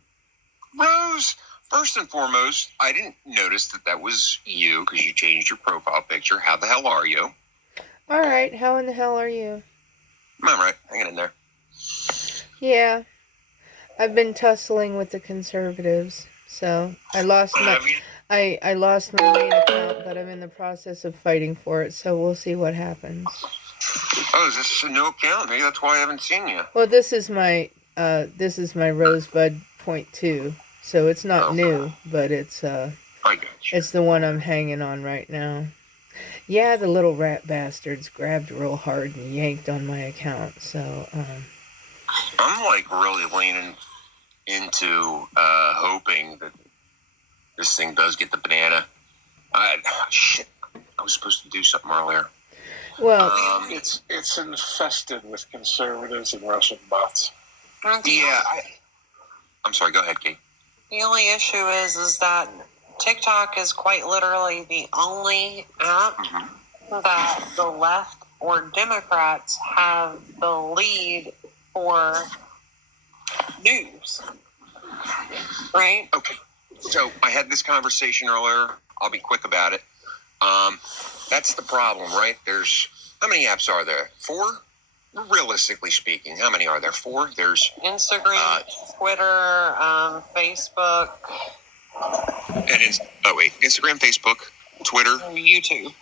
Rose, first and foremost, I didn't notice that was you because you changed your profile picture. How the hell are you? All right. How in the hell are you? I'm all right. Hanging in there. Yeah. I've been tussling with the conservatives. So I lost my I lost my main account, but I'm in the process of fighting for it. So we'll see what happens. Oh, is this a new account? Maybe that's why I haven't seen you. Well, this is my Rosebud .2, so it's not new, but it's it's the one I'm hanging on right now. Yeah, the little rat bastards grabbed real hard and yanked on my account. So I'm like really leaning into hoping that this thing does get the banana. Shit, I was supposed to do something earlier. Well, it's infested with conservatives and Russian bots. Yeah, I'm sorry. Go ahead, Kate. The only issue is that TikTok is quite literally the only app that the left or Democrats have the lead for news. Right? Okay. So I had this conversation earlier. I'll be quick about it. That's the problem, right? There's, how many apps are there? 4? Realistically speaking, how many are there? 4? There's Instagram, Twitter, Facebook. Instagram, Facebook, Twitter, YouTube.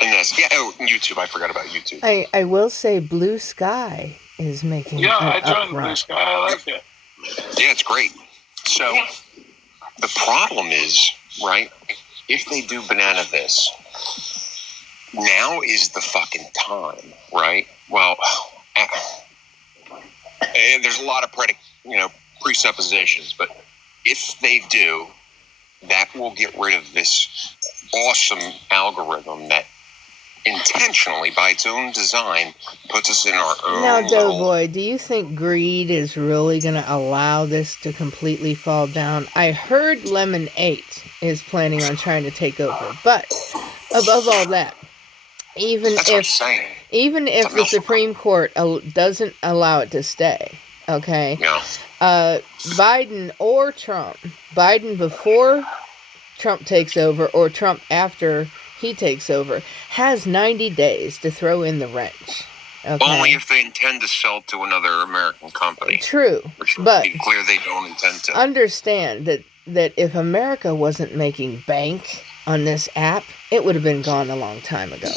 And this. Yeah, YouTube. I forgot about YouTube. I will say Blue Sky is making I an joined uproar. Blue Sky. I like it. Yeah, it's great. So the problem is, right, if they do banana this, now is the fucking time, right? Well, and there's a lot of presuppositions, but if they do, that will get rid of this awesome algorithm that intentionally, by its own design, puts us in our own Now, little... Doughboy, do you think greed is really going to allow this to completely fall down? I heard Lemon 8 is planning on trying to take over, but above all that, even if the Supreme Court doesn't allow it to stay, okay? Biden or Trump, Biden before Trump takes over or Trump after he takes over, has 90 days to throw in the wrench. Okay? Only if they intend to sell to another American company. True, Which but be clear they don't intend to. Understand that if America wasn't making bank on this app, it would have been gone a long time ago.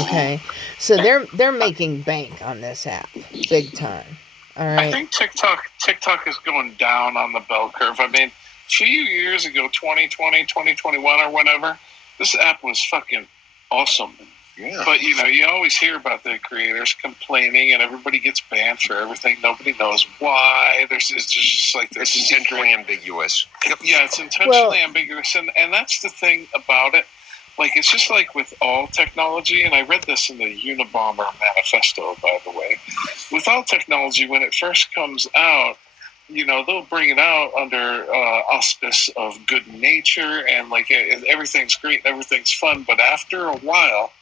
Okay, so they're making bank on this app, big time. All right. I think TikTok is going down on the bell curve. I mean, a few years ago, 2020, 2021 or whatever, this app was fucking awesome. Yeah. But, you always hear about the creators complaining and everybody gets banned for everything. Nobody knows why. It's just like this. It's intentionally ambiguous. Yeah, it's intentionally ambiguous. And that's the thing about it. Like, it's just like with all technology, and I read this in the Unabomber manifesto, by the way. With all technology, when it first comes out, they'll bring it out under auspice of good nature and like everything's great and everything's fun. But after a while,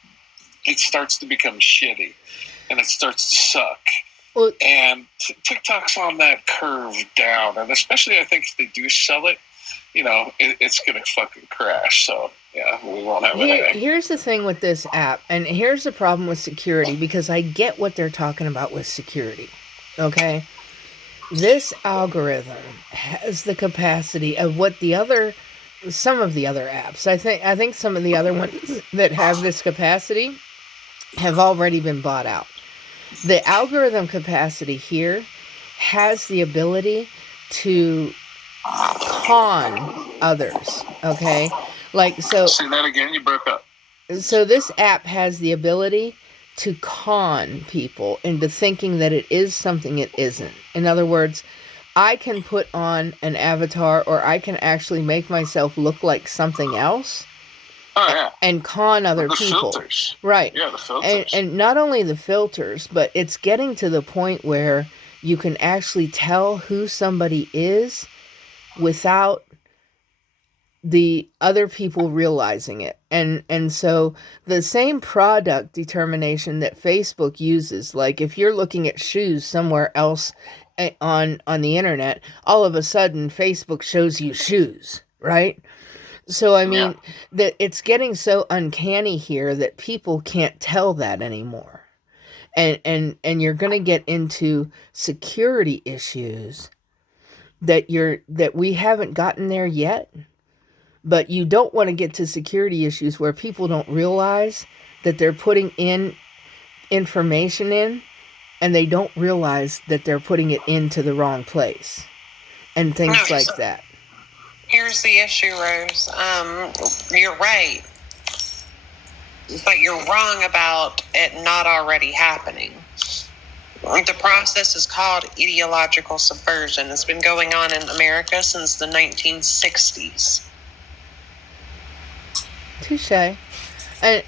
it starts to become shitty and it starts to suck. Well, and TikTok's on that curve down. And especially I think if they do sell it, it's going to fucking crash. So, yeah, we won't have anything. Here's the thing with this app, and here's the problem with security, because I get what they're talking about with security. Okay? This algorithm has the capacity of what some of the other apps. I think some of the other ones that have this capacity have already been bought out. The algorithm capacity here has the ability to con others. Okay? Say that again, you broke up. So this app has the ability to con people into thinking that it is something it isn't. In other words, I can put on an avatar, or I can actually make myself look like something else. Oh, yeah. And con other people. Filters. Right. Yeah, the filters. And not only the filters, but it's getting to the point where you can actually tell who somebody is without the other people realizing it. And so the same product determination that Facebook uses, like if you're looking at shoes somewhere else on the internet, all of a sudden Facebook shows you shoes, right? So I mean that it's getting so uncanny here that people can't tell that anymore. And you're going to get into security issues that we haven't gotten there yet, but you don't want to get to security issues where people don't realize that they're putting in information in, and they don't realize that they're putting it into the wrong place and things like that. Here's the issue, Rose. You're right, but you're wrong about it not already happening. The process is called ideological subversion. It's been going on in America since the 1960s. Touche. And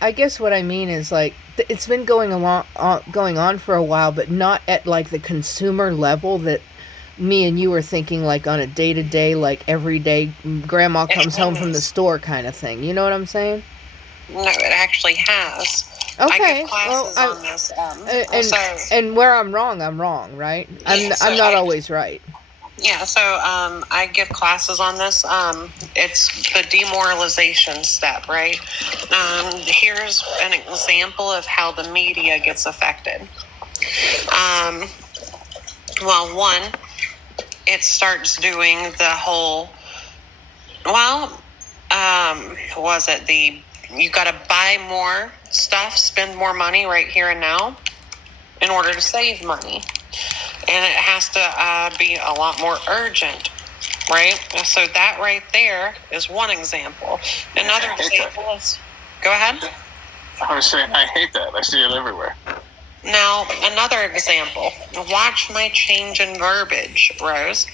I guess what I mean is, like, it's been going on for a while, but not at like the consumer level that me and you are thinking, like on a day-to-day, like every day grandma comes home from the store kind of thing. You know what I'm saying? No, it actually has. Okay. I give classes on this. And where I'm wrong, right? I'm not always right. Yeah, so I give classes on this. It's the demoralization step, right? Here's an example of how the media gets affected. Well, one, it starts doing the whole, was it you got to buy more stuff, spend more money right here and now in order to save money. And it has to be a lot more urgent, right? So that right there is one example. Another example is, go ahead. I was saying, I hate that. I see it everywhere. Now, another example. Watch my change in verbiage, Rose.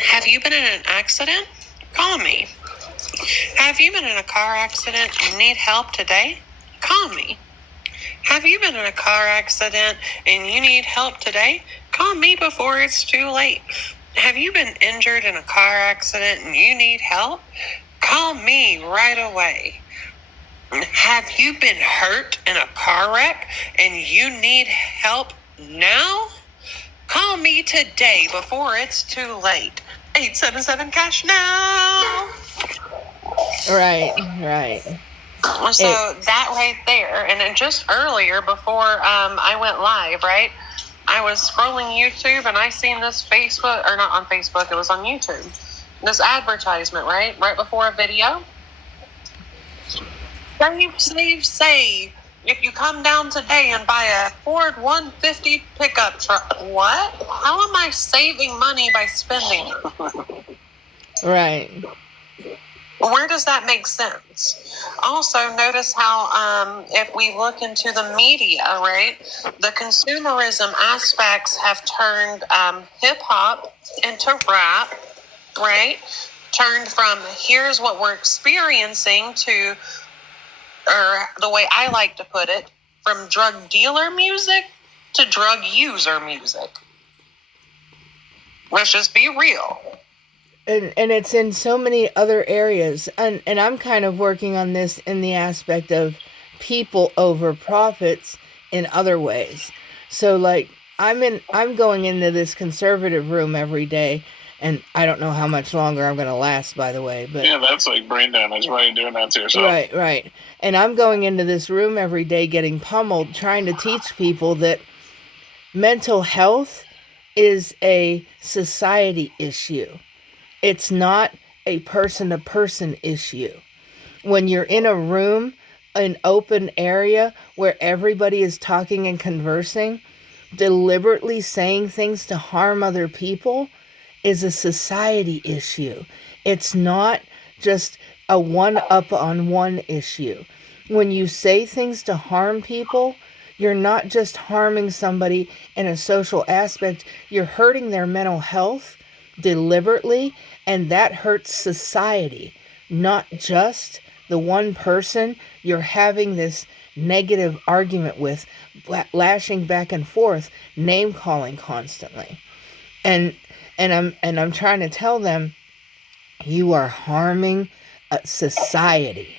Have you been in an accident? Call me. Have you been in a car accident and need help today? Call me. Have you been in a car accident and you need help today? Call me before it's too late. Have you been injured in a car accident and you need help? Call me right away. Have you been hurt in a car wreck and you need help now? Call me today before it's too late. 877 cash now. Right. So that right there, and then just earlier before I went live, right, I was scrolling YouTube and I seen this Facebook, or not on Facebook, it was on YouTube, this advertisement, right before a video. Save. If you come down today and buy a Ford 150 pickup truck. What? How am I saving money by spending it? Right. Where does that make sense? Also, notice how if we look into the media, right, the consumerism aspects have turned hip-hop into rap, right? Turned from here's what we're experiencing to, or the way I like to put it, from drug dealer music to drug user music. Let's just be real. And it's in so many other areas, and I'm kind of working on this in the aspect of people over profits in other ways. So like I'm going into this conservative room every day, and I don't know how much longer I'm going to last, by the way, but yeah, that's like brain damage. Why are you doing that to yourself? Right. And I'm going into this room every day getting pummeled, trying to teach people that mental health is a society issue. It's not a person-to-person issue. When you're in a room, an open area where everybody is talking and conversing, deliberately saying things to harm other people is a society issue. It's not just a one-up-on-one issue. When you say things to harm people, you're not just harming somebody in a social aspect, you're hurting their mental health deliberately, and that hurts society, not just the one person you're having this negative argument with, lashing back and forth, name calling constantly. And I'm trying to tell them, you are harming society,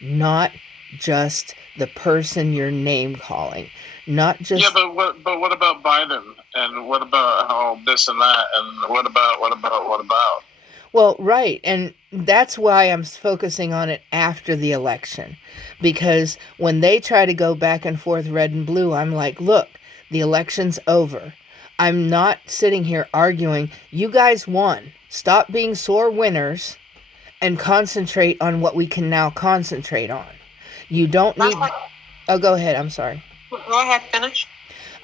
not just the person you're name calling, not just. Yeah, but what about Biden? And what about how this and that? And what about? Well, right. And that's why I'm focusing on it after the election. Because when they try to go back and forth red and blue, I'm like, look, the election's over. I'm not sitting here arguing. You guys won. Stop being sore winners and concentrate on what we can now concentrate on. You don't need. Oh, go ahead. I'm sorry. Go ahead, finish.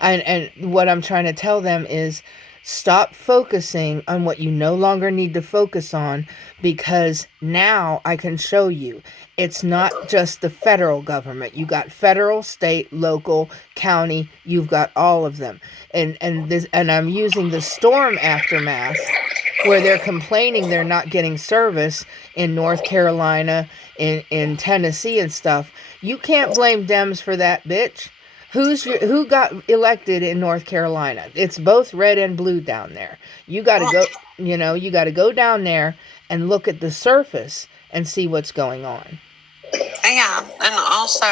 And what I'm trying to tell them is stop focusing on what you no longer need to focus on, because now I can show you it's not just the federal government. You got federal, state, local, county, you've got all of them. And I'm using the storm aftermath where they're complaining they're not getting service in North Carolina, in Tennessee and stuff. You can't blame Dems for that, bitch. Who got elected in North Carolina? It's both red and blue down there. You got to go, you got to go down there and look at the surface and see what's going on. Yeah, and also,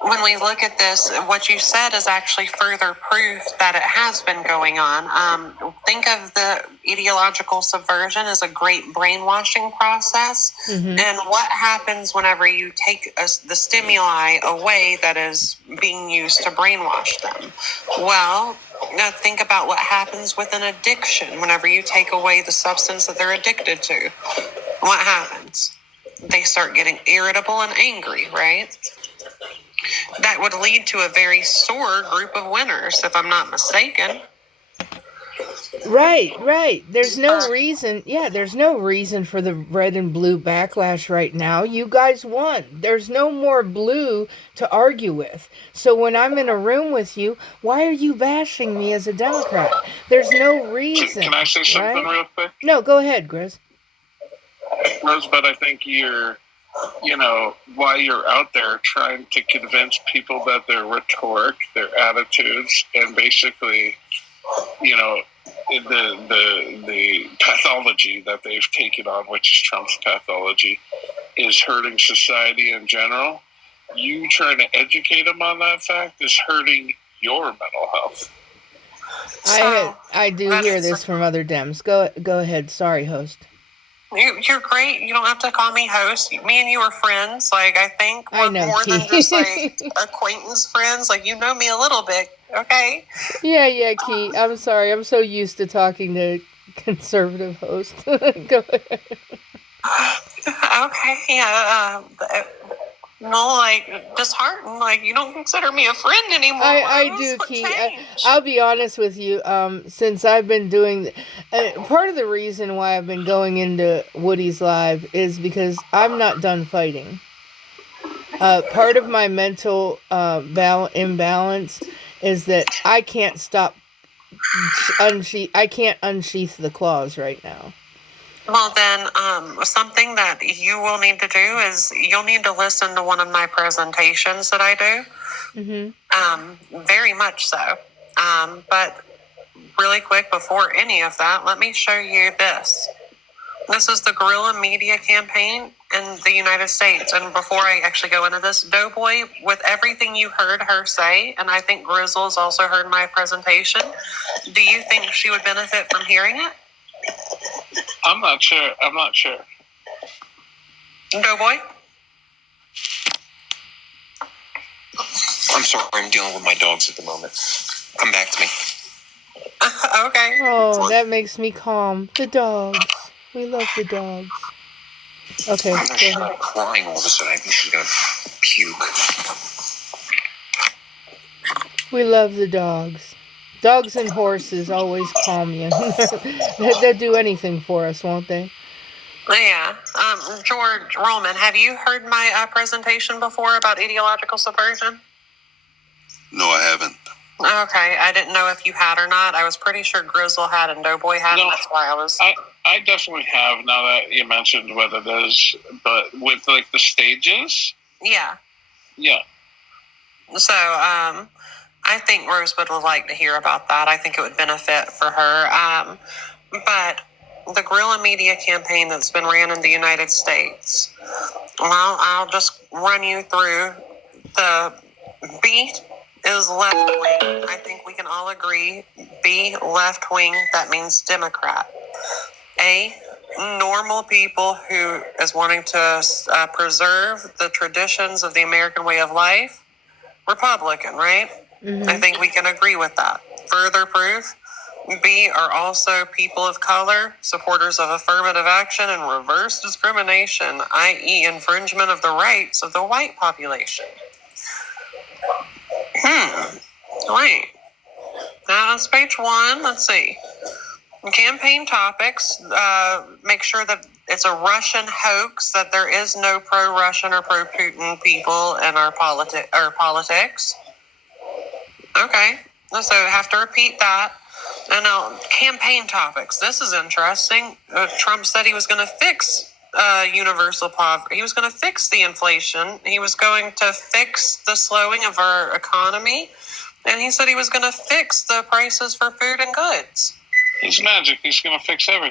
when we look at this, what you said is actually further proof that it has been going on. Think of the ideological subversion as a great brainwashing process. Mm-hmm. And what happens whenever you take the stimuli away that is being used to brainwash them? Well, now think about what happens with an addiction whenever you take away the substance that they're addicted to. What happens? They start getting irritable and angry, right? That would lead to a very sore group of winners, if I'm not mistaken. Right. There's no reason. Yeah, there's no reason for the red and blue backlash right now. You guys won. There's no more blue to argue with. So when I'm in a room with you, why are you bashing me as a Democrat? There's no reason. Can I say something real quick? No, go ahead, Grizz. Rosebud, I think while you're out there trying to convince people that their rhetoric, their attitudes, and basically, the pathology that they've taken on, which is Trump's pathology, is hurting society in general. You trying to educate them on that fact is hurting your mental health. I do hear this from other Dems. Go ahead. Sorry, host. You're great. You don't have to call me host. Me and you are friends. Like, I think we're more Key. than just like acquaintance friends. Like, you know me a little bit, okay? Yeah, Key. I'm sorry. I'm so used to talking to conservative hosts. Go ahead. Okay, yeah. Disheartened. Like, you don't consider me a friend anymore. I do, Key. I'll be honest with you. Since I've been doing, part of the reason why I've been going into Woody's Live is because I'm not done fighting. Part of my mental imbalance is that I can't stop. I can't unsheath the claws right now. Well, then, something that you will need to do is you'll need to listen to one of my presentations that I do. Mm-hmm. Very much so. But really quick, before any of that, let me show you this. This is the guerrilla media campaign in the United States. And before I actually go into this, Doughboy, with everything you heard her say, and I think Grizzle's also heard my presentation, do you think she would benefit from hearing it? I'm not sure. Doughboy? I'm sorry, I'm dealing with my dogs at the moment. Come back to me. Okay. Oh, that makes me calm. The dogs. We love the dogs. Okay, go She's ahead. crying all of a sudden. I think she's going to puke. We love the dogs. Dogs and horses always calm you. They'll do anything for us, won't they? Yeah. George Roman, have you heard my presentation before about ideological subversion? No, I haven't. Okay, I didn't know if you had or not. I was pretty sure Grizzle had and Doughboy had, and that's why I was... I definitely have, now that you mentioned what it is, but with, like, the stages? Yeah. Yeah. So, I think Rosebud would like to hear about that. I think it would benefit for her. But the guerrilla media campaign that's been ran in the United States, Well, I'll just run you through. The B is left wing. I think we can all agree. B, left wing, that means Democrat. A, normal people who is wanting to preserve the traditions of the American way of life. Republican, right? Mm-hmm. I think we can agree with that. Further proof, B are also people of color, supporters of affirmative action and reverse discrimination, i.e. infringement of the rights of the white population. Right. Now on page 1, let's see. Campaign topics, make sure that it's a Russian hoax, that there is no pro-Russian or pro-Putin people in our politics. Okay, so I have to repeat that. And now, campaign topics. This is interesting. Trump said he was going to fix universal poverty. He was going to fix the inflation. He was going to fix the slowing of our economy. And he said he was going to fix the prices for food and goods. He's magic. He's going to fix everything.